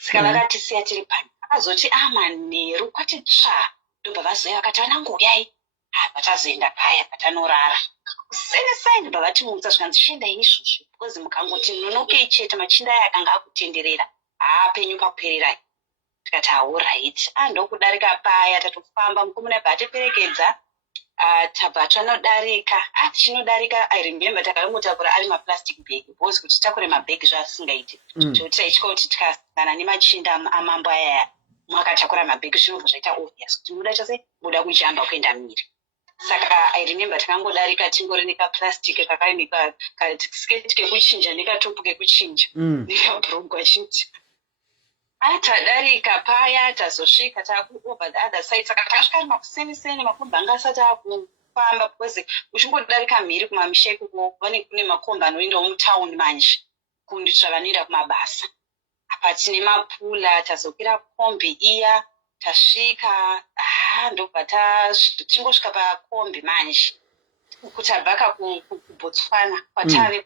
Saka vakatisiya tiri pani. Akazoti manheru kwati tsva. Ndobva vazoya vakati vanangouyai. Patazoenda paya patanorara. Kuseni ndobva vatimutsa zvikanzi chiendai izvozvo. Because mukangoti nonokei chete machinda aya akanga akutenderera. Penyu pakupererai. Tikati alright. Ndokudarika paya tatofamba mukomana batiperekedza. Tabva tanodarika. Tichinodarika I remember takangotakura ari maplastic bag. Because kuti takure mabhegi zvaasingaiti. Kuti taitya kuti tikasangana nemachinda amambo aya mwakatakura mabhegi zvinobva zvaita obvious kuti muda chose muda kujamba kuenda miri. Saka I remember takangodarika tingori nekaplastic kakaine kasiketi kekuchinja nekatopu kekuchinja. Nekabhurugwa chiti. Tadarika paya tazosvika taku over the other side. Saka tasvika makuseni makomba asati akufamba because uchingodarika mhiri kumamisha ikoko kune makomba anoendawo mutaundi manje kunditsva vanoenda kumabasa. Apa tine mapula tazokwira kombi iya tasvika ndobva tingosvika pakombi manje kutabhaka kuBotswana kwatave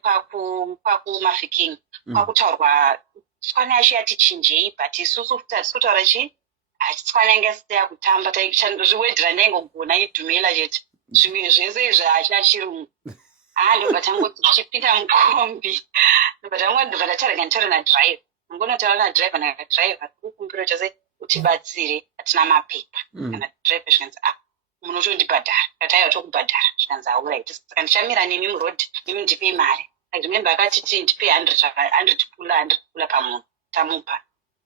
kwakumafikini kwakutaurwa Tswana yacho yatichinjei but isusu tatikutaura Tswana inge sita kutamba zviwedhera ndaingogona idhumela chete zvimwe zvese izvi hachina chirungu. Ndobva tangoti tichipinda mukombi ndobva tatarika nditaura nadhiraivha. Ngongotaura nadhiraivha nakadhiraivha kukumbira chose utibatsire hatina mapepa. Kana dhiraivha zvikanzi munotondibhadhara. Kataiwa tokubhadhara zvikanzi alright. Saka ndichamira nemi murodhi nemi ndipei mari. I remember akati ndipe 100 pula pamunhu tamupa.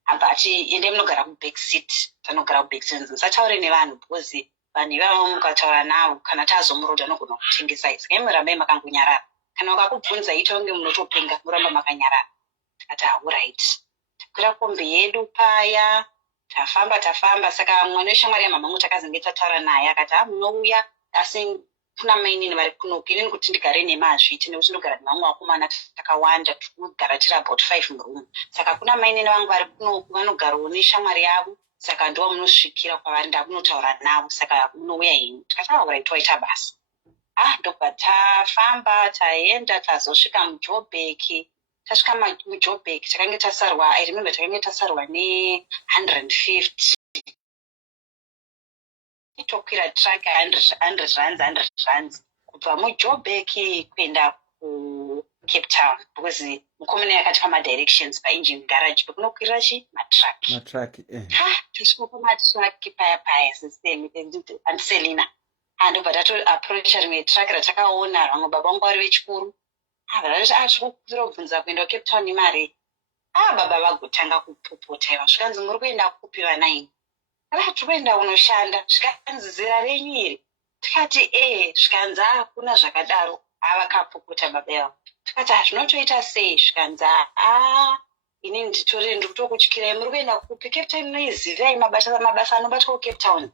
Abva ati ende munogara kuback seat. Tanogara kuback seat. Musataure nevanhu because vanhu ivavo mukataura navo kana tazomurodha anogona kutengesai. Saka murambai makangonyarara. Kana vakakubvunza ita kunge munotopenga muramba makanyarara. Tikati alright. Takwira kombi yedu paya. Tafamba. Saka mwana weshamwari yamamangu takazenge tataura naye akati munouya asi kuna mainini vari kunoku inini kuti ndigare nemazviti nekuti ndogara nevamwe vakomana takawanda tinogara tiri about 5 murumu. Saka kuna mainini vangu vari kunoku vanogarawo neshamwari yavo. Saka ndiwo munosvikira kwavari ndakunotaura navo. Saka munouya henyu. Tikati alright waita basa. Ndobva tafamba taenda tazosvika muJoburg. Tasvika muJoburg takange tasarwa I remember takange tasarwa ne150. Tokwira track 100 rands kubva muJoburg kuenda kuCape Town because mukomana yakati pamadirections paengine garage pekunokwirira matrack. Tasvika pamatrack paya Selina. Ndobva tatoapproacha rimwe track ratakaona vamwe baba vangu vari vechikuru. Tiri kubvunza kuenda kuCape Town nemari. Baba vagotanga kupopota iva zvikanzi muri kuenda kupi vana imi? Tikuenda kunoshanda. Zvikanzi zera renyu iri? Tikati zvikanzi hakuna zvakadaro. Vakapopota baba yavo. Tikati zvinotoita sei? Zvikanzi inini ndiri kutokutyirai muri kuenda kupi? Cape Town inoizivirai mabasa anobatwa kuCape Town?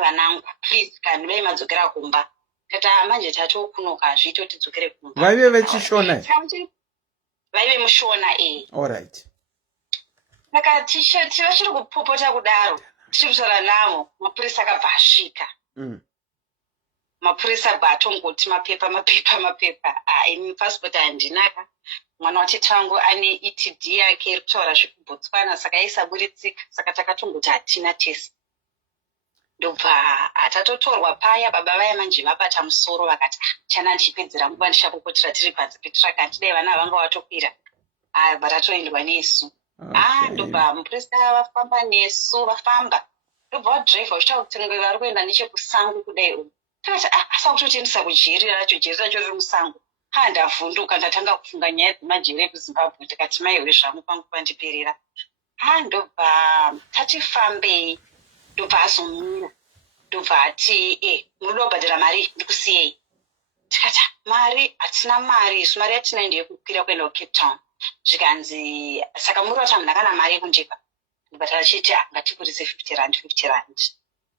Vanangu please kandivai madzokera kumba. Kati manje tatokunoka hazviito tidzokere kumba. Vaive vechishona? Vaive mushona Alright. saka tivachiri kupopota kudaro tiri kutaura navo mapurisa akabva asvika. Mapurisa abva atongoti mapepa ini passport handinaka. Mwana watete wangu ane ETD yake iri kutaura zvekubotswana saka aisaburitsika saka takatongoti hatina tesi. Ndobva atatotorwa paya baba vaya manje vabata musoro vakati chana ndichipedzera nguva ndichakokotera tiri panze petraka handidai vana vanga vatokwira vatatoendwa nesu. Ndobva mupurisa vafamba nesu vafamba ndobva wadhiraivha uchitaura kuti ngwe vari kuenda nechekusango kudai tikati asa kutotiendesa kujeri racho jeri racho riri musango. Ndavhunduka ndatanga kufunga nyaya dzemajeri ekuzimbabwe tikati maiwe zvangu pangu pandiperera. Ndobva tatifambei ndobva azomira ndobva ati munoda kubhadhara mari ndikusiyei. Tikati mari hatina mari isu mari yatina ndeyekukwira kuenda kucape town. Zvikanzi saka muri vati hamuna kana mari yekundipa. Ndobva tachiti ngatiburitse 50 rand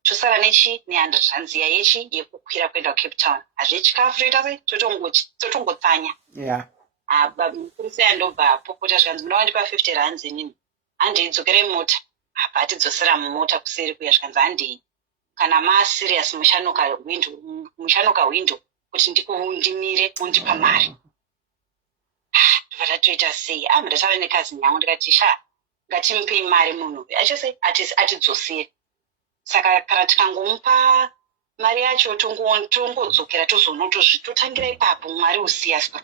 tosara nechi ne100 iya yechi yekukwira kuenda kucape town. Hazve chikafu toita sei totongotsanya. Mupurisa yandobva popota zvikanzi munoda wandipa 50 rand inini handeidzokere mota apa atidzosera mumota kuseri kuya zvikanzi handei kana masirias mushanoka windo kuti ndimire undipa mari. Ndobva tatoita sei ndataura nekazini yangu ndikati ngatimupei mari munhu achose atidzosere. Saka kana tikangomupa mari yacho tongodzokera totangira ipapo mwari usiyaswa.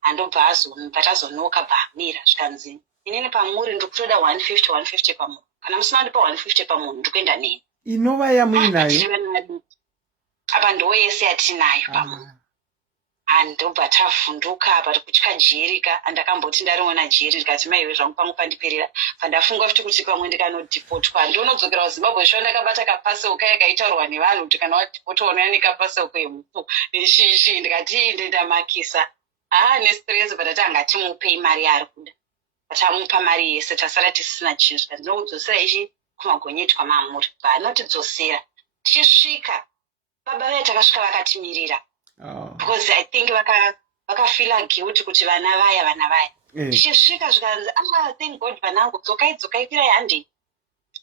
Handobva tazonoka bva amira zvikanzi inini pamuri ndikutoda 150 pamunhu kana musina wandipa 150 pamunhu ndikuenda neni. Inova yamuinayo apa ndo yese yatinayo pamunhu. Ndobva tavhunduka apa tikutya jerika andakamboti ndariona jeri ndikati maiwe zvangu pangu pandiperera pandafunga futi kuti pamwe ndikanodhipotwa ndonodzokera kuzimbabwe sho ndakabata kapaseuka yakaitaurwa nevanhu kuti kana wadhipotwa unoya nekapaseuka yemupo neshishi ndikati ndendamakisa nestress but hatangatimupei mari yaari kuda. Tamupa mari yese tasara tisina chinhu ndinokudzosera ichi kumagonyeti kwamamuri vanotidzosera tichisvika baba vaya takasvika vakatimirira. Because I think vakafila guilty kuti vana vaya tichisvika zvikanzi thank God vanangu dzokai kwirai handei.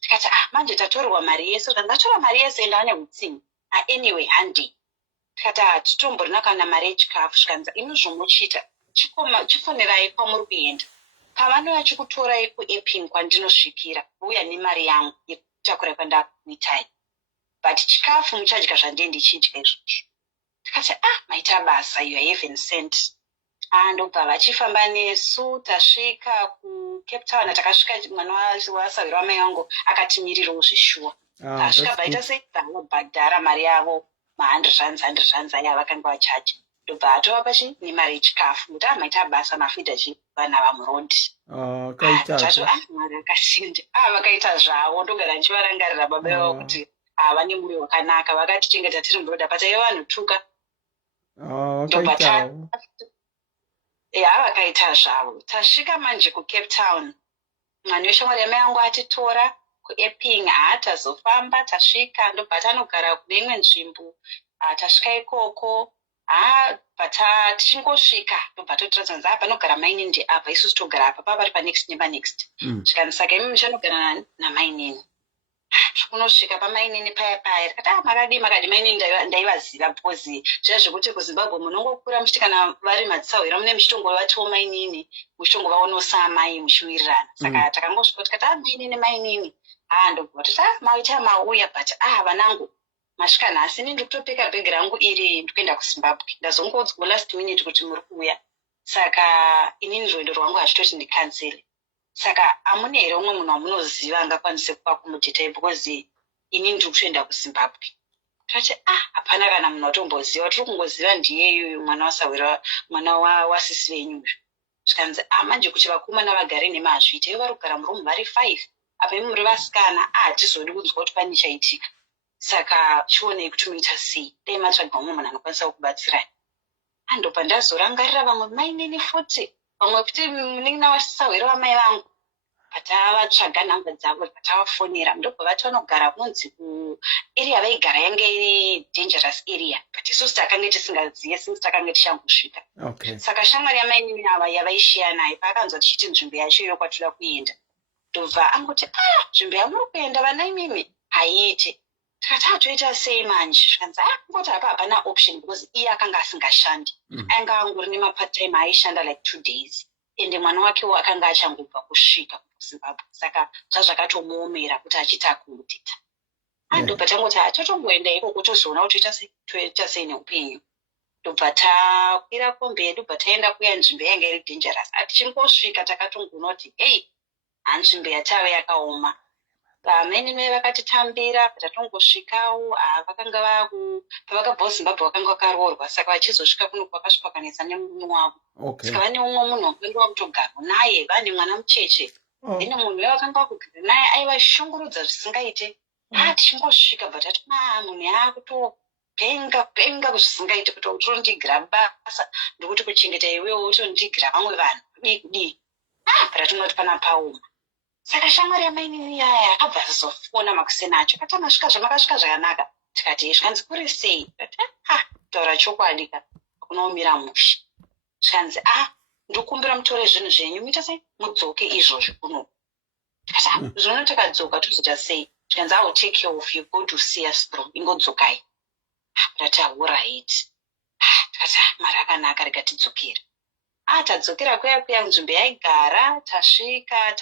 Tikati manje tatorerwa mari yese zvikanzi ndatora mari yese enda ane utsingi anyway handei. Tikati titomborina kana mari yechikafu zvikanzi imi zvomuchita chifonerai kwamuri kuenda pavanouya chikutorai kueping kwandinosvikira uya nemari yangu yekutakura kwandakuitai but chikafu muchadya zvandie ndichidya izvozvo. Tikati maita basa you are even sent. Ndobva vachifamba nesu tasvika kucape town. Takasvika mwana wasawira wamai wangu akatimirirawo zvishuwa. Tasvika baita sei vanobhadhara mari yavo ma100 aya vakanga vachaja. Ndobva atovapa nemari yechikafu kuti maita basa mafidha vana vamurodhi. Mwari akasinda vakaita zvavo ndogara ndichivarangarira baba vavo kuti vane mwoyo wakanaka vakatichengeta tiri murodha pataiva vanhu tuka. Vakaita zvavo tasvika manje kucape town. Mwana weshamwari yamai yangu atitora kueping tazofamba tasvika ndobva tanogara kune imwe nzvimbo. Tasvika ikoko tichingosvika ndobva totiradza kunzi panogara mainini ndiapa isusu togara apa papari panext nepanext. Zvikanzi saka imi muchanogara namainini. Kunosvika pamainini paya tikati makadi mainini ndaivaziva because zviya zvekuti kuzimbabwe munongokura muchiti kana vari madzisawira mune muchitongovatiwo mainini muchitongovaonosa amai muchiwirirana. Saka takangosvika tikati mainini ndobva kuti maita mauya but vanangu masvika nhasi ini ndikutopeka bhegi rangu iri ndikuenda kuzimbabwe ndazongodzwa last minute kuti muri kuuya saka inini rwendo rwangu hachitoti ndikansele. Saka amune here umwe munhu wamunoziva angakwanise kupa kumudhetail because inini ndiri kutoenda kuzimbabwe. Tikati hapana kana munhu watomboziva tiri kungoziva ndiye iyoyo mwana wasawira mwana wasisi venyu. Zvikanzi manje kuti vakomana vagare nemazvita ivo vari kugara murumu vari 5 apa imi muri vasikana hatizodi kunzwa kuti pane chaitika. Saka chionei kuti muita sei dai matsvaga umwe munhu anokwanisa kukubatsirai. Ndobva ndazorangarira vamwe mainini futi vamwe kuti munini wasawira wamai vangu patavatsvaga nhamba dzavo patavafonera ndobva vati vanogara kunzi area vaigara yange iri dangerous area but isusu takanga tisingazive since takanga tichangosvika. Saka shamwari yamainini ava yavaishiya naye paakanzwa tichiti nzvimbo yacho iyo kwatoda kuenda ndobva angoti nzvimbo yamuri kuenda vana imimi haiiti. Tikati toita sei manje? Zvikanzi ngoti apa hapana option because iye akanga asingashandi. Anga angori nemapart time aishanda like 2 days. Ende mwana wakewo akanga achangobva kusvika kuZimbabwe. Saka zvazvakatomuomera kuti achita kuudita. Ndobva tangoti totomboenda ikoko tozoona kuti toita sei neupenyu. Ndobva takwira kombe, ndobva taenda kuya nzvimbo yanga iri dangerous. Tichingosvika takatongoona kuti nzvimbo yatava yakaoma. Vamweni mai vakatitambira, patatongosvikawo vakanga pavakabva Zimbabwe vakanga vakaroorwa, saka vachizosvika kuno kwakasvika kanetsa nemunhu wavo. Saka vane umwe munhu wakanga wakutogara naye, vane mwana mucheche. Ine munhu wakanga wakugara naye aivashungurudza zvisingaite. Tichingosvika bva tati munhu yakutopenga zvisingaite kuti utondigira basa ndokuti kuchengeta iwewo utondigira vamwe vanhu kudii. Patinoti pana pauma. Saka shamwari yamainini yaya akabva azofona makusena acho. Kati masvika zvamakasvika zvakanaka. Tikati zvikanzi kuri sei? Taura chokwadi ka kunomira mushi. Zvikanzi ndokumbira mutore zvinhu zvenyu muita sei? Mudzoke izvozvo kuno. Tikati zvino takadzoka tozoita sei? Zvikanzi I will take care of you, go to SIS MELLY. Ingodzokai. Ndati alright. Tikati mari akanaka rekatidzokera. Tadzokera kuya nzvimbo yaigara, tasvika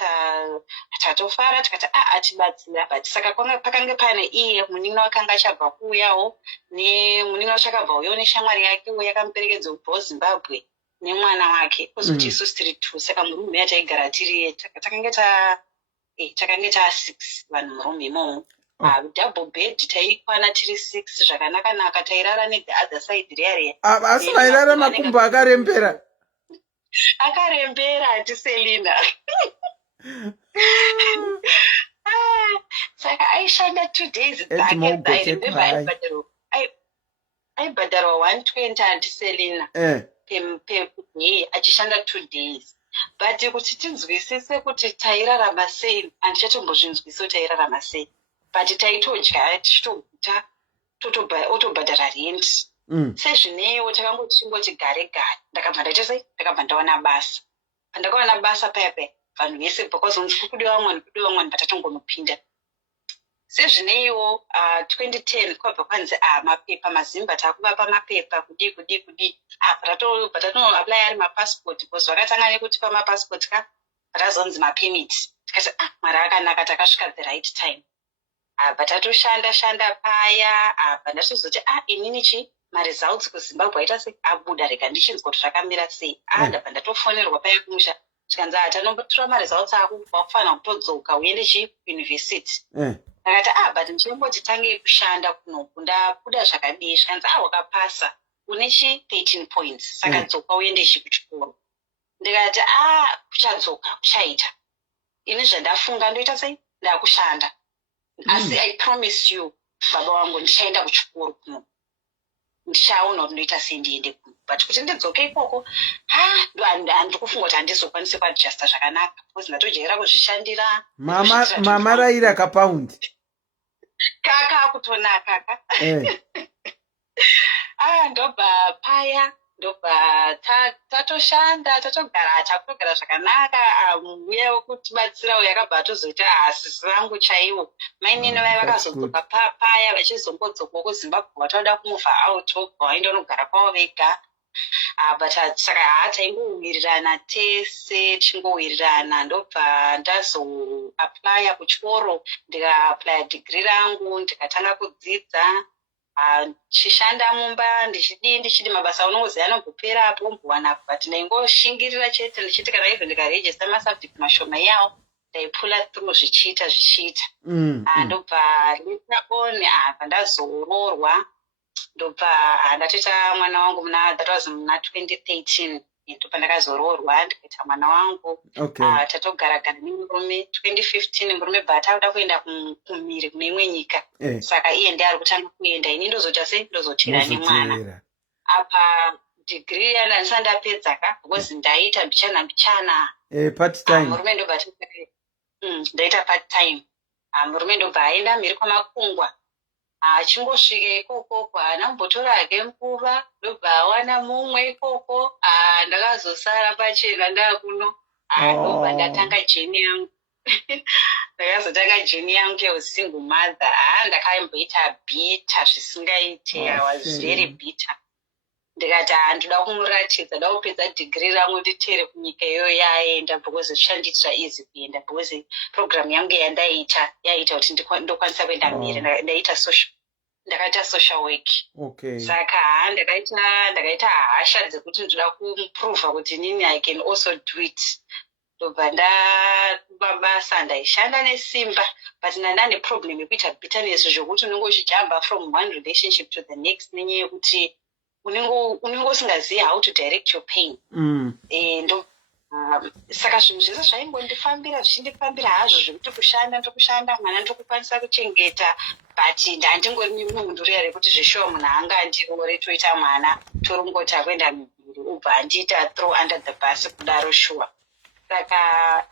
tatofara tikati atibatsira. But saka pakanga pane iye munin'ina wakanga achabva kuuyawo nemunin'ina wachakabvawo neshamwari yake yakamuperekedza kubva Zimbabwe nemwana wake kuzoti isusu tiri 2. Saka murume yataigara tiri takanga ta 6 vanhu murume imomo. Double bed taikwana tiri 6 zvakanaka tairara ne the other side reare. Asi mairara makumbo akarembera. Akarembera hatiselina. Saka aishanda 2 days dzake. Aibhadharwa 120 hatiselina. Achishanda 2 days. But kuti tinzwisise kuti tairarama sei, handichatombozvinzwisa kuti tairarama sei. But taitodya tichitoguta otobhadhara rent. Sezvinewo takangoti gare ndakabva ndawana basa. Pandakawana basa paya vanhu vese pakazonzi kudiwa mwana patatongomupinda. Sezvinewo 2010 kwabva kwanzi mapepa mazimba takuvapa mapepa kudi. Patatono apply ari mapassport because vakatanga nekuti pa mapassport patazonzi mapemit. Tikati mari akanaka takasvika the right time. Patatoshanda paya pandatozoti inini maresults kuZimbabwe aita sei abuda reka ndichinzwa kuti zvakamira sei. Ndabva ndatofonerwa paya kumusha zvikanzi tanombotora maresults ako wakufanira kutodzoka uende university. Ndakati but ndichingoti tange kushanda kuno ndabuda zvakadii. Zvikanzi wakapasa une 13 points saka dzoka uende kuchikoro. Ndikati kuchadzoka kuchaita ini zvandafunga ndoita sei ndakushanda. Asi I promise you baba wangu ndichaenda kuchikoro kuno. Ndichaona kuti ndoita sei ndiende kuno. But kuti ndidzoke ikoko handikufunga kuti handizokwanisa kuadjusta zvakanaka because ndatojera kuzvishandira. Mama raira kapaundi kutonaka ndobva paya ndobva tatoshanda takutogara zvakanaka. Uya wokutibatsira uyo akabva atozoita asisi vangu chaiwo mainini vai vakazodzoka paya vachizongodzoka kuZimbabwe vatoda kumuvha out vaindonogara kwavo vega. But saka taingowirirana tese tichingowirirana. Ndobva ndazoaplya kuchikoro ndikaaplya degree rangu ndikatanga kudzidza. Chishanda mumba ndichidi mabasa unongoziva anongopera apo umbowana. But ndaingoshingirira chete ndichiti kana izvo ndikarejista masubject mashoma yawo ndaipula through zvichiita. Ndobva later on pandazoroorwa ndobva ndatoita mwana wangu that was muna 2013 ndopandakazoroorwa ndikaita mwana wangu. Tatogara nemurume 2015 murume bhata auda kuenda kumhiri kune imwe nyika. Saka iye ndiye ari kutanga kuenda ini ndozoita sei ndozotera nemwana. Apa degree yandandisa ndapedza because ndaita mbichana part time. Murume ndobva ndaita part time. Murume ndobva aenda mhiri kwamakungwa. Achingosvika ikoko anambotora hake nguva ndobva awana mumwe ikoko. Ndakazosara pachena ndakuno. Ndobva ndatanga jeni yangu ndakazotanga joni yangu yeusingle mother. Ndakamboita bitter zvisingaite. I was very bitter. Ndikati ndoda kumuratidza, ndoda kupedza degree rangu nditere kunyika iyoyo yaenda, because zvichandiitira easy kuenda, because program yangu yandaita yaita kuti ndokwanisa kuenda mberi. Ndakaita social work. Okay. Saka ndakaita hasha dzekuti ndoda kuprova kuti nini I can also do it. Ndobva ndamabasa ndaishanda nesimba, but ndane problem yekuita bitterness zvokuti unenge uchijamba from one relationship to the next nenyaya yekuti unenge usingazivi how to direct your pain. Saka zvinhu zvese zvaingondifambira zvichindifambira hazvo zvekuti kushanda mwana ndokukwanisa kuchengeta, but ndandingori nemunhu riya rekuti zvishuwa munhu angandirore toita mwana torongota kuenda mibiri ubva andiita throw under the bus kudaro shuwa. Saka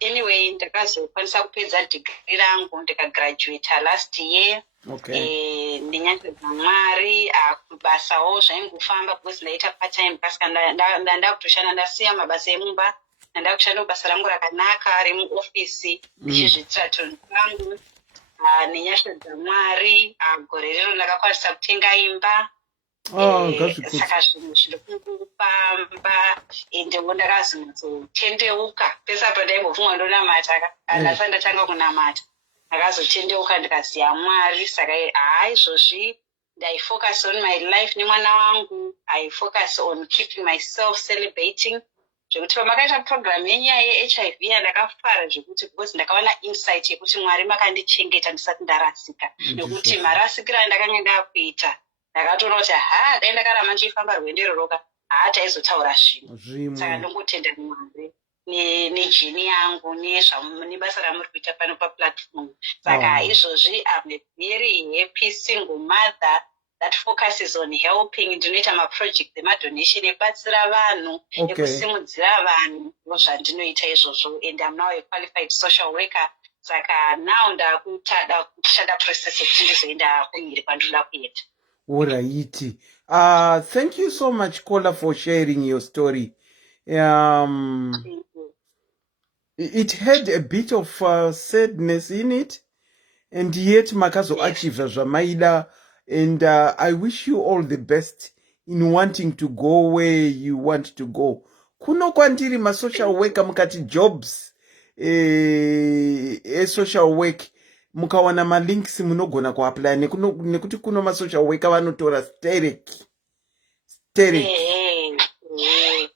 anyway ndakazokwanisa kupedza degree rangu ndikagraduata last year. Okay. Ndinyange Mwari kubasawo zvaingofamba because ndaita part time pasika ndanda kutoshanda ndasiya mabasa emumba ndanda kushanda basa rangu rakanaka remuofisi ndichizvitira tunhu twangu. Nenyasha dzaMwari gore rero ndakakwanisa kutenga imba. Saka zvinhu zviri kungofamba ende ndakazotendeuka pese apo ndaimbovhunwa ndonamata ndasati ndatanga kunamata ndakazotendeuka ndikaziya Mwari. Saka izvozvi ndaifocus on my life nemwana wangu. I focus on keeping myself celebrating. Zvekuti pamakaita program yenyaya yeHIV ndakafara zvekuti because ndakaona insight yekuti Mwari makandichengeta ndisati ndarasika. Nekuti marasikira ndakanga ndakuita ndakatoona kuti dai ndakaramba ndichifamba rwendo iroroka taizotaura zvimwe. Saka ndongotenda Mwari nejini yangu nebasa ramuri kuita pano paplatform. Saka izvozvi I'm a very happy single mother that focuses on helping. Ndinoita maproject emadonation ebatsira vanhu ekusimudzira vanhu zvandinoita izvozvo, and I'm now a qualified social worker. Saka now ndakutada kushanda process yekuti ndizoenda kumhiri kwandinoda kuenda. Alright. Thank you so much, Kola, for sharing your story. It had a bit of sadness in it, and yet makazo achieve zvamaida, and I wish you all the best in wanting to go where you want to go. Kuno kwandiri ma social worker mukati jobs social work mukawana malinks munogona kuapply nekuti kuno ma social worker vanotora sterek.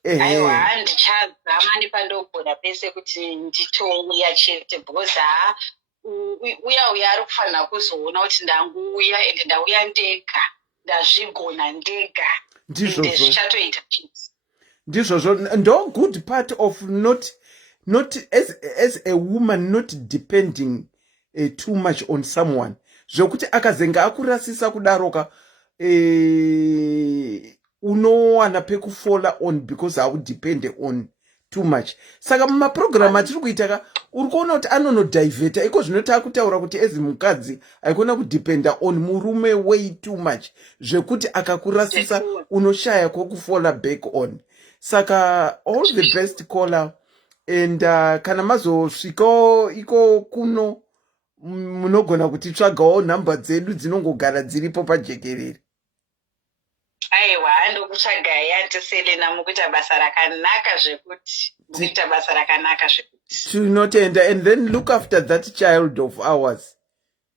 Aiwa ndichazama ndipandogona pese kuti nditouya chete because uya ari kufanira kuzoona kuti ndanguuya ende ndauya ndega ndazvigona ndega ende zvichatoita chete. Ndizvozvo ndo good part of not as a woman not depending too much on someone. Zvokuti akazenga akurasisa kudaroka unowana pekufola on because haudepende on too much. Saka mumaprogram atiri kuita uri kuona kuti anonodivheta iko zvinoti akutaura kuti ezi mukadzi aikona kudependa on murume way too much zvekuti akakurasisa unoshaya kwokufola back on. Saka all the best Kola, and kana mazosvikawo iko kuno munogona kutitsvagawo nhamba dzedu dzinongogara dziripo pajekerere. Aiwa ndokutsvagai antiselena mukuita basa rakanaka zvekuti tinotenda, and then look after that child of ours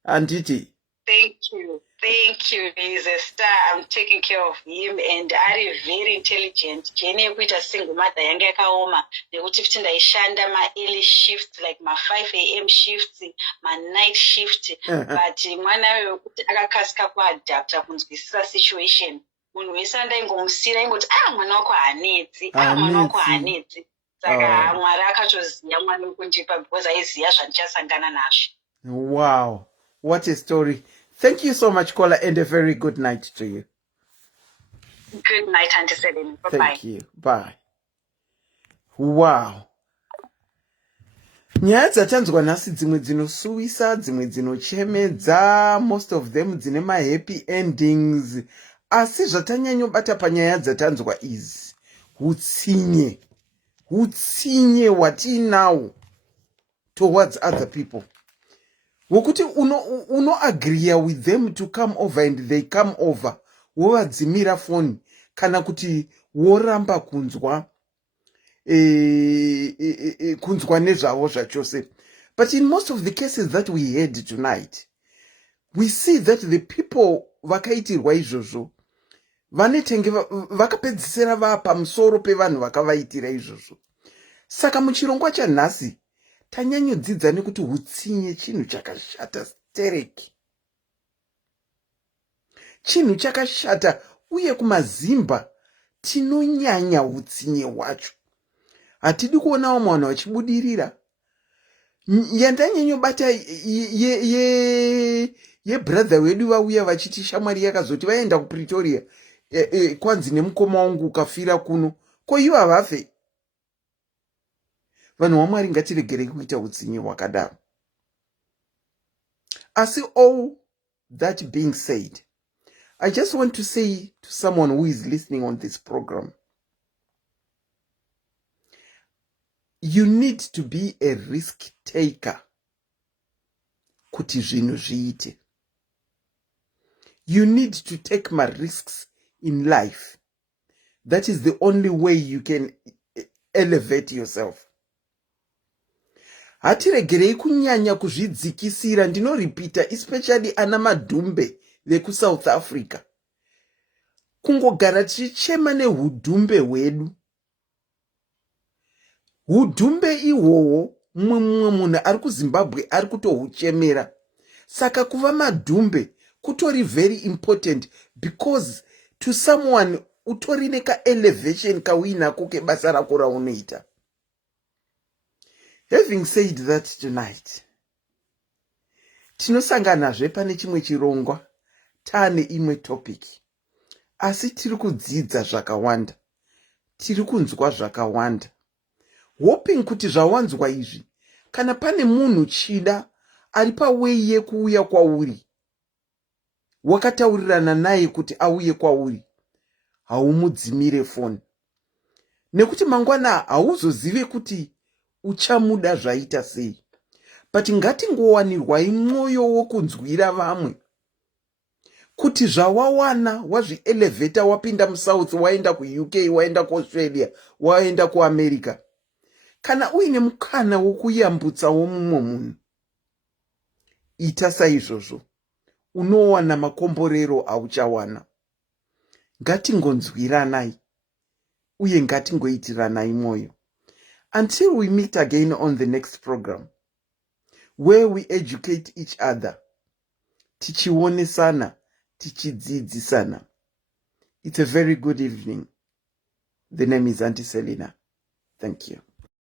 anditi. Thank you. He's a star. I'm taking care of him, and are very intelligent. Jeni yekuita single mother yange yakaoma nekuti kuti ndaishanda ma early shift like ma 5 a.m. shifts, ma night shift, but mwana wekuti akakasika kuadapta kunzwisisa situation. Munhu wese ndaingomusira ingoti mwana wako hanetsi. Saka Mwari akatoziya mwana wekundipa because aiziya zvandichasangana nazvo. Wow, what a story. Thank you so much, Kola, and a very good night to you. Good night, Auntie Selene. Bye-bye. Thank you. Bye. Wow. Nyaya dzatanzwa nhasi dzimwe dzinosuwisa, dzimwe dzinochemedza, most of them dzine mahappy endings. Asi zvatanyanyobata panyaya dzatanzwa izi hutsinye hwatinawo towards other people. Wokuti uno agree with them to come over and they come over. Wovadzimira phone kana kuti woramba kunzwa kunzwa nezvavo zvachose. But in most of the cases that we heard tonight, we see that the people vakaitirwa izvozvo vanetenge vakapedzisira pamusoro pevanhu vakavaitira izvozvo. Saka muchirongwa chanhasi tanyanyodzidza nekuti hutsinye chinhu chakashata stereki, chinhu chakashata, uye kumazimba tinonyanya hutsinye hwacho. Hatidi kuona vamwe vanhu vachibudirira. Yandanyanyobata brother wedu vauya vachiti shamwari yakazoti vaenda kuPretoria kwanzi nemukoma wangu ukafira kuno, ko ivo havafe. Vanhu vaMwari ngatiregerei kuita hutsinye hwakadaro. Asi all that being said, I just want to say to someone who is listening on this program, you need to be a risk taker kuti zvinhu zviite. You need to take my risks in life. That is the only way you can elevate yourself. Hatiregerei kunyanya kuzvidzikisira. Ndinoripita, especially ana madhumbe vekuSouth Africa. Kungogara tichichema nehudhumbe hwedu. Hudhumbe ihwohwo mumwe munhu ari kuZimbabwe ari kutohuchemera. Saka kuva madhumbe kutori very important, because to someone utori neka elevation kawinako kebasa rako raunoita. Having said that, tonight tinosanganazve pane chimwe chirongwa tane imwe topic, asi tiri kudzidza zvakawanda, tiri kunzwa zvakawanda, hoping kuti zvawanzwa izvi kana pane munhu chida ari pawei yekuuya kwauri, wakataurirana naye kuti auye kwauri, haumudzimire phone, nekuti mangwana hauzozive kuti uchamuda zvaita sei. But ngatingowanirwai mwoyo wokunzwira vamwe, kuti zvawawana wazvielevheta, wapinda muSouth, waenda kuUK, waenda kuAustralia, waenda kuAmerica, kana uine mukana wokuyambutsawo mumwe munhu, ita saizvozvo, unowana makomborero auchawana. Ngatingonzwiranai uye ngatingoitiranai mwoyo. Until we meet again on the next program, where we educate each other, tichionesana, tichidzidzisana. It's a very good evening. The name is Auntie Selina. Thank you.